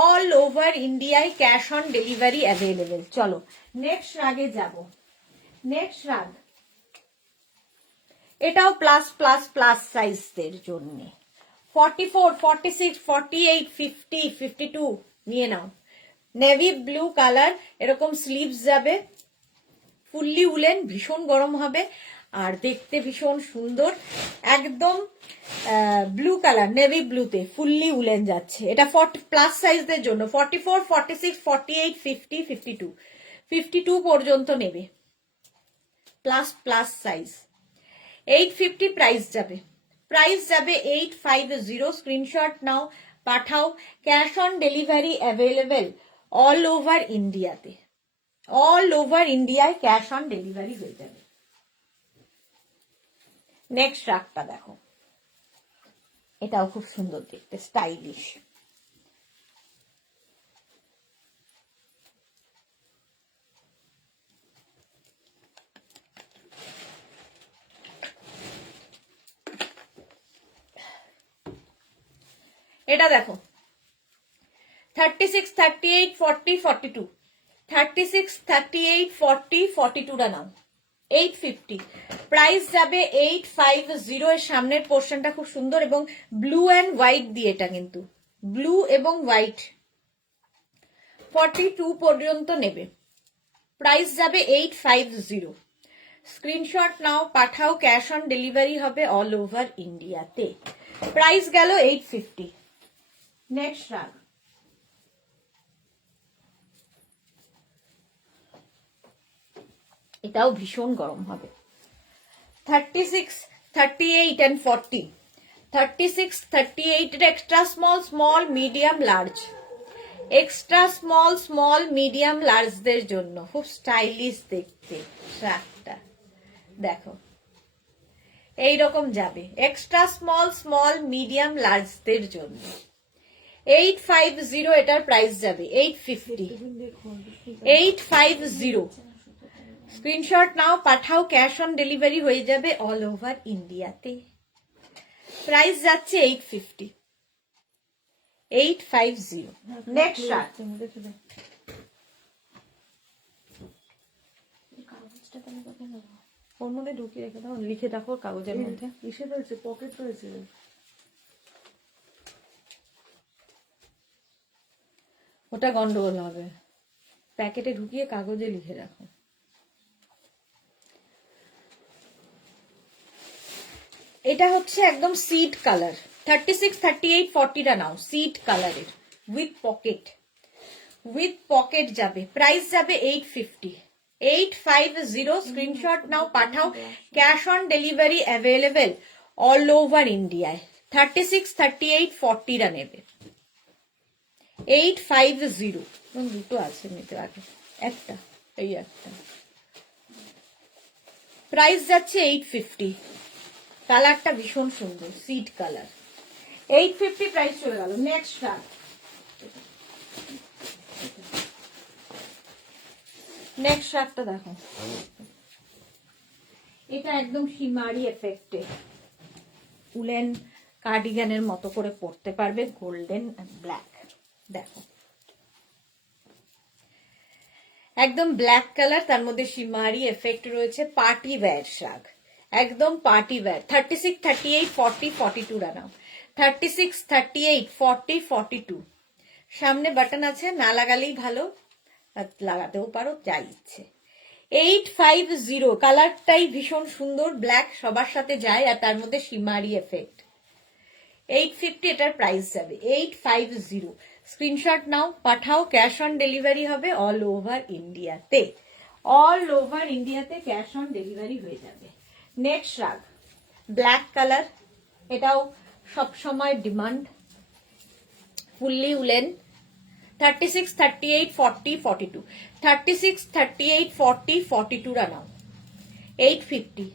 অল ওভার ইন্ডিয়ায় ক্যাশ অন ডেলিভারি অ্যাভেলেবেল। চলো নেক্সট রাগে যাব। নেক্সট রাগ, এটাও প্লাস প্লাস প্লাস সাইজদের জন্য, 44, 46, 48, 50, 52 নিয়ে নাও। নেভি ব্লু কালার, এরকম স্লিভস যাবে, ফুললি উলেন, ভীষণ গরম হবে আর দেখতে ভীষণ সুন্দর। একদম ব্লু কালার, নেভি ব্লুতে ফুললি উলেন যাচ্ছে। এটা 40 প্লাস সাইজদের জন্য, 44, 46, 48, 50, 52, 52 পর্যন্ত নেবে, প্লাস প্লাস সাইজ। 850 প্রাইস যাবে, প্রাইস যাবে 850। স্ক্রিনশট নাও, পাঠাও, cash on delivery available all over ইন্ডিয়াতে, অল ওভার ইন্ডিয়ায় ক্যাশ অন ডেলিভারি হয়ে যাবে। নেক্সট রাগটা দেখো, এটাও খুব সুন্দর দেখতে, স্টাইলিশ। এটা দেখো 36, 38, 40, 42, 36, 38, 40, 42টা নাও। 850 প্রাইস যাবে 850। এর সামনের পোর্শনটা খুব সুন্দর এবং ব্লু অ্যান্ড হোয়াইট দিয়ে, এটা কিন্তু ব্লু এবং হোয়াইট। 42 পর্যন্ত নেবে, প্রাইস যাবে 850। স্ক্রিনশট নাও, পাঠাও, ক্যাশ অন ডেলিভারি হবে অল ওভার ইন্ডিয়াতে। প্রাইস গেল 850। নেক্সট রাগ, এটাও ভীষণ গরম হবে। 36, 38 and 40, 36, 38 extra small, small, medium, large, extra small, small, medium, লার্জদের জন্য খুব স্টাইলিশ দেখতে শ্রাগটা, দেখো এইরকম যাবে, এক্সট্রা স্মল, স্মল, মিডিয়াম, লার্জদের জন্য। 850 এটার প্রাইস যাবে 850, 850। স্ক্রিনশট নাও, পাঠাও, ক্যাশ অন ডেলিভারি হয়ে যাবে অল ওভার ইন্ডিয়াতে। প্রাইস যাচ্ছে 850, 850। নেক্সট রাগ, কাগজটা তাহলে কোথায় দেবো? ওর মধ্যে ঢুকিয়ে রেখে দাও, লিখে রাখো কাগজের মধ্যে। ইসে রয়েছে, পকেট রয়েছে। ওটা গন্ডগোল হবে, প্যাকেটে ঢুকিয়ে কাগজে লিখে রাখো। এটা হচ্ছে একদম সিড কালার, 36, 38, 40টা নাও, সিড কালারের উইথ পকেট, উইথ পকেট যাবে, প্রাইস যাবে 850, 850। স্ক্রিনশট নাও, পাঠাও, cash on delivery available all over ইন্ডিয়ায়। 36, 38, 40টা নেবে 850। দুটো আছে নিতে আগে, একটা এই একটা, প্রাইস যাচ্ছে 850। কালারটা ভীষণ সুন্দর, সিড কালার, 850 প্রাইস চলে গেল। নেক্সট রাগ, নেক্সট রাগটা দেখো, এটা একদম শিমারি এফেক্টে, উলেন কার্ডিগানের মতো করে পরতে পারবে, গোল্ডেন এন্ড ব্ল্যাক। দেখো একদম ব্ল্যাক কালার, তার মধ্যে শিমারি এফেক্ট রয়েছে, পার্টি ওয়্যার শাগ, একদম পার্টি ওয়্যার। 36, 38, 40, 42 নাও। 36, 38, 40, 42। সামনে বাটন আছে, না লাগালেই ভালো, আর লাগাতেও পারো, যা ইচ্ছে। 850, কালারটাই ভীষণ সুন্দর, ব্ল্যাক সবার সাথে যায়, আর তার মধ্যে শিমারি এফেক্ট। 850 এটার প্রাইস যাবে। 850 স্ক্রিনশট নাও, পাঠাও, ক্যাশ অন ডেলিভারি হবে অল ওভার ইন্ডিয়াতে। অল ওভার ইন্ডিয়াতে ক্যাশ অন ডেলিভারি হয়ে যাবে। নেক্সট রাগ, ব্ল্যাক কালার, এটাও সব সময় ডিমান্ড, ফুললি উলেন। 36, 38, 40, 42। 36, 38, 40, 42 নাও। 850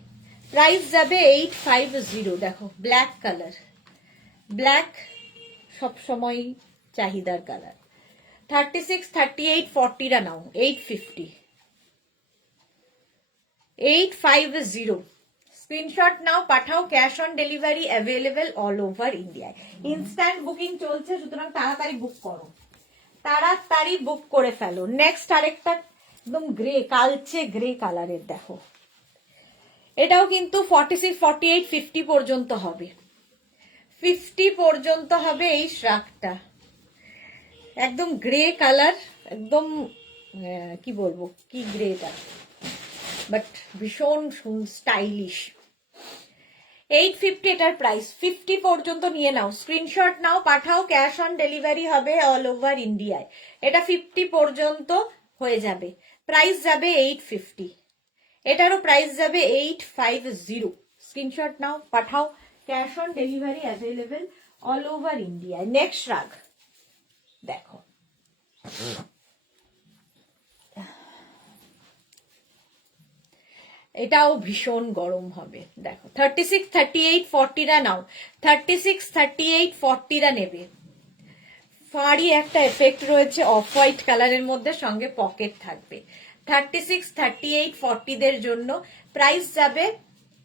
প্রাইস যাবে। 850 দেখো, ব্ল্যাক কালার, ব্ল্যাক সবসময় চাহিদার কালার। 36, 38, 40 নাও। 850। 850 স্ক্রিনশট নাও, পাঠাও, cash on delivery available all over ইন্ডিয়ায়। ইনস্ট্যান্ট বুকিং চলছে, সুতরাং তাড়াতাড়ি বুক করো, তাড়াতাড়ি বুক করে ফেলো। নেক্সট আরেকটা একদম গ্রে, কালচে গ্রে কালারের দেখো, এটাও কিন্তু 46, 48, 50 পর্যন্ত হবে। 50 পর্যন্ত হবে এই শ্রাকটা। একদম গ্রে কালার, একদম কি বলবো, কি গ্রেটা, বাট ভীষণ স্টাইলিশ। 850 এটার প্রাইস। 50 পর্যন্ত নিয়ে নাও, স্ক্রিনশট নাও, পাঠাও, ক্যাশ অন ডেলিভারি হবে অল ওভার ইন্ডিয়ায়। এটা 50 পর্যন্ত হয়ে যাবে, প্রাইস যাবে 850। এটারও প্রাইস যাবে 850। স্ক্রিনশট নাও, পাঠাও, cash on delivery available all over ইন্ডিয়ায়। নেক্সট রাগ দেখো, এটাও ভীষণ গরম হবে দেখো। 36, 38, 40 নাও। 36, 38, 40 নেবে। ফাড়ি একটা এফেক্ট রয়েছে অফ হোয়াইট কালারের মধ্যে, সঙ্গে পকেট থাকবে। 36, 38, 40 দের জন্য প্রাইস যাবে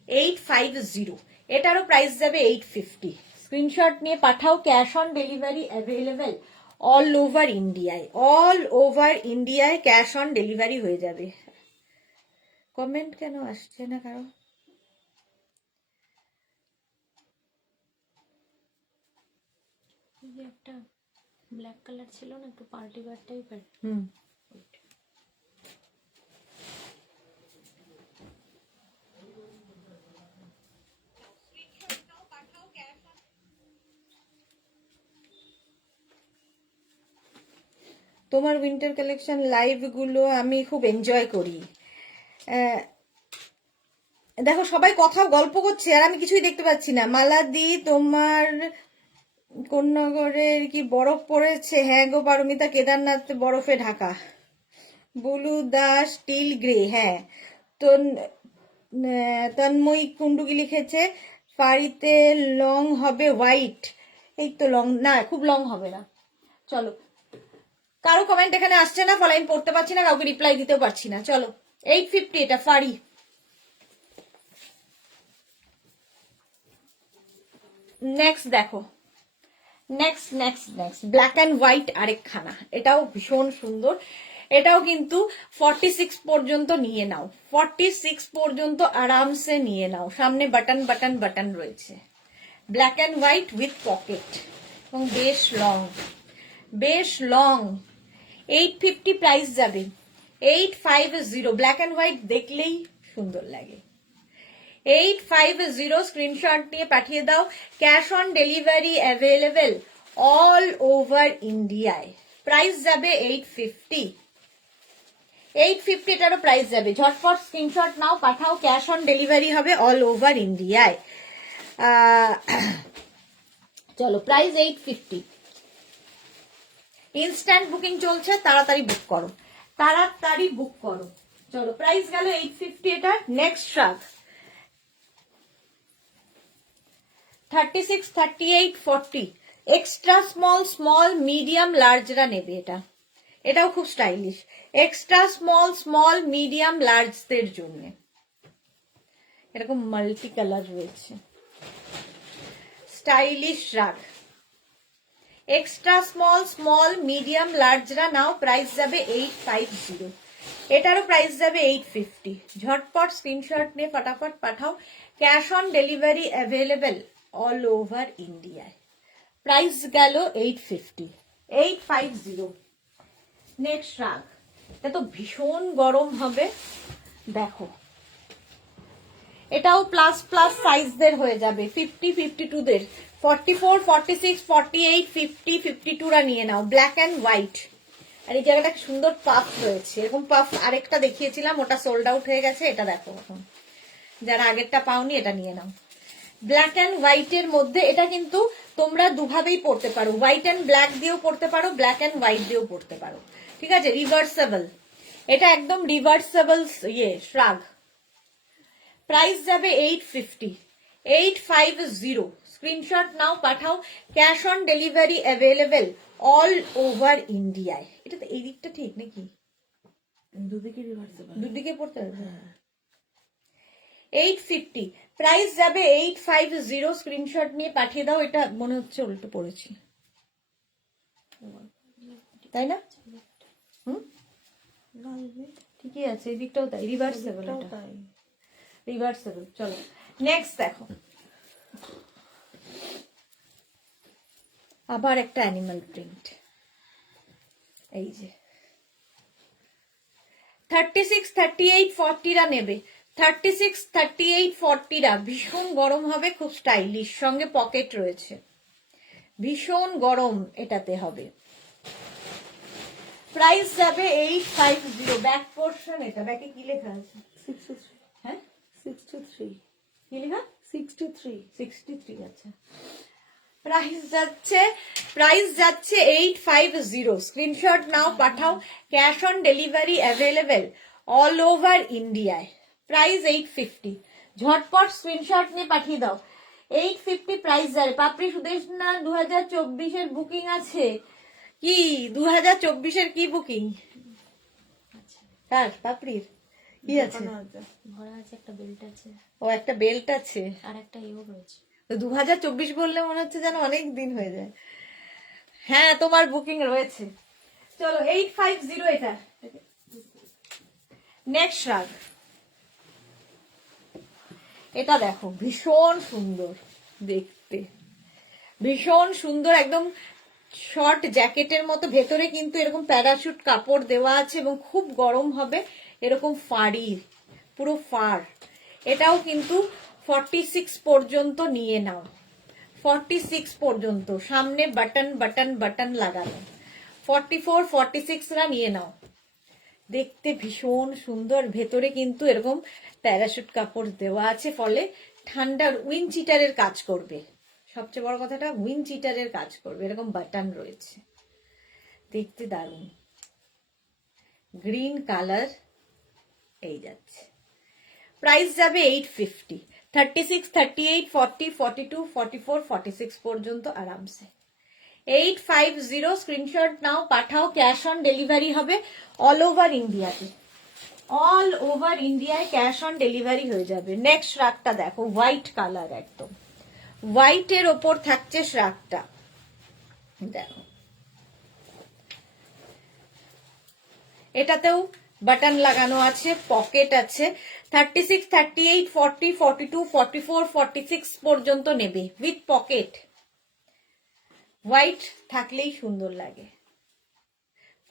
850। এটারও প্রাইস যাবে 850। স্ক্রিনশট নিয়ে পাঠাও, cash on delivery available all over ইন্ডিয়ায়। অল ওভার ইন্ডিয়ায় ক্যাশ অন ডেলিভারি হয়ে যাবে। কমেন্ট কেন আসছে না কারো? এই যে একটা ব্ল্যাক কালার ছিল না, একটু পার্টি ওয়্যার টাইপের। তোমার উইন্টার কালেকশন লাইভ গুলো আমি খুব এনজয় করি। দেখো সবাই কথা গল্প করছে আর আমি কিছুই দেখতে পাচ্ছি না। মালাদি, তোমার কোন্নগরের কি বরফ পড়েছে? হ্যাঁ গো পারমিতা, কেদারনাথ বরফে ঢাকা। বুলু দাস, স্টিল গ্রে, হ্যাঁ। তো তন্ময়ী কুন্ডুকি লিখেছে ফাড়িতে লং হবে হোয়াইট। এই তো লং না, খুব লং হবে না। চলো, কারো কমেন্ট এখানে আসছে না, ফলে আমি পড়তে পারছি না, কাউকে রিপ্লাই দিতেও পারছি না। চলো, 850 এটা ফাড়ি। নেক্সট দেখো, next next next black and white আরেকখানা, এটাও ভীষণ সুন্দর। এটাও কিন্তু 46 পর্যন্ত নিয়ে নাও। 46 পর্যন্ত আরামসে নিয়ে নাও। সামনে বাটন বাটন বাটন রয়েছে, black and white with pocket, এবং বেশ লং, বেশ লং। 850 প্রাইস যাবে। 850 ব্ল্যাক অ্যান্ড হোয়াইট দেখলেই সুন্দর লাগে। 850 স্ক্রিনশট নিয়ে পাঠিয়ে দাও। Cash on delivery available all over ইন্ডিয়ায়। প্রাইস যাবে 850। 850 এটারও প্রাইস যাবে। ঝটপট স্ক্রিনশট নাও, পাঠাও, ক্যাশ অন ডেলিভারি হবে অল ওভার ইন্ডিয়ায়। চলো, প্রাইস 850। ইনস্ট্যান্ট বুকিং চলছে, তাড়াতাড়ি বুক করো, তাড়াতাড়ি বুক করো। চলো, প্রাইস গেল 850 এটা। নেক্সট ট্রাক 36, 38, 40 এক্সট্রা স্মল, স্মল, মিডিয়াম, লার্জরা নেবে এটা। এটাও খুব stylish. Extra small, small, medium, লার্জদের জন্য এরকম মাল্টি কালার রয়েছে, স্টাইলিশ রাগ। এক্সট্রা স্মল, স্মল, মিডিয়াম, লার্জরা নাও। প্রাইস যাবে 850। এটারও প্রাইস যাবে 850। ঝটপট স্ক্রিনশট নিয়ে ফটাফট পাঠাও। Cash on delivery available all over ইন্ডিয়ায়। প্রাইস গেল 850, 850। নেক্সট রাগ, এটা তো ভীষণ গরম হবে। দেখো, এটাও প্লাস প্লাস সাইজদের হয়ে যাবে, 50, 52 দের, 44, 46, 48, 50, 52 রা নিয়ে নাও। Black and white. আর এই জায়গাটা সুন্দর পাফ রয়েছে, এরকম পাফ আরেকটা দেখিয়েছিলাম, ওটা সোল্ড আউট হয়ে গেছে। এটা দেখো এখন, যারা আগেরটা পাওনি এটা নিয়ে নাও। ব্ল্যাক অ্যান্ড হোয়াইটের মধ্যে এটা কিন্তু তোমরা দুভাবেই পড়তে পারো, হোয়াইট অ্যান্ড ব্ল্যাক দিয়েও পড়তে পারো, ব্ল্যাক অ্যান্ড হোয়াইট দিয়েও পড়তে পারো, ঠিক আছে। রিভার্সেবল, এটা একদম রিভার্সেবল শ্রাগ। প্রাইস যাবে 850, 850। স্ক্রিনশট নাও, পাঠাও। Cash on delivery available all over ইন্ডিয়ায়। এটা তো এই দিকটা ঠিক নাকি? দুদিকে রিভার্সেবল, দুদিকে পড়তে হবে। 850, প্রাইস যাবে 850। স্ক্রিনশট নিয়ে পাঠিয়ে দাও। এটা মনে হচ্ছে উল্টো পড়েছি, তাই না? হুম, ঠিকই আছে, এই দিকটাও তাই, রিভার্সেবল। রিভার্সেবল। চলো নেক্সট দেখো, আবার একটা অ্যানিমাল প্রিন্ট। এই যে 36, 38, 40 রা নেবে। 36, 38, 40 রা ভীষণ গরম হবে, খুব স্টাইলিশ, সঙ্গে পকেট রয়েছে, ভীষণ গরম এটাতে হবে। প্রাইস যাবে 850। ব্যাক পোর্শন, এটা ব্যাকে কি লেখা আছে? 63, হ্যাঁ 63, কি লেখা? 63, 63। আচ্ছা, প্রাইস যাচ্ছে 850। স্ক্রিনশট নাও, পাঠাও। Cash on delivery available all over ইন্ডিয়ায়। প্রাইস 850। ঝটপট স্ক্রিনশট নিয়ে পাঠিয়ে দাও। 850 প্রাইস যাবে। পাপড়ি সুদেশ না 2024-এর বুকিং আছে কি? 2024-এর কি বুকিং? কার পাপড়ির কি আছে? ভরা আছে, একটা বেল্ট আছে, ও একটা বেল্ট আছে, আর একটা ইও রয়েছে। 2024 বললে মনে হচ্ছে যেন অনেক দিন হয়ে যায়। হ্যাঁ, তোমার বুকিং রয়েছে। চলো 850 এটা। নেক্সট রাগ, এটা দেখো, ভীষণ সুন্দর দেখতে, ভীষণ সুন্দর, একদম শর্ট জ্যাকেটের মতো। ভেতরে কিন্তু এরকম প্যারাশুট কাপড় দেওয়া আছে এবং খুব গরম হবে, এরকম ফাড়ি, পুরো ফার। এটাও কিন্তু 46 পর্যন্ত নিয়ে নাও, 46 পর্যন্ত। সামনে বাটন বাটন বাটন লাগানো। 44, 46 রা নিয়ে নাও। দেখতে ভীষণ সুন্দর, ভেতরে কিন্তু এরকম প্যারাশুট কাপড় দেওয়া আছে, ফলে ঠান্ডার উইন্ড চিটারের কাজ করবে। সবচেয়ে বড় কথাটা, উইন্ড চিটারের কাজ করবে। এরকম বাটন রয়েছে, দেখতে দারুণ। গ্রিন কালার, এই যাচ্ছে। প্রাইস যাবে 850। 36, 38, 40, 42, 44, 46 পর্যন্ত আরামসে। 850। স্ক্রিনশট নাও, পাঠাও। ক্যাশ অন ডেলিভারি হবে অল ওভার ইন্ডিয়াতে, অল ওভার ইন্ডিয়ায় ক্যাশ অন ডেলিভারি হয়ে যাবে। নেক্সট শ্রাগটা দেখো, হোয়াইট কালার, একদম হোয়াইটের ওপর থাকছে শ্রাগটা। দেখো, এটাতেও বাটন লাগানো আছে, পকেট আছে। 36, 38, 40, 42, 44, 46 পর্যন্ত নেবে উইথ পকেট। হোয়াইট থাকলেই সুন্দর লাগে।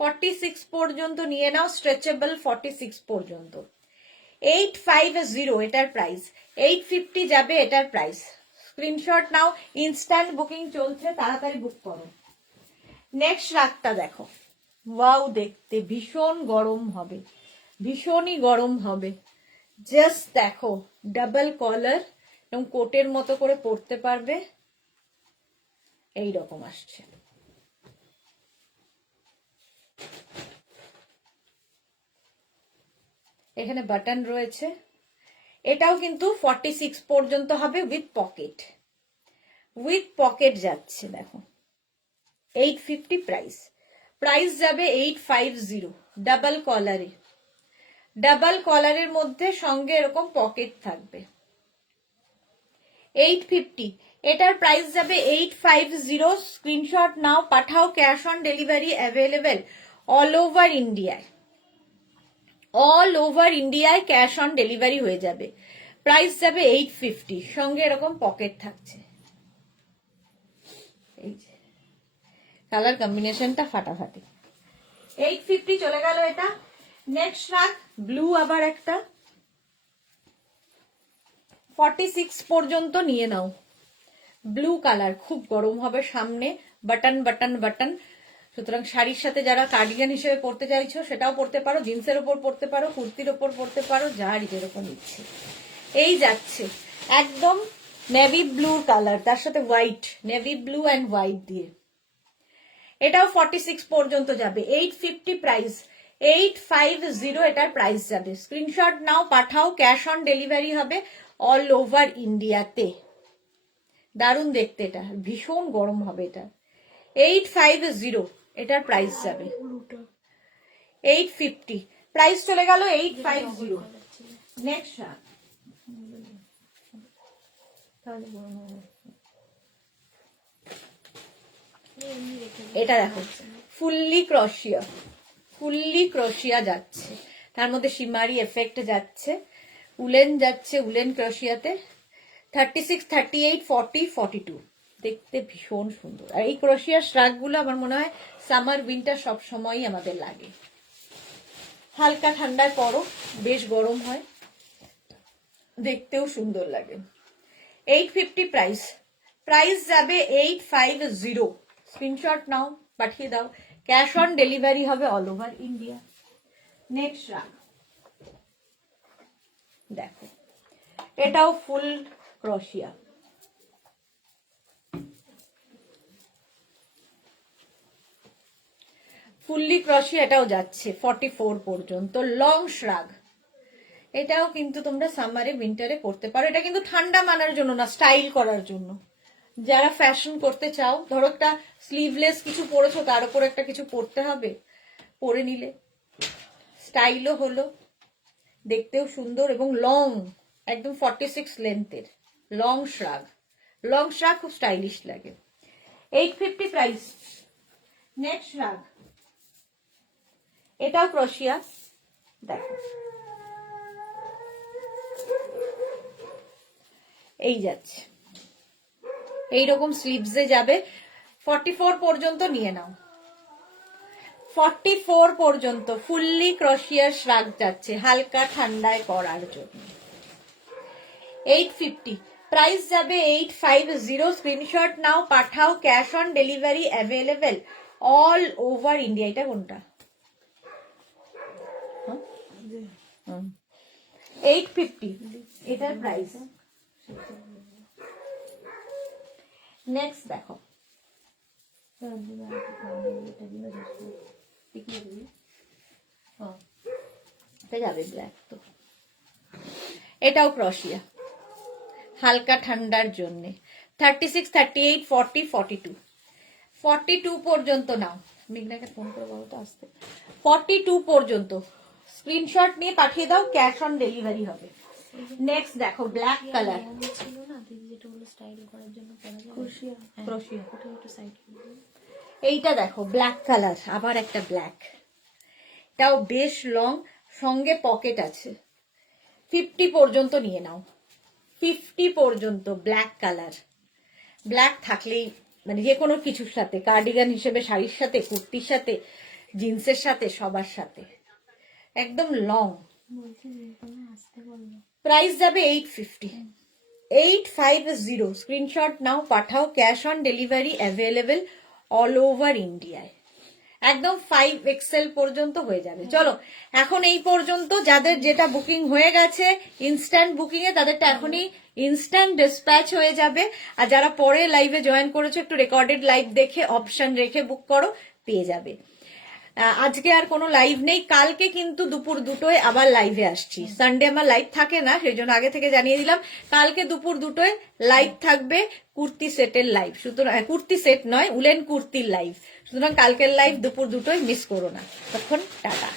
46 পর্যন্ত নিয়ে নাও, স্ট্রেচেবল 46 পর্যন্ত। 850 এটার প্রাইস। 850 যাবে এটার প্রাইস। স্ক্রিনশট নাও, ইনস্ট্যান্ট বুকিং চলছে, তাড়াতাড়ি বুক করো। নেক্সট রাতটা দেখো, ওয়াও, দেখতে ভীষণ গরম হবে, ভীষণই গরম হবে। জাস্ট দেখো, ডাবল কলার এবং কোটের মতো করে পরতে পারবে, এই রকম আসছে। এখানে বাটন রয়েছে। এটাও কিন্তু 46 পর্যন্ত হবে উইথ পকেট, উইথ পকেট যাচ্ছে। দেখো 850 প্রাইস। প্রাইস যাবে 850। ডাবল কলারে, ডাবল কলারের মধ্যে সঙ্গে এরকম পকেট থাকবে। 850 এটার প্রাইস যাবে 850। স্ক্রিনশট নাও, পাঠাও। Cash on delivery available all over ইন্ডিয়ায়, অল ওভার ইন্ডিয়ায় ক্যাশ অন ডেলিভারি হয়ে যাবে। প্রাইস যাবে 850, সঙ্গে এরকম পকেট থাকছে। এই যে কালার কম্বিনেশনটা ফাটাফাটি। 850 চলে গেল এটা। নেক্সট রাখ ব্লু, আবার একটা 46 পর্যন্ত নিয়ে নাও। ব্লু কালার, খুব গরম হবে সামনে, বাটন বাটন বাটন। সুতরাং শাড়ির সাথে যারা কার্ডিগান হিসেবে পরতে চাইছো সেটাও পরতে পারো, জিন্সের ওপর পরতে পারো, কুর্তির ওপর পরতে পারো, যার যেরকম ইচ্ছে। এই যাচ্ছে একদম নেভি ব্লু কালার, তার সাথে white, navy blue and white দিয়ে। এটাও 46 পর্যন্ত যাবে। 850 প্রাইস, 850 এটার প্রাইস যাবে। স্ক্রিনশট নাও, পাঠাও, ক্যাশ অন ডেলিভারি হবে অল ওভার ইন্ডিয়াতে। দারুণ দেখতে, এটা ভীষণ গরম হবে এটা। 850 এটার প্রাইস যাবে। 850 প্রাইস চলে গেল 850। নেক্সট এটা দেখো, ফুললি ক্রোশিয়া, ফুললি ক্রোশিয়া যাচ্ছে, তার মধ্যে শিমারি এফেক্ট যাচ্ছে, উলেন যাচ্ছে, উলেন ক্রোশিয়াতে। 36, 38, 40, 42 দেখতে ভীষণ সুন্দর। আর এই ক্রোশিয়ার শ্রাগ গুলো আমার মনে হয় সামার উইন্টার সব সময়ই আমাদের লাগে। হালকা ঠান্ডায় পরো, বেশ গরম হয়, দেখতেও সুন্দর লাগে। 850 প্রাইস, প্রাইস যাবে 850। স্ক্রিনশট নাও, পাঠিয়ে দাও, ক্যাশ অন ডেলিভারি হবে অল ওভার ইন্ডিয়া। নেক্সট রাখ দেখো, এটাও ফুল ক্রোশিয়া, ফুললি ক্রোশিয়া, এটাও যাচ্ছে 44 পর্যন্ত। লং শ্রাগ, এটাও কিন্তু তোমরা সামারে উইন্টারে পরতে পারো। এটা কিন্তু ঠান্ডা মানার জন্য না, স্টাইল করার জন্য। যারা ফ্যাশন করতে চাও, ধরো একটা স্লিভলেস কিছু পরেছো, তার উপর একটা কিছু পরতে হবে, পরে নিলে স্টাইলও হলো, দেখতেও সুন্দর এবং লং, একদম 46 লেন্থের লং শ্রাগ। লং শ্রাগ খুব স্টাইলিশ লাগে। 850 প্রাইস। নেক্সট শ্রাগ, এটাও ক্রোশিয়া, দেখো এই যাচ্ছে, এইরকম স্লিভসে যাবে। 44 পর্যন্ত নিয়ে নাও, 44 পর্যন্ত ফুললি ক্রোশিয়া শ্রাগ যাচ্ছে, হালকা ঠান্ডায় করার জন্য। 850 প্রাইস যাবে 850। স্ক্রিনশট নাও, পাঠাও, cash on delivery available all over India. এটা কোনটা? 850 এটার প্রাইস। নেক্সট দেখো, যাবে ব্ল্যাক, তো এটাও ক্রোশিয়া, হালকা ঠান্ডার জন্য। 36, 38, 40, 42 42 পর্যন্ত নাও। মেঘনাকে ফোন করে বলো তো আসতে। 42 পর্যন্ত স্ক্রিনশট নিয়ে পাঠিয়ে দাও, ক্যাশ অন ডেলিভারি হবে। নেক্সট দেখো, ব্ল্যাক কালার, ছিল না দিদি, যেটা বলে স্টাইল করার জন্য পরা যায়, ক্রোশিয়া। ক্রোশিয়া। ওটা একটু সাইড করে দিন। এইটা দেখো, ব্ল্যাক কালার, আবার একটা ব্ল্যাক, এটাও বেশ লং, সঙ্গে পকেট আছে। 50 পর্যন্ত নিয়ে নাও, 50 পর্যন্ত ব্ল্যাক কালার। ব্ল্যাক থাকলেই মানে যে কোনো কিছুর সাথে, কার্ডিগান হিসেবে, শাড়ির সাথে, কুর্তির সাথে, জিন্সের সাথে, সবার সাথে একদম লং। বলছি তুমি আসতে বললো। প্রাইস যাবে 850। 850 স্ক্রিনশট নাও, পাঠাও, cash on delivery available all over ইন্ডিয়ায়। একদম 5XL পর্যন্ত হয়ে যাবে। চলো এখন এই পর্যন্ত, যাদের যেটা বুকিং হয়ে গেছে ইনস্ট্যান্ট বুকিং এ, তাদেরটা এখনই ইনস্ট্যান্ট ডিসপ্যাচ হয়ে যাবে। আর যারা পরে লাইভে জয়েন করেছো, একটু রেকর্ডেড লাইভ দেখে অপশন রেখে বুক করো, পেয়ে যাবে। আজকে আর কোনো লাইভ নেই, কালকে কিন্তু দুপুর 2টোয় আবার লাইভে আসছি। সানডে আমার লাইভ থাকে না, সেই জন্য আগে থেকে জানিয়ে দিলাম, কালকে দুপুর 2টোয় লাইভ থাকবে, কুর্তি সেটের লাইভ। সুতরাং কুর্তি সেট নয়, উলেন কুর্তির লাইভ। সুতরাং কালকের লাইভ দুপুর 2টোয় মিস করো না। তখন টাটা।